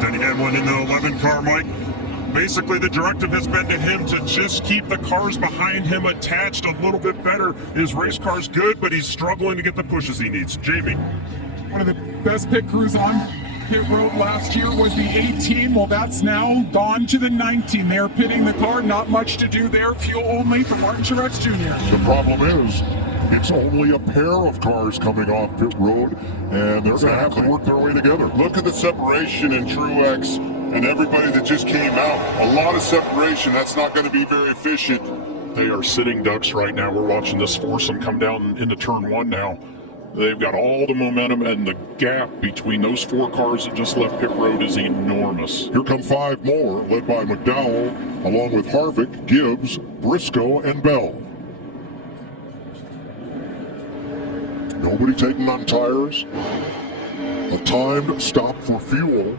Denny Hamlin in the 11 car, Mike. Basically, the directive has been to him to just keep the cars behind him attached a little bit better. His race car's good, but he's struggling to get the pushes he needs. Jamie. One of the best pit crews on pit road last year was the 18. Well, that's now gone to the 19. They're pitting the car. Not much to do there. Fuel only for Martin Truex Jr. The problem is, it's only a pair of cars coming off pit road, and they're going to have to work their way together. Look at the separation in Truex and everybody that just came out. A lot of separation. That's not going to be very efficient. They are sitting ducks right now. We're watching this foursome come down into turn 1 now. They've got all the momentum, and the gap between those 4 cars that just left pit road is enormous. Here come 5 more, led by McDowell, along with Harvick, Gibbs, Briscoe, and Bell. Nobody taking on tires. A timed stop for fuel.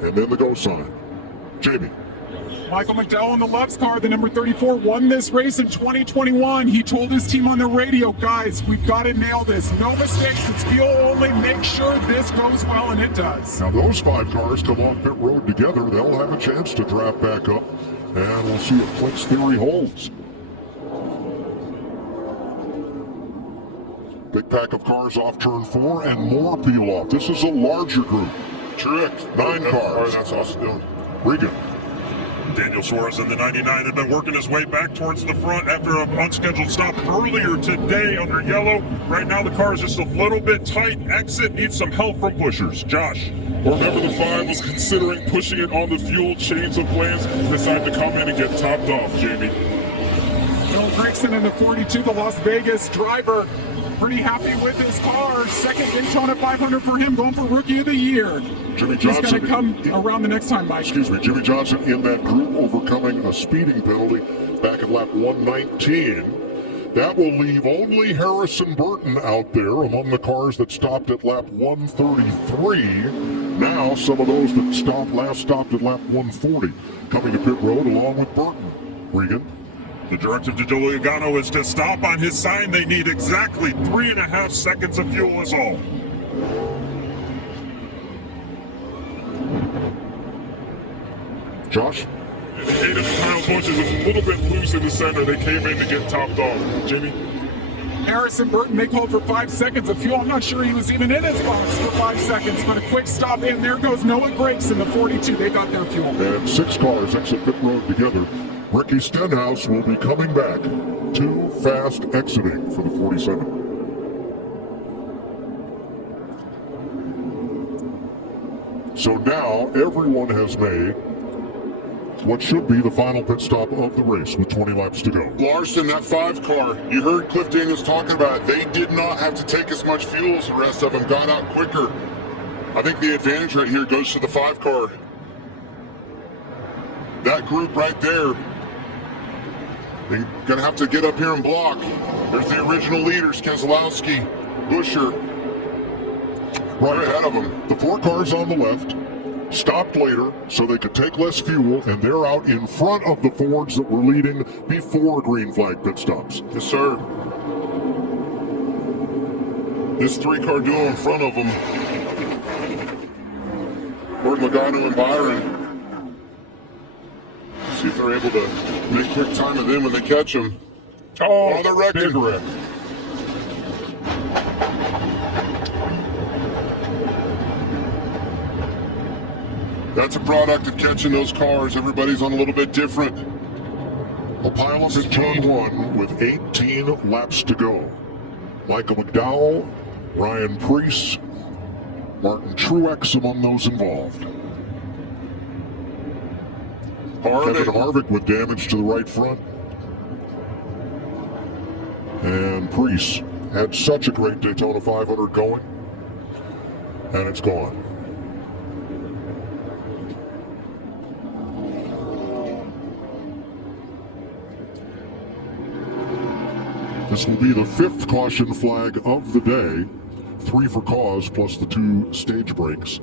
And then the go sign. Jamie. Michael McDowell in the Love's car, the number 34, won this race in 2021. He told his team on the radio, guys, we've got to nail this. No mistakes. It's fuel only. Make sure this goes well, and it does. Now those 5 cars come off pit road together. They'll have a chance to draft back up. And we'll see if Flick's theory holds. Big pack of cars off turn 4 and more peel off. This is a larger group. Truex, 9 cars. That's awesome. Regan. Daniel Suarez in the 99 had been working his way back towards the front after an unscheduled stop earlier today under yellow. Right now the car is just a little bit tight. Exit needs some help from pushers. Josh. Remember the 5 was considering pushing it on the fuel, change of plans, decided to come in and get topped off, Jamie. Bill Grigson in the 42, the Las Vegas driver. Pretty happy with his car. Second Daytona 500 for him, going for Rookie of the Year. Jimmy He's Johnson. going to come around the next time, Mike. Excuse me, Jimmy Johnson in that group overcoming a speeding penalty back at lap 119. That will leave only Harrison Burton out there among the cars that stopped at lap 133. Now some of those that last stopped at lap 140 coming to pit road along with Burton. Regan. The directive to Joe Logano is to stop on his sign. They need exactly 3.5 seconds of fuel is all. Josh? Hayden Kyle Busch is a little bit loose in the center. They came in to get topped off. Jamie? Harrison Burton, they called for 5 seconds of fuel. I'm not sure he was even in his box for 5 seconds, but a quick stop in. There goes Noah Grigson in the 42. They got their fuel. And 6 cars exit pit road together. Ricky Stenhouse will be coming back. 2 fast exiting for the 47. So now everyone has made what should be the final pit stop of the race with 20 laps to go. Larson, that 5 car, you heard Cliff Daniels talking about it. They did not have to take as much fuel as the rest of them, got out quicker. I think the advantage right here goes to the 5 car. that group right there, they're going to have to get up here and block. There's the original leaders, Keselowski, Buescher. Right ahead of them. The 4 cars on the left stopped later so they could take less fuel, and they're out in front of the Fords that were leading before green flag pit stops. Yes, sir. This 3-car duo in front of them, Logano and Byron. See if they're able to make quick time of them when they catch them. Oh, they're wrecking. big wreck. That's a product of catching those cars. Everybody's on a little bit different. A pileup at turn 1 with 18 laps to go. Michael McDowell, Ryan Preece, Martin Truex among those involved. Kevin Harvick with damage to the right front. And Preece had such a great Daytona 500 going, and it's gone. This will be the 5th caution flag of the day, 3 for cause plus the 2 stage breaks,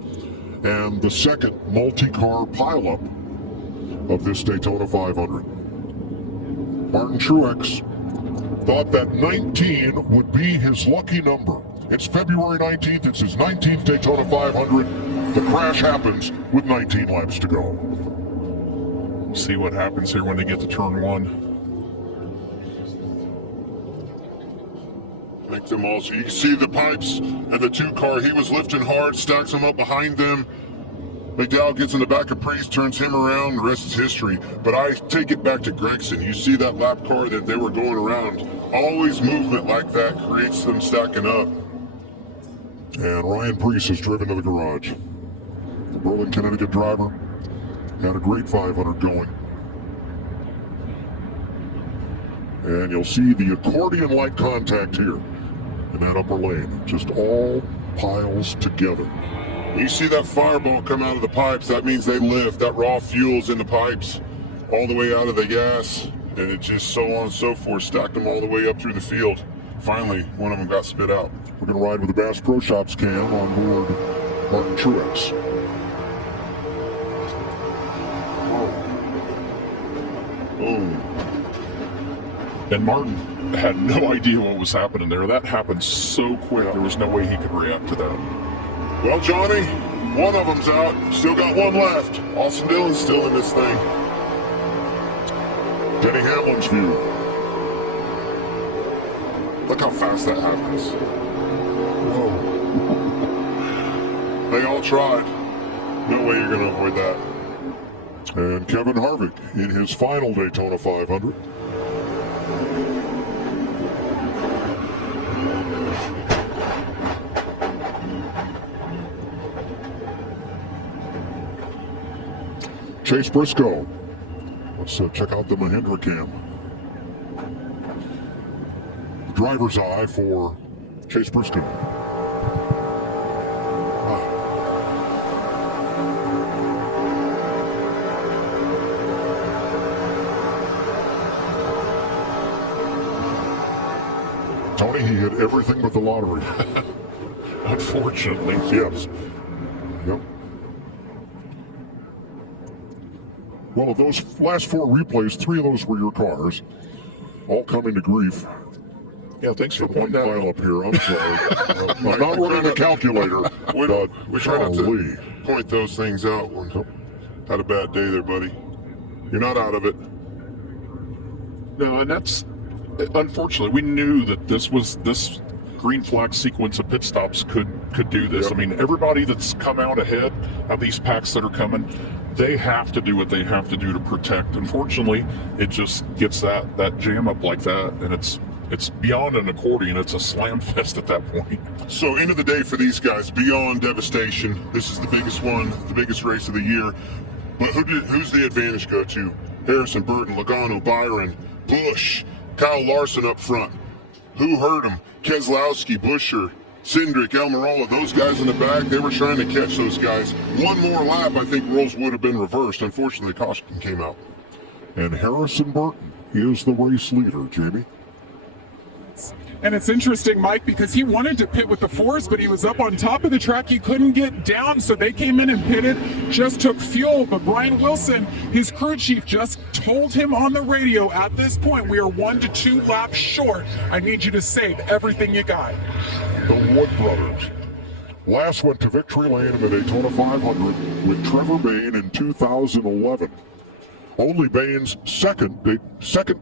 and the 2nd multi-car pileup of this Daytona 500. Martin Truex thought that 19 would be his lucky number. It's February 19th, it's his 19th Daytona 500. The crash happens with 19 laps to go. We'll see what happens here when they get to turn 1. Make them all, so you can see the pipes and the 2-car. He was lifting hard, stacks them up behind them. McDowell gets in the back of Preece, turns him around, the rest is history. But I take it back to Gregson. You see that lap car that they were going around. Always movement like that creates them stacking up. And Ryan Preece is driven to the garage. The Berlin, Connecticut driver had a great 500 going. And you'll see the accordion-like contact here in that upper lane. Just all piles together. You see that fireball come out of the pipes, that means they lift. That raw fuel's in the pipes all the way out of the gas, and it just so on and so forth, stacked them all the way up through the field. Finally, one of them got spit out. We're going to ride with the Bass Pro Shops cam on board Martin Truex. Boom. And Martin had no idea what was happening there. That happened so quick, there was no way he could react to that. Well, Johnny, one of them's out. Still got one left. Austin Dillon's still in this thing. Denny Hamlin's view. Look how fast that happens. Whoa. They all tried. No way you're going to avoid that. And Kevin Harvick in his final Daytona 500. Chase Briscoe. Let's check out the Mahindra cam. The driver's eye for Chase Briscoe. Tony, he hit everything but the lottery. Unfortunately, yes. Yep. Well, of those last 4 replays, 3 of those were your cars, all coming to grief. Yeah, thanks for One pointing that pile out. up here. I'm sorry. I'm not running a calculator. We try not golly. to point those things out. Had a bad day there, buddy. You're not out of it. No, and that's unfortunately we knew that this green flag sequence of pit stops could do this. Yep. I mean, everybody that's come out ahead of these packs that are coming, they have to do what they have to do to protect. Unfortunately, it just gets that jam up like that, and it's beyond an accordion. It's a slam fest at that point. So end of the day for these guys, beyond devastation. This is the biggest one, the biggest race of the year. But who's the advantage go to? Harrison, Burton, Logano, Byron, Busch, Kyle Larson up front. Who hurt him? Keselowski, Buescher, Cindric, Almirola, those guys in the back, they were trying to catch those guys. One more lap, I think roles would have been reversed. Unfortunately, caution came out. And Harrison Burton is the race leader, Jamie. And it's interesting, Mike, because he wanted to pit with the fours, but he was up on top of the track. He couldn't get down, so they came in and pitted, just took fuel. But Brian Wilson, his crew chief, just told him on the radio, at this point, we are 1 to 2 laps short. I need you to save everything you got. The Wood brothers last went to victory lane in the Daytona 500 with Trevor Bayne in 2011. Only Bayne's second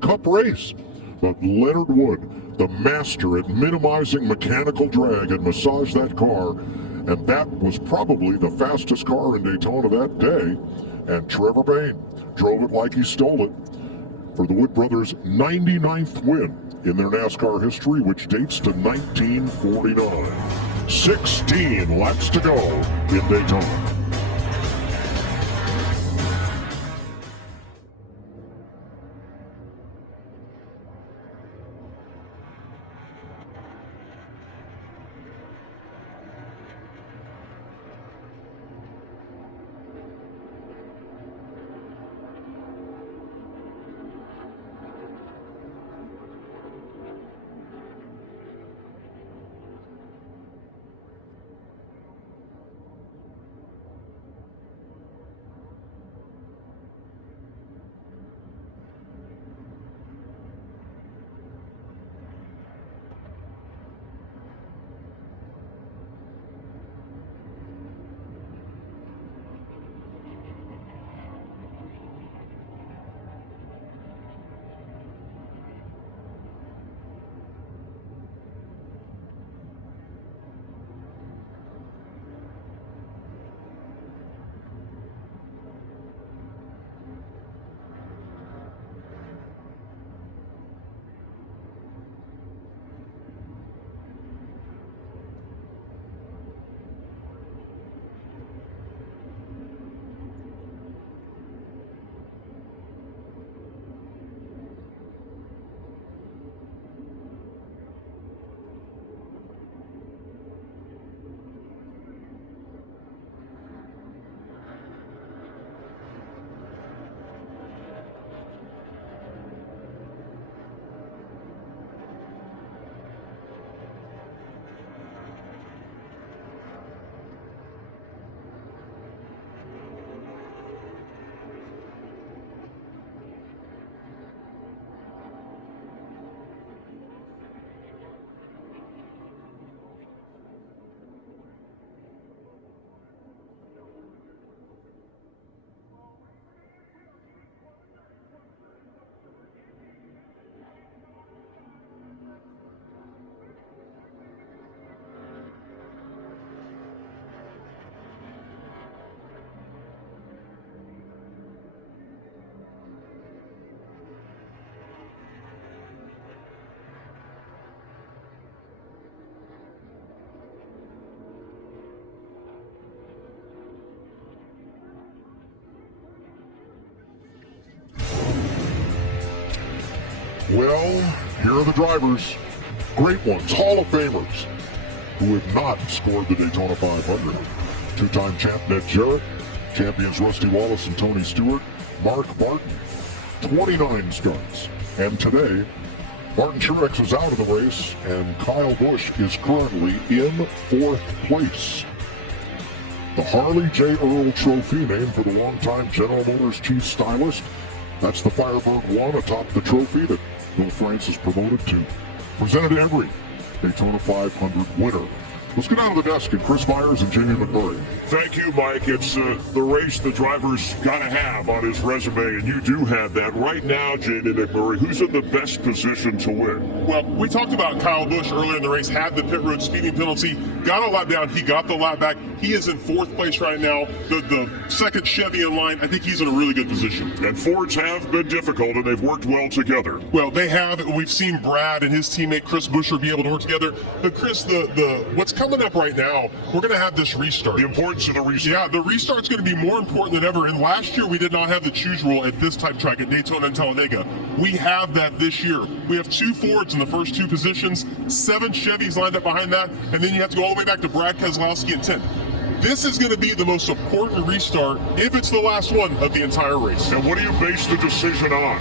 Cup race. But Leonard Wood, the master at minimizing mechanical drag, had massaged that car, and that was probably the fastest car in Daytona that day. And Trevor Bayne drove it like he stole it for the Wood brothers' 99th win in their NASCAR history, which dates to 1949. 16 laps to go in Daytona. Well, here are the drivers. Great ones, Hall of Famers, who have not scored the Daytona 500. Two-time champ Ned Jarrett, champions Rusty Wallace and Tony Stewart, Mark Martin, 29 starts. And today, Martin Truex is out of the race, and Kyle Busch is currently in 4th place. The Harley J. Earl Trophy, named for the longtime General Motors chief stylist. That's the Firebird 1 atop the trophy that Bill Francis promoted to presented to every Daytona 500 winner. Let's get out of the desk and Chris Myers and Jamie McMurray. Thank you, Mike. It's the race the driver's got to have on his resume, and you do have that. Right now, Jamie McMurray, who's in the best position to win? Well, we talked about Kyle Busch earlier in the race, had the pit road speeding penalty, got a lap down, he got the lap back. He is in 4th place right now. The second Chevy in line, I think he's in a really good position. And Fords have been difficult, and they've worked well together. Well, they have. We've seen Brad and his teammate Chris Buescher be able to work together. But Chris, what's coming up right now, we're going to have this restart. The importance of the restart. Yeah, the restart's going to be more important than ever. And last year, we did not have the choose rule at this type track at Daytona and Talladega. We have that this year. We have 2 Fords in the first 2 positions, 7 Chevys lined up behind that, and then you have to go all the way back to Brad Keselowski in 10th. This is going to be the most important restart, if it's the last one, of the entire race. And what do you base the decision on?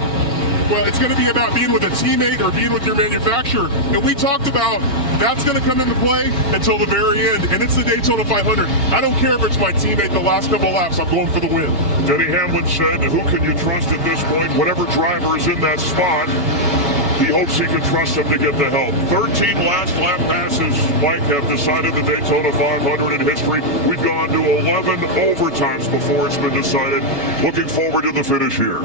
Well, it's going to be about being with a teammate or being with your manufacturer. And we talked about that's going to come into play until the very end, and it's the Daytona 500. I don't care if it's my teammate the last couple laps. I'm going for the win. Denny Hamlin said, who can you trust at this point? Whatever driver is in that spot, he hopes he can trust them to get the help. 13 last lap passes, Mike, have decided the Daytona 500 in history. We've gone to 11 overtimes before it's been decided. Looking forward to the finish here.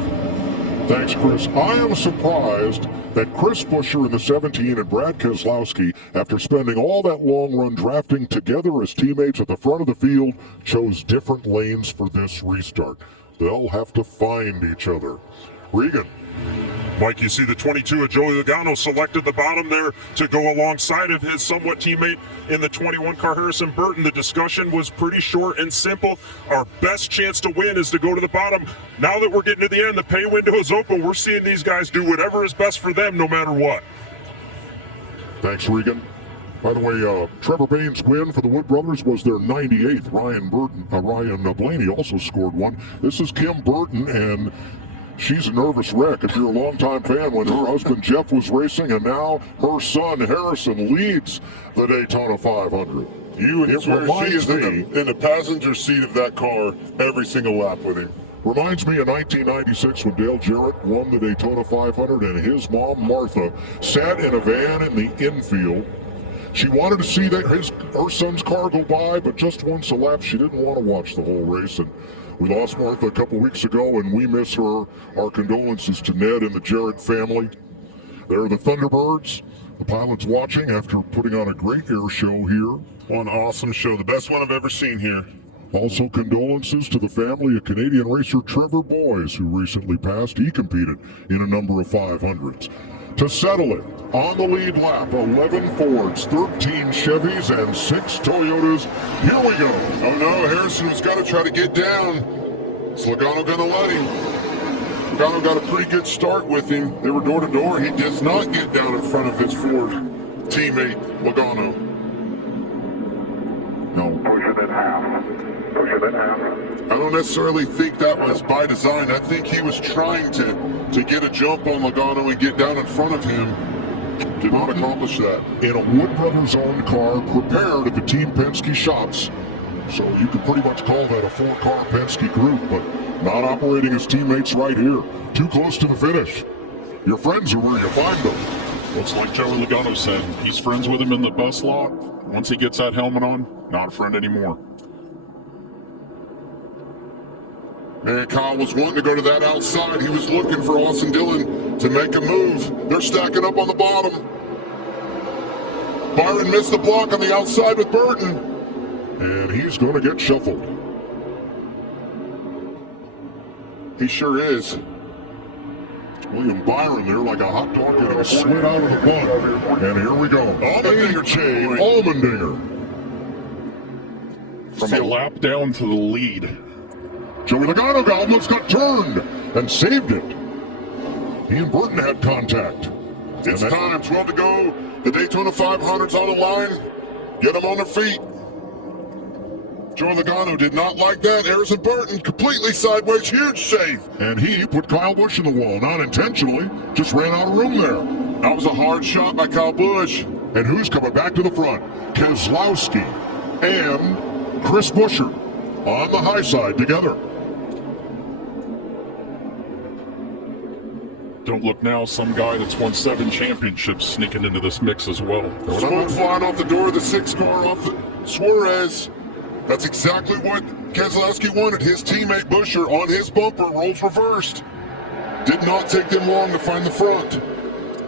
Thanks, Chris. I am surprised that Chris Buescher in the 17 and Brad Keselowski, after spending all that long run drafting together as teammates at the front of the field, chose different lanes for this restart. They'll have to find each other. Regan. Mike, you see the 22 of Joey Logano selected the bottom there to go alongside of his somewhat teammate in the 21 car, Harrison Burton. The discussion was pretty short and simple. Our best chance to win is to go to the bottom. Now that we're getting to the end, the pay window is open. We're seeing these guys do whatever is best for them no matter what. Thanks, Regan. By the way, Trevor Bayne's win for the Wood Brothers was their 98th. Ryan Blaney also scored one. This is Kim Burton, and she's a nervous wreck if you're a longtime fan when her husband Jeff was racing, and now her son Harrison leads the Daytona 500. You would swear she is in the passenger seat of that car every single lap with him. Reminds me of 1996 when Dale Jarrett won the Daytona 500 and his mom Martha sat in a van in the infield. She wanted to see her son's car go by, but just once a lap, she didn't want to watch the whole race. And we lost Martha a couple weeks ago, and we miss her. Our condolences to Ned and the Jarrett family. They're the Thunderbirds. The pilot's watching after putting on a great air show here. One awesome show, the best one I've ever seen here. Also, condolences to the family of Canadian racer Trevor Boyes, who recently passed. He competed in a number of 500s. To settle it, on the lead lap, 11 Fords, 13 Chevys, and 6 Toyotas. Here we go. Oh no, Harrison has got to try to get down. Is Logano going to let him? Logano got a pretty good start with him. They were door to door. He does not get down in front of his Ford teammate, Logano. No. Push it in half. Push it in half. I don't necessarily think that was by design. I think he was trying to get a jump on Logano and get down in front of him. Did not accomplish that. In a Wood Brothers owned car, prepared at the Team Penske shops. So you could pretty much call that a 4-car Penske group, but not operating as teammates right here. Too close to the finish. Your friends are where you find them. Well, it's like Joey Logano said. He's friends with him in the bus lot. Once he gets that helmet on, not a friend anymore. And Kyle was wanting to go to that outside. He was looking for Austin Dillon to make a move. They're stacking up on the bottom. Byron missed the block on the outside with Burton. And he's going to get shuffled. He sure is. William Byron there like a hot dog getting slid out of the bun. And here we go. A.J. Allmendinger. From a lap down to the lead. Joey Logano almost got turned and saved it. He and Burton had contact. It's time, 12 to go. The Daytona 500's on the line. Get them on their feet. Joey Logano did not like that. Harrison Burton completely sideways, huge save. And he put Kyle Busch in the wall, not intentionally, just ran out of room there. That was a hard shot by Kyle Busch. And who's coming back to the front? Keselowski and Chris Buescher on the high side together. Don't look now, some guy that's won 7 championships sneaking into this mix as well. Smoke flying off the door of the 6 car off the Suarez. That's exactly what Keselowski wanted. His teammate Buescher on his bumper, rolls reversed. Did not take them long to find the front.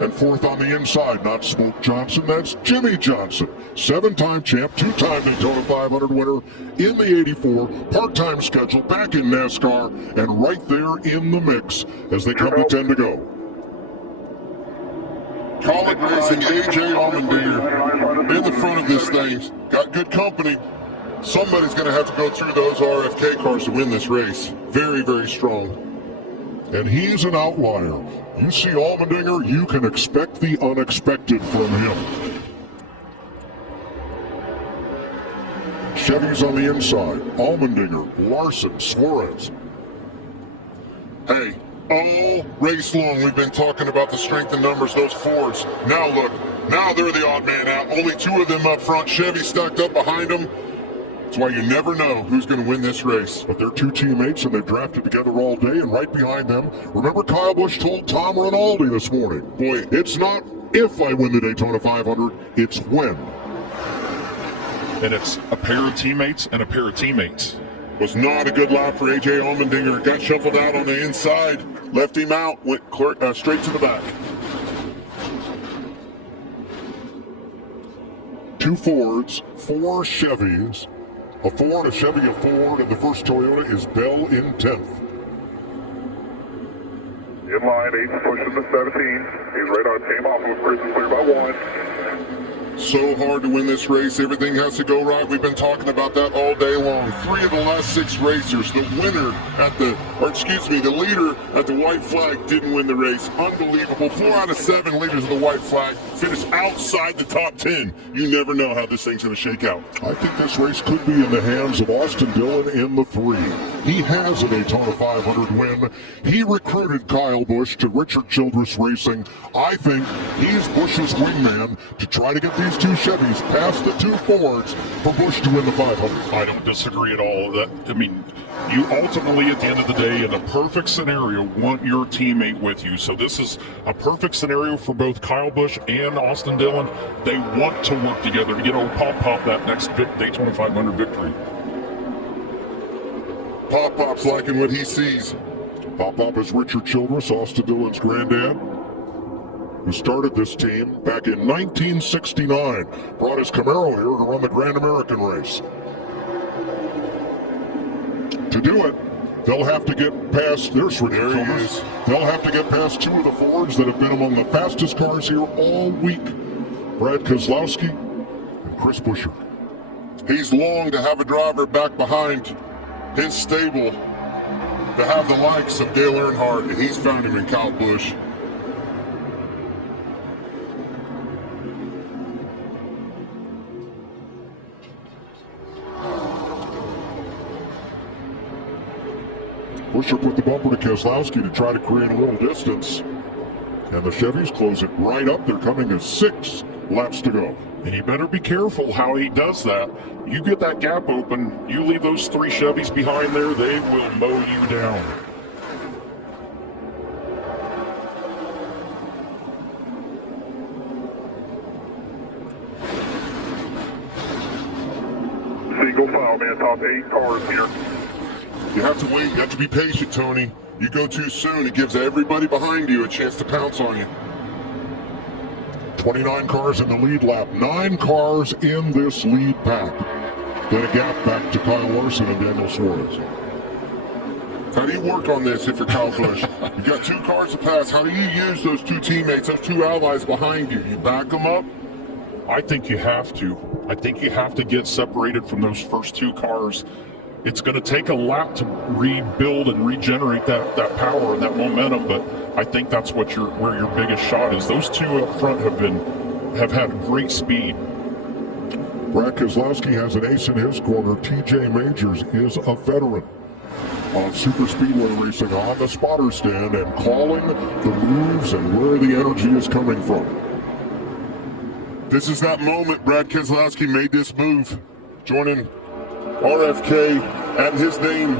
And fourth on the inside, not Smoke Johnson, that's Jimmy Johnson. 7-time champ, 2-time Daytona 500 winner in the 84, part-time schedule, back in NASCAR, and right there in the mix as they come to 10 to go. Colin Racing, A.J. Allmendinger in the front of this thing. Got got good company. Somebody's going to have to go through those RFK cars to win this race. Very, very strong. And he's an outlier. You see Allmendinger, you can expect the unexpected from him. Chevy's on the inside. Allmendinger, Larson, Suarez. Hey, all race long we've been talking about the strength in numbers, those Fords. Now look, now they're the odd man out. Only 2 of them up front. Chevy stacked up behind them. That's why you never know who's going to win this race. But they're 2 teammates, and they've drafted together all day, and right behind them, remember Kyle Busch told Tom Rinaldi this morning, boy, it's not if I win the Daytona 500, it's when. And it's a pair of teammates and a pair of teammates. Was not a good lap for A.J. Allmendinger. Got shuffled out on the inside. Left him out. Went straight to the back. 2 Fords, 4 Chevys. A Ford, a Chevy, a Ford, and the first Toyota is Bell in 10th. In line, 8's pushing the 17. He's right on, came off of Preece, clear by 1. So hard to win this race. Everything has to go right. We've been talking about that all day long. 3 of the last 6 racers. The leader at the white flag didn't win the race. Unbelievable. 4 out of 7 leaders of the white flag finished outside the top 10. You never know how this thing's going to shake out. I think this race could be in the hands of Austin Dillon in the 3. He has a Daytona 500 win. He recruited Kyle Busch to Richard Childress Racing. I think he's Busch's wingman to try to get these 2 Chevys past the 2 Fords for Busch to win the 500. I don't disagree at all. You ultimately, at the end of the day, in a perfect scenario, want your teammate with you. So this is a perfect scenario for both Kyle Busch and Austin Dillon. They want to work together to get old Pop that next Daytona 500 victory. Pop's liking what he sees. Pop is Richard Childress, Austin Dillon's granddad, who started this team back in 1969. Brought his Camaro here to run the Grand American race. To do it, they'll have to get past, they'll have to get past 2 of the Fords that have been among the fastest cars here all week. Brad Keselowski and Chris Buescher. He's longed to have a driver back behind his stable to have the likes of Dale Earnhardt, and he's found him in Kyle Busch. Buescher put the bumper to Keselowski to try to create a little distance. And the Chevys close it right up. They're coming to 6 laps to go. And you better be careful how he does that. You get that gap open, you leave those 3 Chevys behind there, they will mow you down. Single file, man, top 8 cars here. You have to wait. You have to be patient, Tony. You go too soon, it gives everybody behind you a chance to pounce on you. 29 cars in the lead lap. 9 cars in this lead pack. Then a gap back to Kyle Larson and Daniel Suarez. How do you work on this if you're Kyle Busch? You've got 2 cars to pass. How do you use those 2 teammates, those 2 allies behind you? You back them up? I think you have to. I think you have to get separated from those first 2 cars. It's going to take a lap to rebuild and regenerate that power and that momentum, but I think that's where your biggest shot is. Those 2 up front have had great speed. Brad Keselowski has an ace in his corner. TJ Majors is a veteran on super speedway racing on the spotter stand and calling the moves and where the energy is coming from. This is that moment. Brad Keselowski made this move, joining RFK, add his name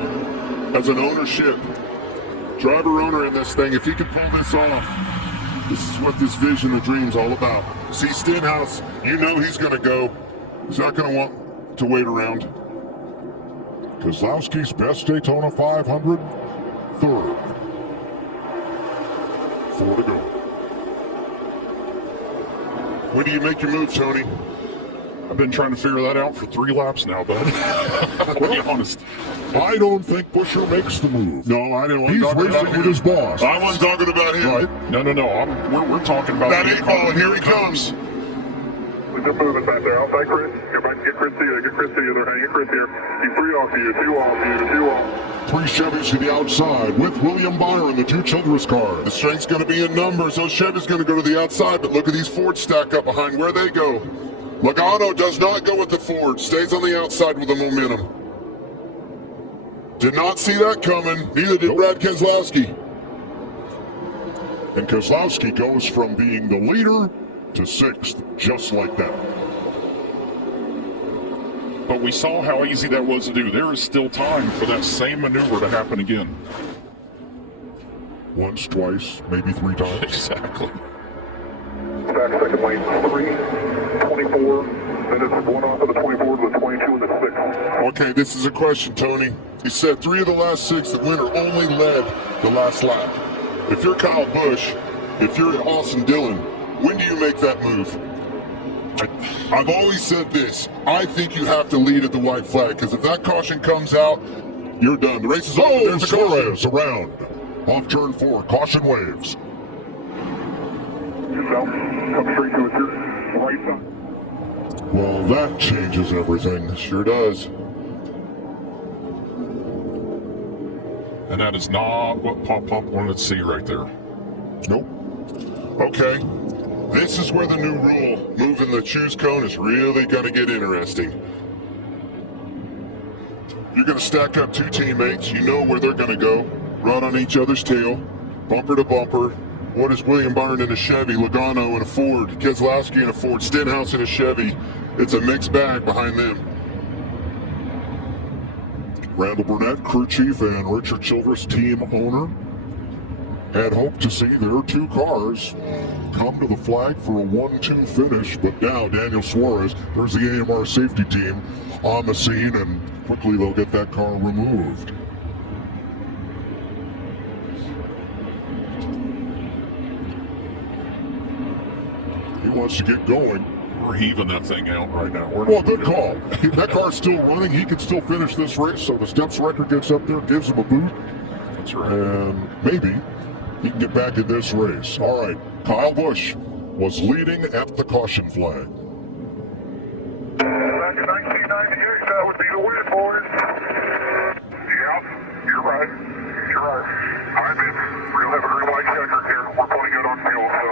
as an ownership, driver owner in this thing. If he can pull this off, this is what this vision of dream's all about. See Stenhouse, you know he's going to go. He's not going to want to wait around. Keselowski's best Daytona 500, 3rd. 4 to go. When do you make your move, Tony? I've been trying to figure that out for 3 laps now, bud. I'll be honest. I don't think Buescher makes the move. No, I didn't want He's to talk about racing with his boss. I wasn't talking about him. Right. No. We're talking about that 8 ball, and here he comes. They're moving back there. Outside Chris. Get Chris here. Get Chris here. They're hanging Chris here. He's 3 off you. 2 off you. 2 off. 3 Chevys to the outside with William Byron, the 2 Childress cars. The strength's going to be in numbers. Those Chevys going to go to the outside, but look at these Fords stack up behind where they go. Logano does not go with the Ford. Stays on the outside with the momentum. Did not see that coming. Neither did Brad Keselowski. And Keselowski goes from being the leader to 6th, just like that. But we saw how easy that was to do. There is still time for that same maneuver to happen again. Once, twice, maybe 3 times. Exactly. Back second lane, 3, 24. Then it's 1 off of the 24 to the 22 and the 6. Okay, this is a question, Tony. He said 3 of the last 6, the winner only led the last lap. If you're Kyle Busch, if you're Austin Dillon, when do you make that move? I've always said this. I think you have to lead at the white flag, because if that caution comes out, you're done. The race is over. Oh, Suarez around. Off turn 4, caution waves. Yourself, come straight to it, your right side. Well, that changes everything. Sure does. And that is not what Pop wanted to see right there. Nope. Okay. This is where the new rule, moving the choose cone, is really going to get interesting. You're going to stack up 2 teammates. You know where they're going to go. Right on each other's tail, bumper to bumper. What is William Byron in a Chevy, Logano in a Ford, Keselowski in a Ford, Stenhouse in a Chevy? It's a mixed bag behind them. Randall Burnett, crew chief and Richard Childress, team owner, had hoped to see their 2 cars come to the flag for a 1-2 finish, but now Daniel Suarez, there's the AMR safety team on the scene, and quickly they'll get that car removed. He wants to get going. We're heaving that thing out right now. Well, good call. That car's still running. He can still finish this race, so the steps record gets up there, gives him a boot. That's right. And maybe he can get back in this race. All right, Kyle Busch was leading at the caution flag. Back in 1998, that would be the win, boys. Yeah, you're right. You're right. All right, man. We'll have a green light checker here. We're plenty good on fuel, so.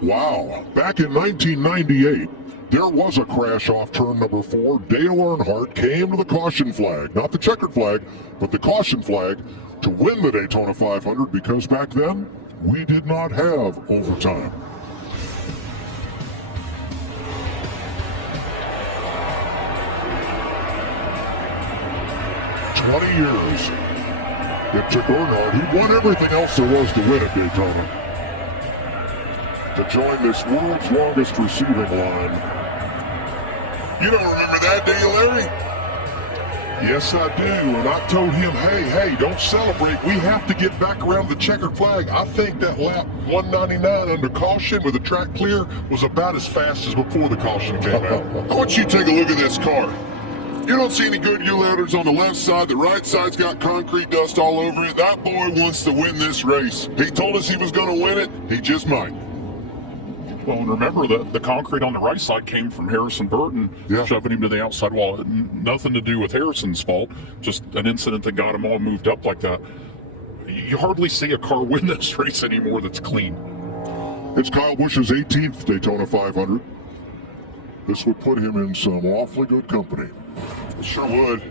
Wow, back in 1998, there was a crash off turn number 4. Dale Earnhardt came to the caution flag, not the checkered flag, but the caution flag, to win the Daytona 500, because back then, we did not have overtime. "20 years. It took Earnhardt, who won everything else there was to win at Daytona, to join this world's longest receiving line." You don't remember that, do you, Larry? Yes, I do. And I told him, hey, don't celebrate. We have to get back around the checkered flag. I think that lap 199 under caution with the track clear was about as fast as before the caution came out. I want you to take a look at this car. You don't see any Goodyear letters on the left side. The right side's got concrete dust all over it. That boy wants to win this race. He told us he was going to win it. He just might. Well, and remember that the concrete on the right side came from Harrison Burton, shoving him to the outside wall. Nothing to do with Harrison's fault, just an incident that got him all moved up like that. You hardly see a car win this race anymore that's clean. It's Kyle Busch's 18th Daytona 500. This would put him in some awfully good company. It sure would.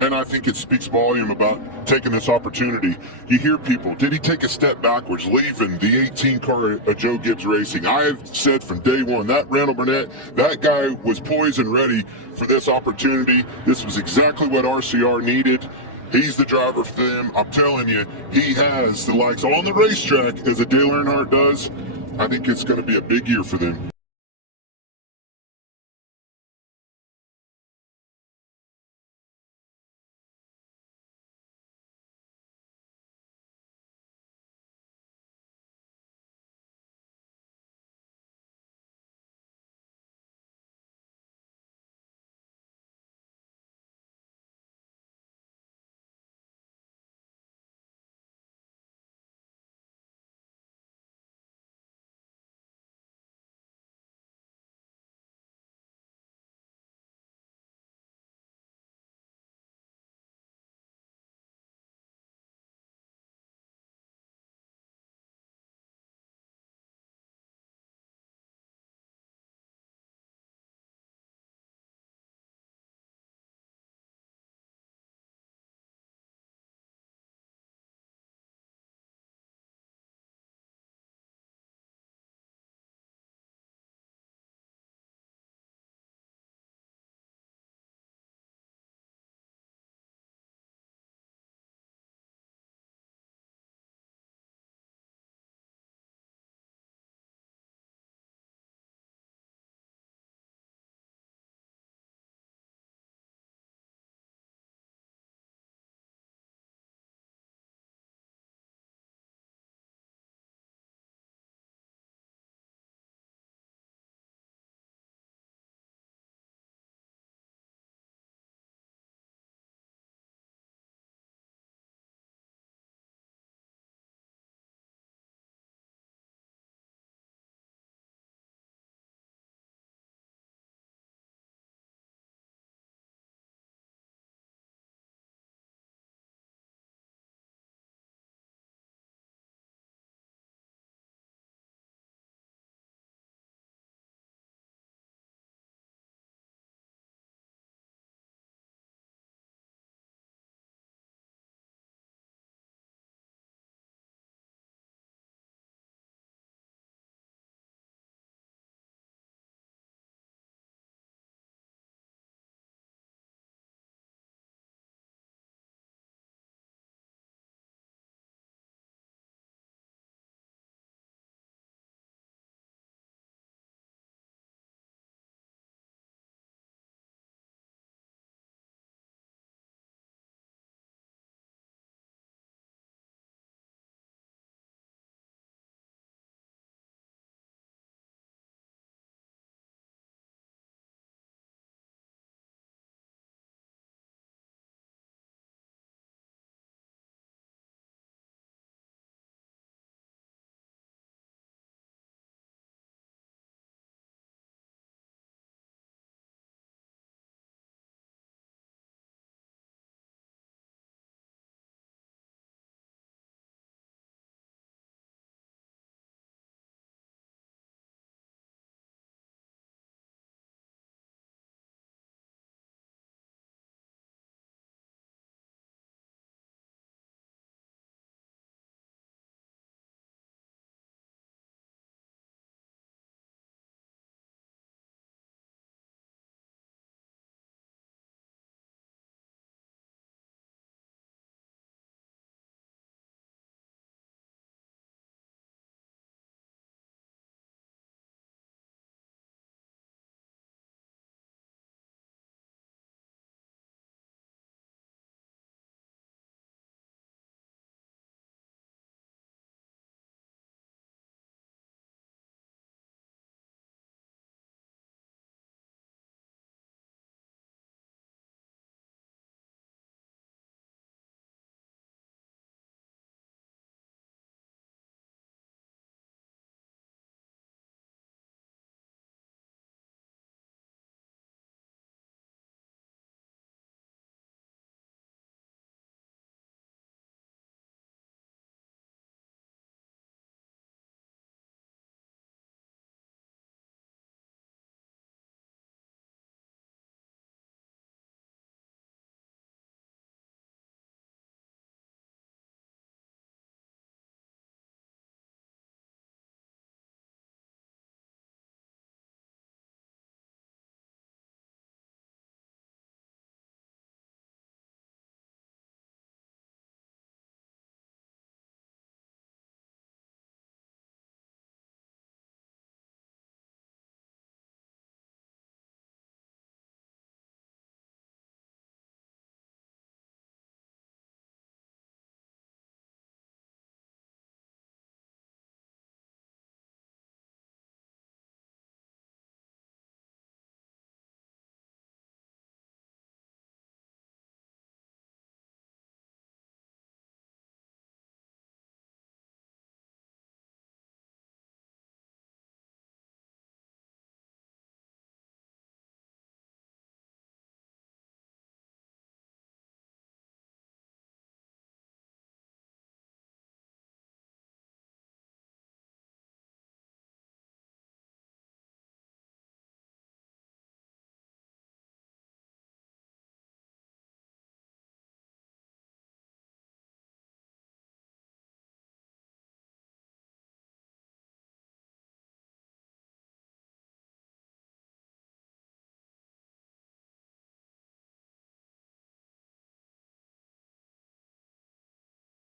And I think it speaks volume about taking this opportunity. You hear people, did he take a step backwards, leaving the 18 car of Joe Gibbs Racing? I have said from day one, that Randall Burnett, that guy was poised and ready for this opportunity. This was exactly what RCR needed. He's the driver for them. I'm telling you, he has the likes on the racetrack as a Dale Earnhardt does. I think it's going to be a big year for them.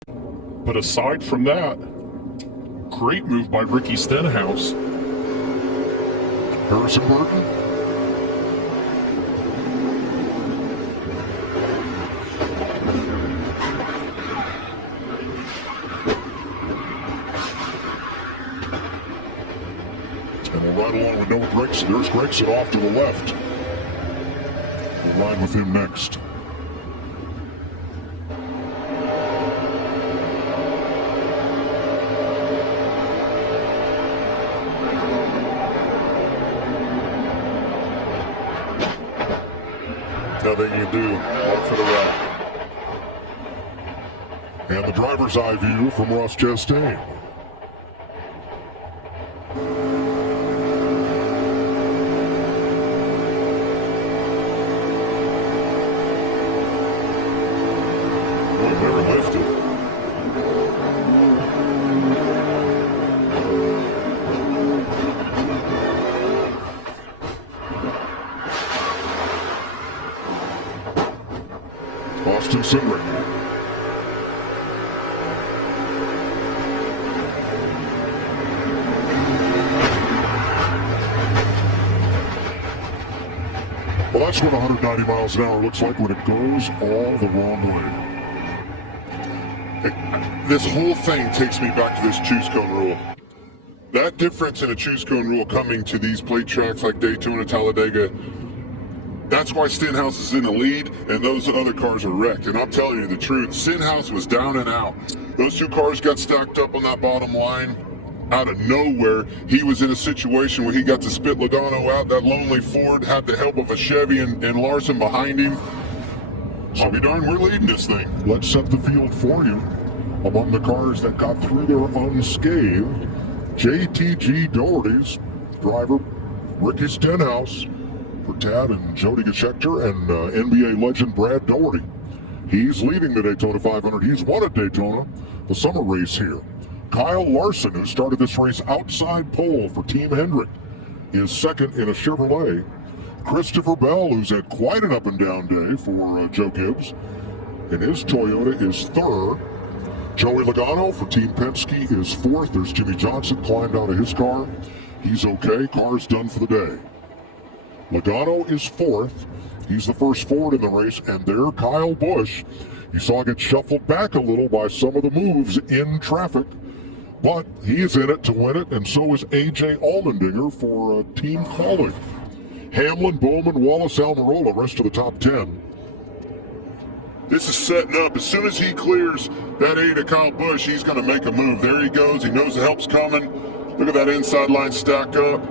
But aside from that, great move by Ricky Stenhouse. Harrison Burton. And we'll ride along with Noah Gregson. There's Gregson off to the left. We'll ride with him next. Nothing you do, one for the right. And the driver's eye view from Ross Chastain. Boy, they were lifted. Hemric. Well, that's what 190 miles an hour looks like when it goes all the wrong way. This whole thing takes me back to this choose cone rule. That difference in a choose cone rule coming to these plate tracks like Daytona, Talladega, that's why Stenhouse is in the lead and those other cars are wrecked. And I'm telling you the truth, Stenhouse was down and out. Those two cars got stacked up on that bottom line. Out of nowhere, he was in a situation where he got to spit Logano out. That lonely Ford had the help of a Chevy and Larson behind him. I'll be darned, we're leading this thing. Let's set the field for you. Among the cars that got through there unscathed, JTG Doherty's driver, Ricky Stenhouse, for Tad and Jody Geschecter, and NBA legend Brad Doherty. He's leading the Daytona 500. He's won at Daytona, the summer race here. Kyle Larson, who started this race outside pole for Team Hemric, is second in a Chevrolet. Christopher Bell, who's had quite an up and down day for Joe Gibbs, and his Toyota is third. Joey Logano for Team Penske is fourth. There's Jimmy Johnson climbed out of his car. He's okay. Car's done for the day. Logano is fourth. He's the first Ford in the race, and there Kyle Busch. You saw get shuffled back a little by some of the moves in traffic, but he is in it to win it, and so is A.J. Allmendinger for Team Colling. Hamlin, Bowman, Wallace, Almirola, rest of the top 10. This is setting up. As soon as he clears that A to Kyle Busch, he's going to make a move. There he goes. He knows the help's coming. Look at that inside line stack up.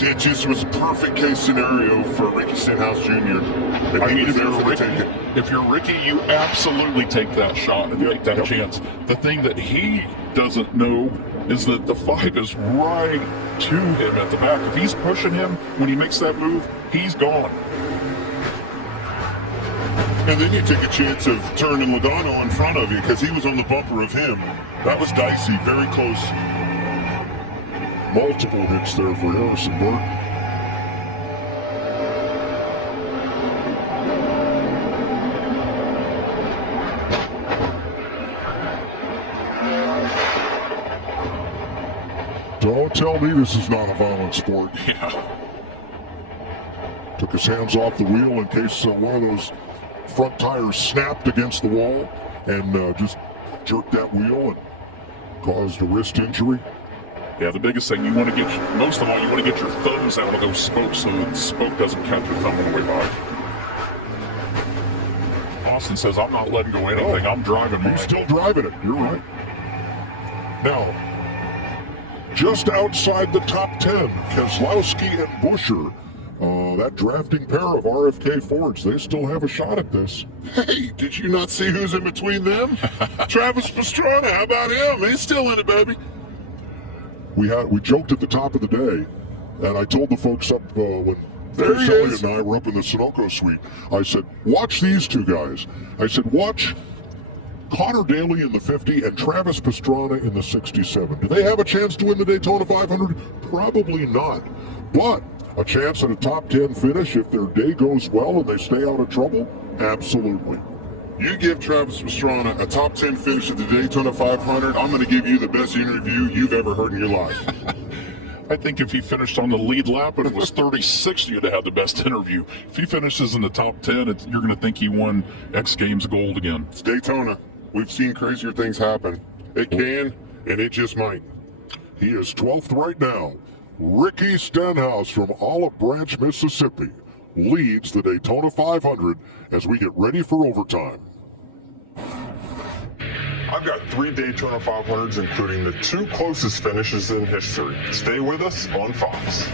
It just was a perfect case scenario for Ricky Stenhouse Jr. And he was there for the taking. If you're Ricky, you absolutely take that shot and take that chance. The thing that he doesn't know is that the 5 is right to him at the back. If he's pushing him when he makes that move, he's gone. And then you take a chance of turning Logano in front of you because he was on the bumper of him. That was dicey, very close. Multiple hits there for Harrison Burton. Don't tell me this is not a violent sport. Yeah. Took his hands off the wheel in case one of those front tires snapped against the wall and just jerked that wheel and caused a wrist injury. Yeah, the biggest thing you want to get, most of all, you want to get your thumbs out of those spokes so the spoke doesn't catch your thumb on the way by. Austin says, I'm not letting go anything. I'm driving mine. He's still driving it. You're right. Now, just outside the top 10, Keselowski and Buescher, that drafting pair of RFK Fords, they still have a shot at this. Hey, did you not see who's in between them? Travis Pastrana, how about him? He's still in it, baby. We joked at the top of the day, and I told the folks up when There he Kelly is. and I were up in the Sunoco suite, I said, watch these two guys. I said, watch Connor Daly in the 50 and Travis Pastrana in the 67. Do they have a chance to win the Daytona 500? Probably not. But a chance at a top 10 finish if their day goes well and they stay out of trouble? Absolutely. You give Travis Pastrana a top 10 finish at the Daytona 500, I'm going to give you the best interview you've ever heard in your life. I think if he finished on the lead lap and it was 36, you'd have had the best interview. If he finishes in the top 10, you're going to think he won X Games gold again. It's Daytona. We've seen crazier things happen. It can, and it just might. He is 12th right now. Ricky Stenhouse from Olive Branch, Mississippi, leads the Daytona 500 as we get ready for overtime. I've got 3 Daytona 500s, including the 2 closest finishes in history. Stay with us on Fox.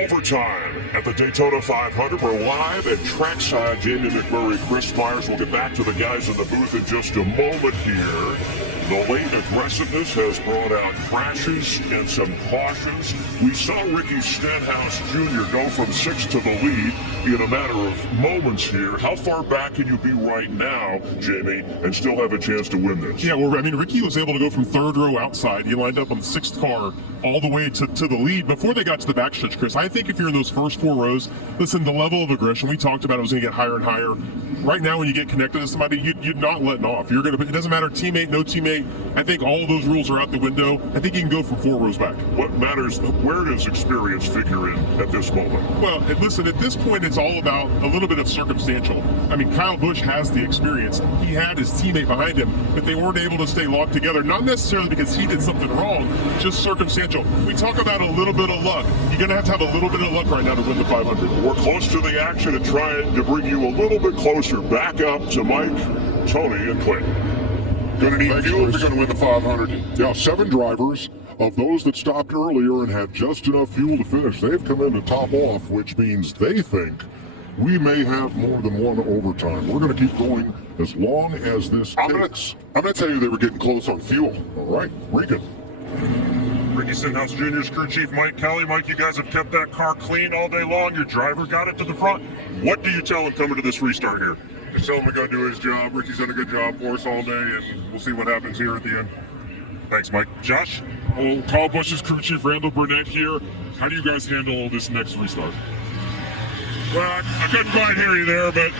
Overtime at the Daytona 500. We're live at trackside. Jamie McMurray, Chris Myers. We'll get back to the guys in the booth in just a moment here. The late aggressiveness has brought out crashes and some cautions. We saw Ricky Stenhouse Jr. go from 6th to the lead in a matter of moments here. How far back can you be right now, Jamie, and still have a chance to win this? Yeah, well, I mean, Ricky was able to go from 3rd row outside. He lined up on the 6th car all the way to the lead before they got to the backstretch, Chris. I think if you're in those first 4 rows, listen, the level of aggression, we talked about it was going to get higher and higher. Right now, when you get connected to somebody, you're not letting off. You're going to. It doesn't matter, teammate, no teammate. I think all of those rules are out the window. I think you can go from 4 rows back. What matters, where does experience figure in at this moment? Well, listen, at this point, it's all about a little bit of circumstantial. I mean, Kyle Busch has the experience. He had his teammate behind him, but they weren't able to stay locked together. Not necessarily because he did something wrong, just circumstantial. We talk about a little bit of luck. You're going to have a little bit of luck right now to win the 500. We're close to the action and trying to bring you a little bit closer. Back up to Mike, Tony, and Clinton. Going to need fuel if you're going to win the 500. Yeah, 7 drivers. Of those that stopped earlier and had just enough fuel to finish, they've come in to top off, which means they think we may have more than one overtime. We're going to keep going as long as this takes. I'm going to tell you they were getting close on fuel. All right, Regan. Ricky Stenhouse Jr.'s crew chief Mike Kelly. Mike, you guys have kept that car clean all day long. Your driver got it to the front. What do you tell him coming to this restart here? Just tell him to go do his job. Ricky's done a good job for us all day, and we'll see what happens here at the end. Thanks, Mike. Josh? Well, Kyle Busch's crew chief Randall Burnett here. How do you guys handle this next restart? Well, I couldn't quite hear you there, but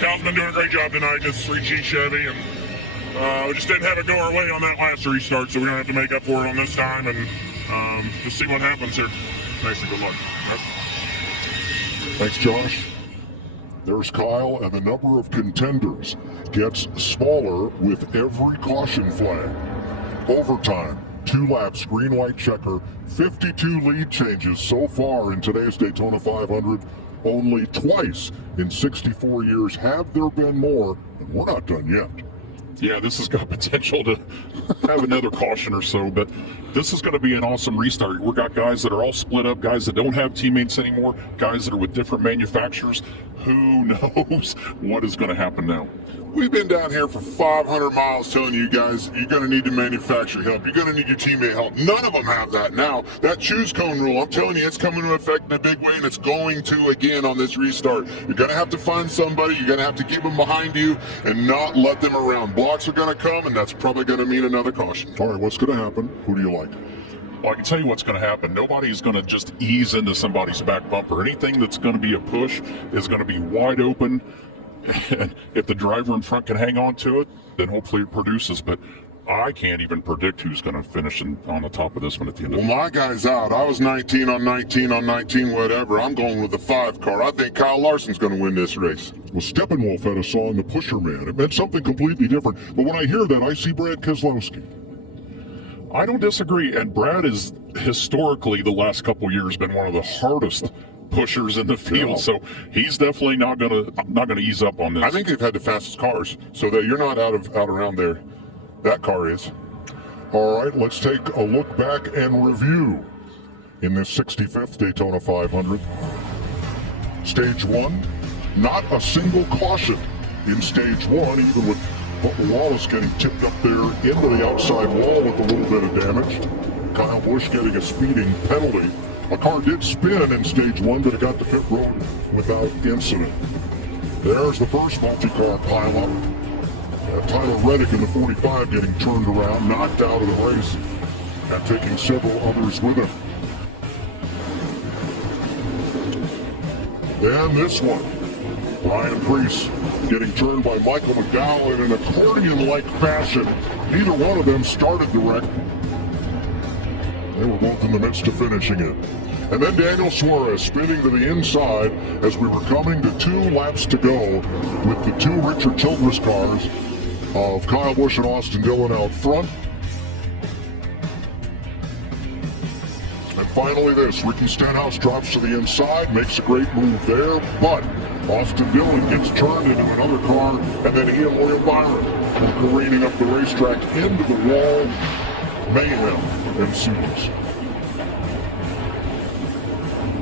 Cal's been doing a great job tonight. Just 3G Chevy, and we just didn't have it go our way on that last restart, so we're going to have to make up for it on this time, and just see what happens here. Thanks and good luck. Thanks, Josh. There's Kyle, and the number of contenders gets smaller with every caution flag. Overtime, 2 laps, green light checker, 52 lead changes so far in today's Daytona 500. Only twice in 64 years have there been more, and we're not done yet. Yeah, this has got potential to have another caution or so, but this is going to be an awesome restart. We've got guys that are all split up, guys that don't have teammates anymore, guys that are with different manufacturers. Who knows what is going to happen now? We've been down here for 500 miles telling you guys you're going to need to manufacturer help. You're going to need your teammate help. None of them have that now. That choose cone rule, I'm telling you, it's coming to effect in a big way, and it's going to again on this restart. You're going to have to find somebody. You're going to have to keep them behind you and not let them around. Blocks are going to come, and that's probably going to mean another caution. All right, what's going to happen? Who do you like? Well, I can tell you what's going to happen. Nobody's going to just ease into somebody's back bumper. Anything that's going to be a push is going to be wide open. And if the driver in front can hang on to it, then hopefully it produces. But I can't even predict who's going to finish on the top of this one at the end of the day. Well, my guy's out. I was 19 on 19 on 19, whatever. I'm going with the 5 car. I think Kyle Larson's going to win this race. Well, Steppenwolf had a song, The Pusher Man. It meant something completely different. But when I hear that, I see Brad Keselowski. I don't disagree. And Brad is historically the last couple years been one of the hardest pushers in the field, Yeah. so he's definitely not gonna ease up on this. I think they've had the fastest cars, so that you're not out around there. That car is. All right, let's take a look back and review in this 65th Daytona 500. Stage 1, not a single caution in Stage 1, even with Bubba Wallace getting tipped up there into the outside wall with a little bit of damage. Kyle Busch getting a speeding penalty. A car did spin in Stage 1, but it got to pit road without incident. There's the first multi-car pileup. Tyler Reddick in the 45 getting turned around, knocked out of the race, and taking several others with him. Then this one, Ryan Preece getting turned by Michael McDowell in an accordion-like fashion. Neither one of them started the wreck. They were both in the midst of finishing it. And then Daniel Suarez spinning to the inside as we were coming to 2 laps to go with the 2 Richard Childress cars of Kyle Busch and Austin Dillon out front. And finally this, Ricky Stenhouse drops to the inside, makes a great move there, but Austin Dillon gets turned into another car, and then Ian Royal Byron come careening up the racetrack into the wall. Mayhem ensues.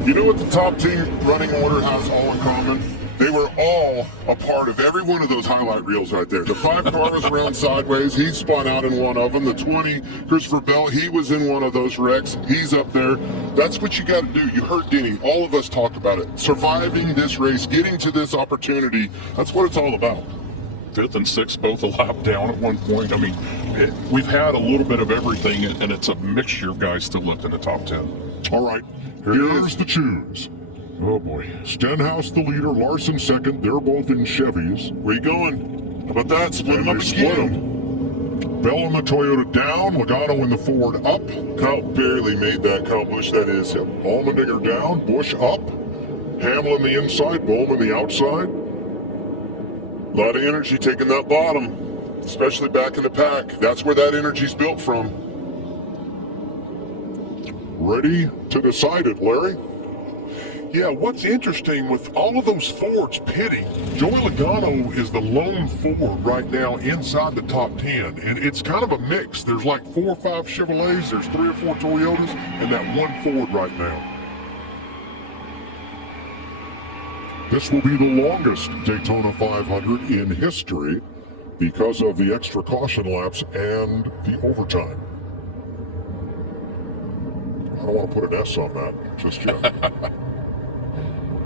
You know what the top team running order has all in common? They were all a part of every one of those highlight reels right there. The 5 car was around sideways. He spun out in one of them. The 20, Christopher Bell, he was in one of those wrecks. He's up there. That's what you got to do. You heard Denny. All of us talked about it. Surviving this race, getting to this opportunity, that's what it's all about. 5th and 6th both a lap down at one point. I mean, we've had a little bit of everything, and it's a mixture of guys still left in the top 10. All right, here's the choose. Oh boy. Stenhouse the leader, Larson second. They're both in Chevys. Where you going? How about that? Split them And up they split again. them. Bell in the Toyota down, Logano in the Ford up. Kyle barely made that. Kyle Busch, that is. Yep. Allmendinger down, Busch up. Hamlin the inside, Bowman the outside. A lot of energy taking that bottom, especially back in the pack. That's where that energy's built from. Ready to decide it, Larry? Yeah, what's interesting with all of those Fords pitting, Joey Logano is the lone Ford right now inside the top 10. And it's kind of a mix. There's like 4 or 5 Chevrolets, there's 3 or 4 Toyotas, and that 1 Ford right now. This will be the longest Daytona 500 in history because of the extra caution laps and the overtime. I don't want to put an S on that just yet.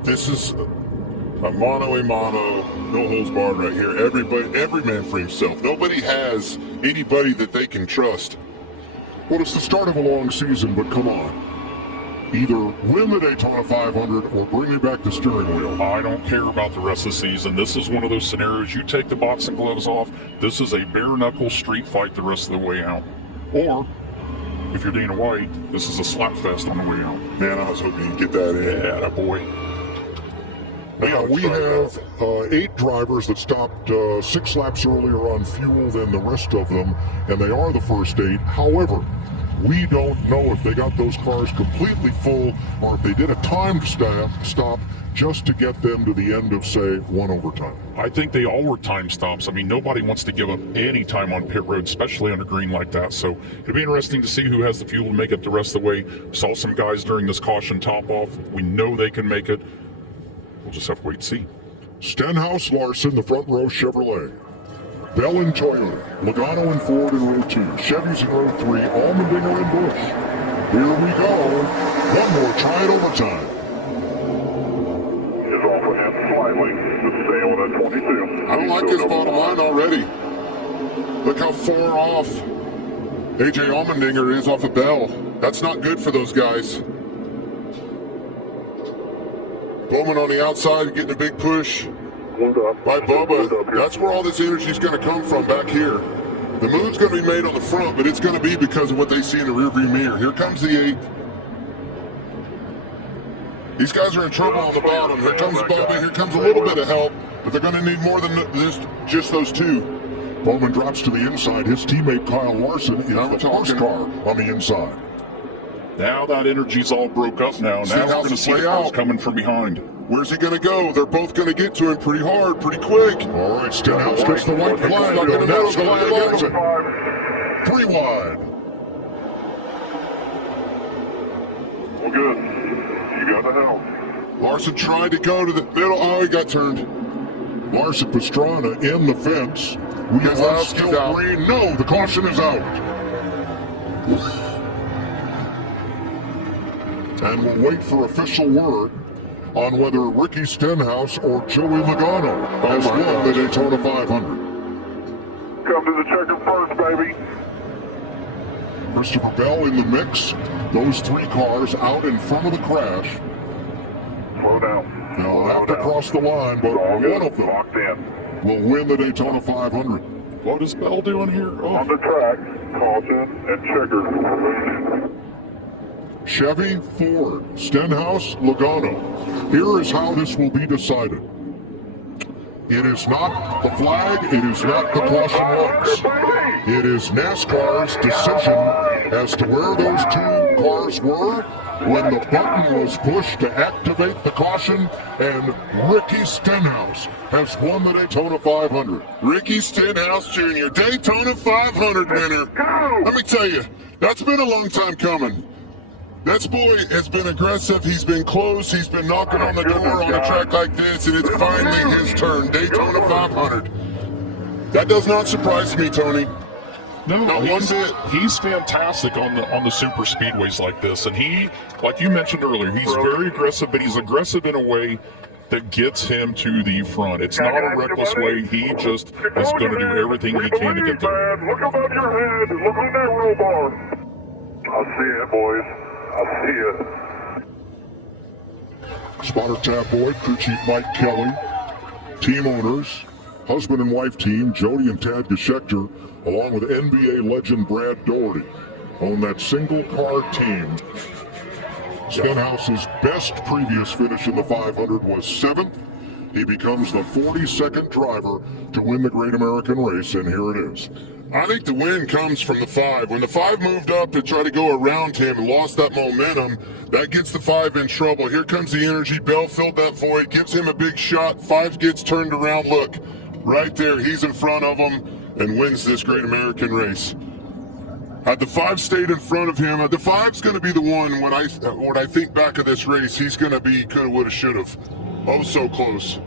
This is a mano-a-mano, no holds barred right here. Every man for himself. Nobody has anybody that they can trust. Well, it's the start of a long season, but come on. Either win the Daytona 500 or bring me back the steering wheel. I don't care about the rest of the season. This is one of those scenarios. You take the boxing gloves off. This is a bare-knuckle street fight the rest of the way out. Or, if you're Dana White, this is a slap fest on the way out. Man, I was hoping you'd get that in. Yeah, that boy. Yeah, we have 8 drivers that stopped 6 laps earlier on fuel than the rest of them, and they are the first 8. However, we don't know if they got those cars completely full or if they did a timed stop just to get them to the end of, say, one overtime? I think they all were time stops. I mean, nobody wants to give up any time on pit road, especially on a green like that. So it'll be interesting to see who has the fuel to make it the rest of the way. Saw some guys during this caution top off. We know they can make it. We'll just have to wait and see. Stenhouse, Larson, the front row Chevrolet. Bell and Toyota. Logano and Ford in row 2. Chevy's in row 3. Allmendinger and Busch. Here we go. One more try at overtime. Is off ahead slightly. Just stay on that 22. I don't like his bottom line already. Look how far off AJ Allmendinger is off of Bell. That's not good for those guys. Bowman on the outside getting a big push by Bubba. That's where all this energy is going to come from, back here. The move's going to be made on the front, but it's going to be because of what they see in the rearview mirror. Here comes the 8. These guys are in trouble on the bottom. Here comes Bubba. Here comes a little bit of help, but they're going to need more than this, just those 2. Bowman drops to the inside. His teammate Kyle Larson is the first car on the inside. Now that energy's all broke up now. Now we're going to see the cars coming from behind. Where's he going to go? They're both going to get to him pretty hard, pretty quick. All right, Stenhouse gets the white flag. Stuck in the middle, the flag line gets it. 3 wide. Well, good. You got the help. Larson tried to go to the middle. Oh, he got turned. Larson Pastrana in the fence. We are still green. No, the caution is out. And we'll wait for official word on whether Ricky Stenhouse or Joey Logano has won the Daytona 500. Come to the checker first, baby. Christopher Bell in the mix. Those 3 cars out in front of the crash. Slow down. They'll have to cross the line, but one of them locked in. will win the Daytona 500. What is Bell doing here? Oh. On the track, caution and checker. Chevy, Ford, Stenhouse, Logano. Here is how this will be decided. It is not the flag, it is not the caution lights. It is NASCAR's decision as to where those 2 cars were when the button was pushed to activate the caution, and Ricky Stenhouse has won the Daytona 500. Ricky Stenhouse Jr., Daytona 500 winner. Let me tell you, that's been a long time coming. This boy has been aggressive, he's been close, he's been knocking on the door on a track like this, and it's finally his turn, Daytona 500. That does not surprise me, Tony. No, not one bit. He's fantastic on the super speedways like this, and he, like you mentioned earlier, he's very aggressive, but he's aggressive in a way that gets him to the front. It's not a reckless way. He just is going to do everything he can to get there. Look above your head. Look on that roll bar. I see it, boys. I see it. Spotter Tab Boyd, crew chief Mike Kelly, team owners, husband and wife team Jody and Tad Geschecter, along with NBA legend Brad Doherty, on that single car team. Stenhouse's best previous finish in the 500 was 7th. He becomes the 42nd driver to win the Great American Race, and here it is. I think the win comes from the 5. When the 5 moved up to try to go around him and lost that momentum, that gets the 5 in trouble. Here comes the energy. Bell filled that void, gives him a big shot. 5 gets turned around. Look, right there, he's in front of him and wins this Great American Race. Had the 5 stayed in front of him, the 5's going to be the one when I think back of this race, he's going to be coulda, woulda, should've. Oh, so close.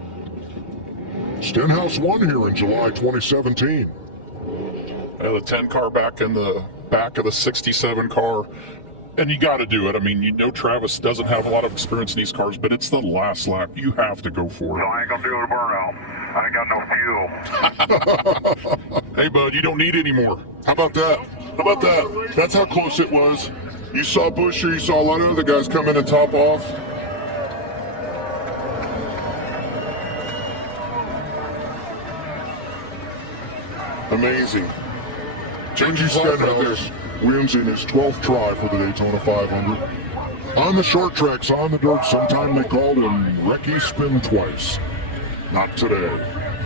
Stenhouse won here in July 2017. The 10 car back in the back of the 67 car. And you got to do it. I mean, you know Travis doesn't have a lot of experience in these cars, but it's the last lap. You have to go for it. I ain't going to do a burnout. I ain't got no fuel. Hey, bud, you don't need any more. How about that? How about that? That's how close it was. You saw Buescher, you saw a lot of other guys come in and top off. Amazing. Ricky Stenhouse wins in his 12th try for the Daytona 500. On the short tracks, on the dirt, sometime they called him Ricky Spin Twice. Not today.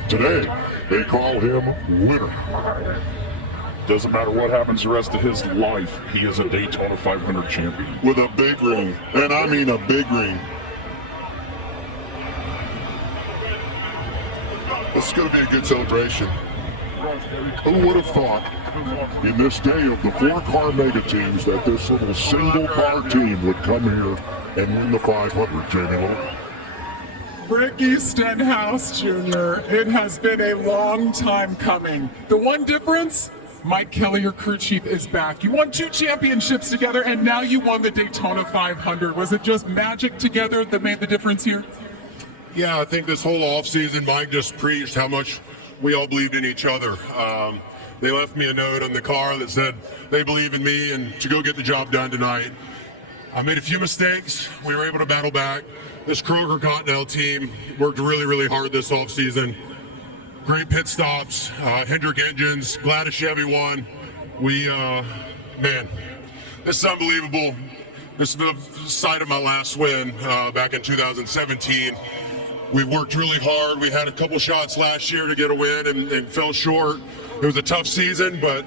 Today, they call him Winner. Doesn't matter what happens the rest of his life, he is a Daytona 500 champion. With a big ring, and I mean a big ring. This is going to be a good celebration. Who would have thought in this day of the 4-car mega teams that this little single-car team would come here and win the 500, Jamie Little? Ricky Stenhouse Jr., it has been a long time coming. The one difference, Mike Kelly, your crew chief, is back. You won 2 championships together, and now you won the Daytona 500. Was it just magic together that made the difference here? Yeah, I think this whole offseason, Mike just preached how much we all believed in each other. They left me a note on the car that said they believe in me and to go get the job done tonight. I made a few mistakes. We were able to battle back. This Kroger Continental team worked really, really hard this offseason. Great pit stops, Hemric engines, glad a Chevy won. Man, this is unbelievable. This is the site of my last win back in 2017. We worked really hard. We had a couple shots last year to get a win and fell short. It was a tough season, but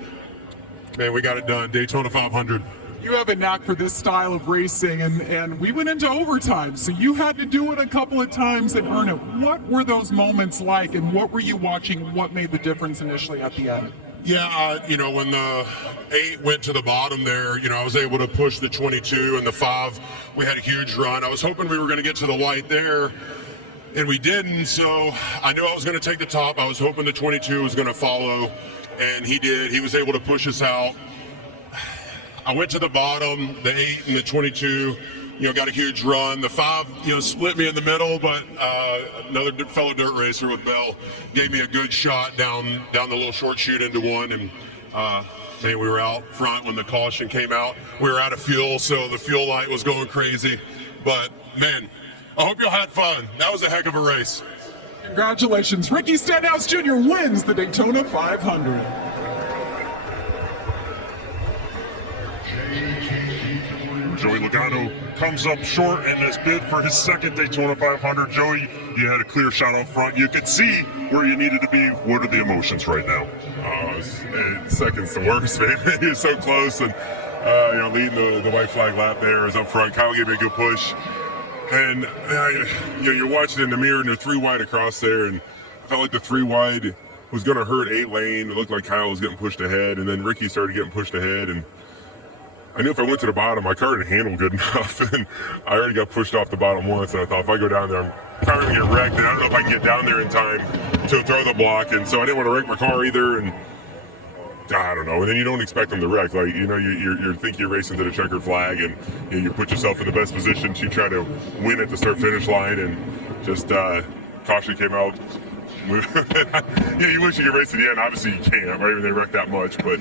man, we got it done. Daytona 500. You have a knack for this style of racing, and we went into overtime, so you had to do it a couple of times and earn it. What were those moments like, and what were you watching? What made the difference initially at the end? Yeah, when the 8 went to the bottom there, I was able to push the 22 and the 5. We had a huge run. I was hoping we were going to get to the white there, and we didn't, so I knew I was going to take the top. I was hoping the 22 was going to follow, and he did. He was able to push us out. I went to the bottom, the 8 and the 22, got a huge run. The 5, split me in the middle, but another fellow dirt racer with Bell gave me a good shot down the little short chute into one, and we were out front when the caution came out. We were out of fuel, so the fuel light was going crazy. But, man, I hope y'all had fun. That was a heck of a race. Congratulations. Ricky Stenhouse Jr. wins the Daytona 500. Joey Logano comes up short in this bid for his second Daytona 500. Joey, you had a clear shot up front. You could see where you needed to be. What are the emotions right now? Second's the worst, man. He was so close, and leading the white flag lap there is up front. Kyle gave me a good push, and you're watching in the mirror, and they're 3 wide across there, and I felt like the 3 wide was going to hurt 8 lane. It looked like Kyle was getting pushed ahead, and then Ricky started getting pushed ahead, and I knew if I went to the bottom, my car didn't handle good enough, and I already got pushed off the bottom once, and I thought if I go down there, I'm probably going to get wrecked, and I don't know if I can get down there in time to throw the block, and so I didn't want to wreck my car either, and I don't know, and then you don't expect them to wreck. Like, you think you're racing to the checkered flag, and you put yourself in the best position to try to win at the start-finish line, and just caution came out. You wish you could race to the end. Obviously, you can't, right? Even they wrecked that much. But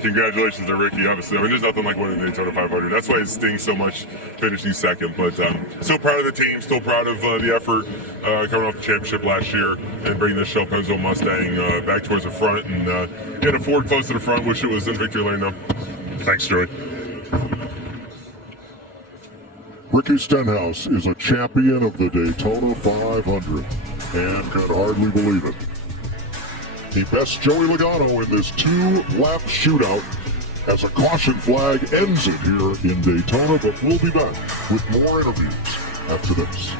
congratulations to Ricky. Obviously, there's nothing like winning the Daytona 500. That's why it stings so much finishing second. But still proud of the team. Still proud of the effort coming off the championship last year and bringing this Shell Penzo Mustang back towards the front and get a Ford close to the front. Wish it was in victory lane now. Thanks, Joey. Ricky Stenhouse is a champion of the Daytona 500 and could hardly believe it. He bests Joey Logano in this 2-lap shootout as a caution flag ends it here in Daytona, but we'll be back with more interviews after this.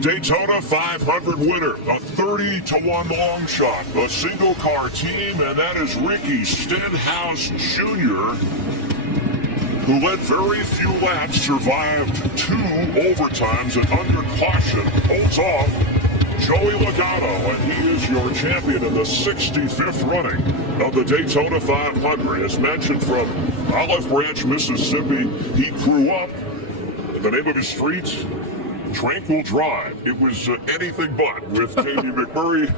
Daytona 500 winner, a 30-1 long shot, a single car team, and that is Ricky Stenhouse Jr., who led very few laps, survived 2 overtimes, and under caution holds off Joey Logano, and he is your champion in the 65th running of the Daytona 500. As mentioned, from Olive Branch, Mississippi, he grew up. The name of his street, Tranquil Drive. It was anything but with Katie McMurray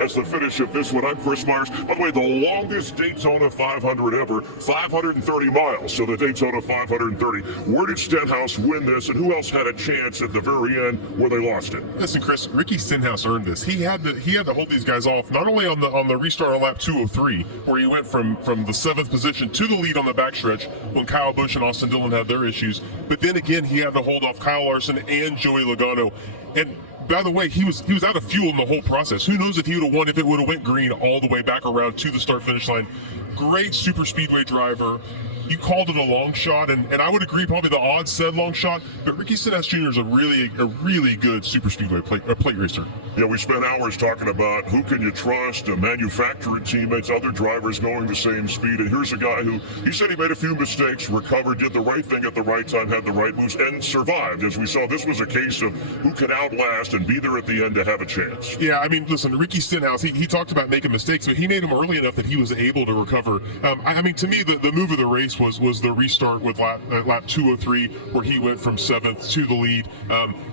as the finish of this one. I'm Chris Myers. By the way, the longest Daytona 500 ever, 530 miles. So the Daytona 530. Where did Stenhouse win this, and who else had a chance at the very end where they lost it? Listen, Chris, Ricky Stenhouse earned this. He had to hold these guys off, not only on the restart on lap 203, where he went from the 7th position to the lead on the backstretch when Kyle Busch and Austin Dillon had their issues, but then again he had to hold off Kyle Larson and Joey Logano. And by the way, he was out of fuel in the whole process. Who knows if he would have won if it would have went green all the way back around to the start-finish line. Great super speedway driver. You called it a long shot, and I would agree, probably the odds said long shot, but Ricky Stenhouse Jr. is a really good super speedway plate racer. Yeah, we spent hours talking about who can you trust, manufacturer teammates, other drivers going the same speed, and here's a guy who, he said he made a few mistakes, recovered, did the right thing at the right time, had the right moves, and survived. As we saw, this was a case of who can outlast and be there at the end to have a chance. Yeah, I mean, listen, Ricky Stenhouse, he talked about making mistakes, but he made them early enough that he was able to recover. I mean, to me, the move of the race was the restart with lap 203, where he went from 7th to the lead.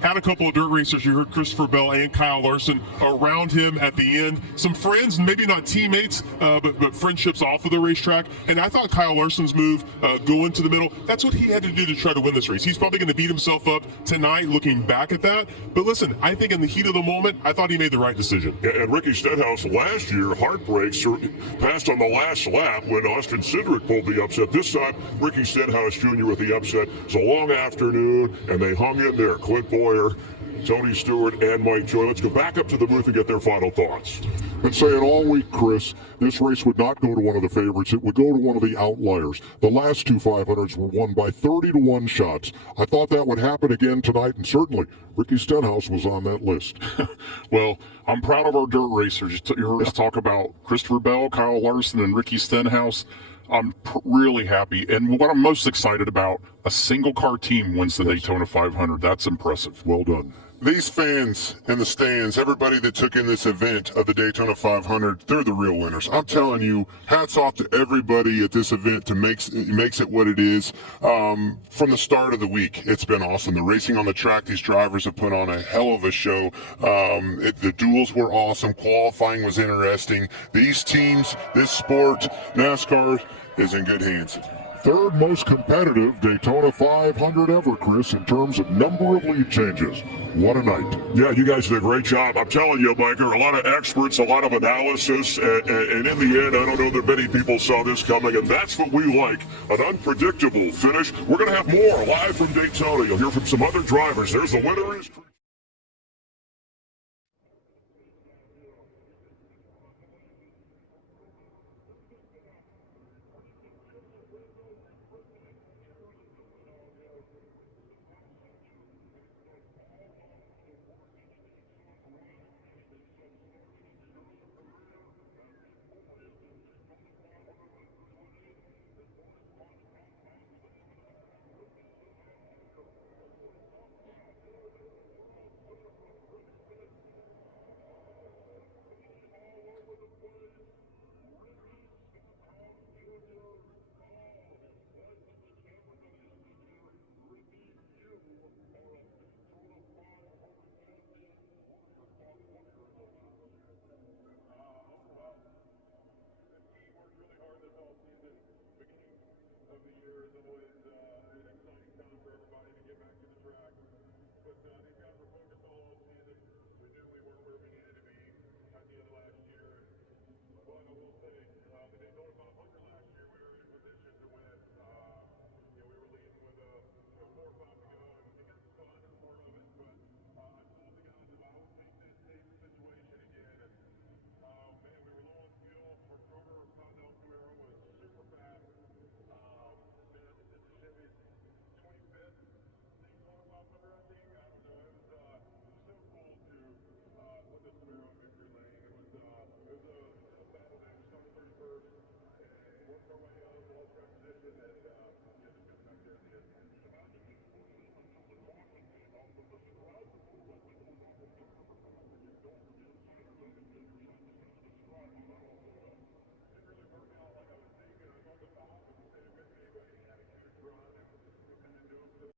Had a couple of dirt racers. You heard Christopher Bell and Kyle Larson around him at the end. Some friends, maybe not teammates, but friendships off of the racetrack. And I thought Kyle Larson's move, going to the middle, that's what he had to do to try to win this race. He's probably going to beat himself up tonight looking back at that. But listen, I think in the heat of the moment, I thought he made the right decision. And Ricky Stenhouse last year, heartbreaks, passed on the last lap when Austin Cindric pulled the upset. This time, Ricky Stenhouse Jr. with the upset. It's a long afternoon, and they hung in there. Clint Boyer, Tony Stewart, and Mike Joy. Let's go back up to the booth and get their final thoughts. Been saying all week, Chris, this race would not go to one of the favorites. It would go to one of the outliers. The last two 500s were won by 30-1 shots. I thought that would happen again tonight, and certainly Ricky Stenhouse was on that list. Well, I'm proud of our dirt racers. You heard us talk about Christopher Bell, Kyle Larson, and Ricky Stenhouse. I'm really happy. And what I'm most excited about, a single car team wins the Daytona 500. That's impressive. Well done. These fans in the stands, everybody that took in this event of the Daytona 500, they're the real winners. I'm telling you, hats off to everybody at this event to makes it what it is. From the start of the week, it's been awesome. The racing on the track, these drivers have put on a hell of a show. The duels were awesome. Qualifying was interesting. These teams, this sport, NASCAR is in good hands. Third most competitive Daytona 500 ever, Chris, in terms of number of lead changes. What a night. Yeah, you guys did a great job. I'm telling you, Mike, there are a lot of experts, a lot of analysis, and in the end, I don't know that many people saw this coming, and that's what we like, an unpredictable finish. We're going to have more live from Daytona. You'll hear from some other drivers. There's the winner.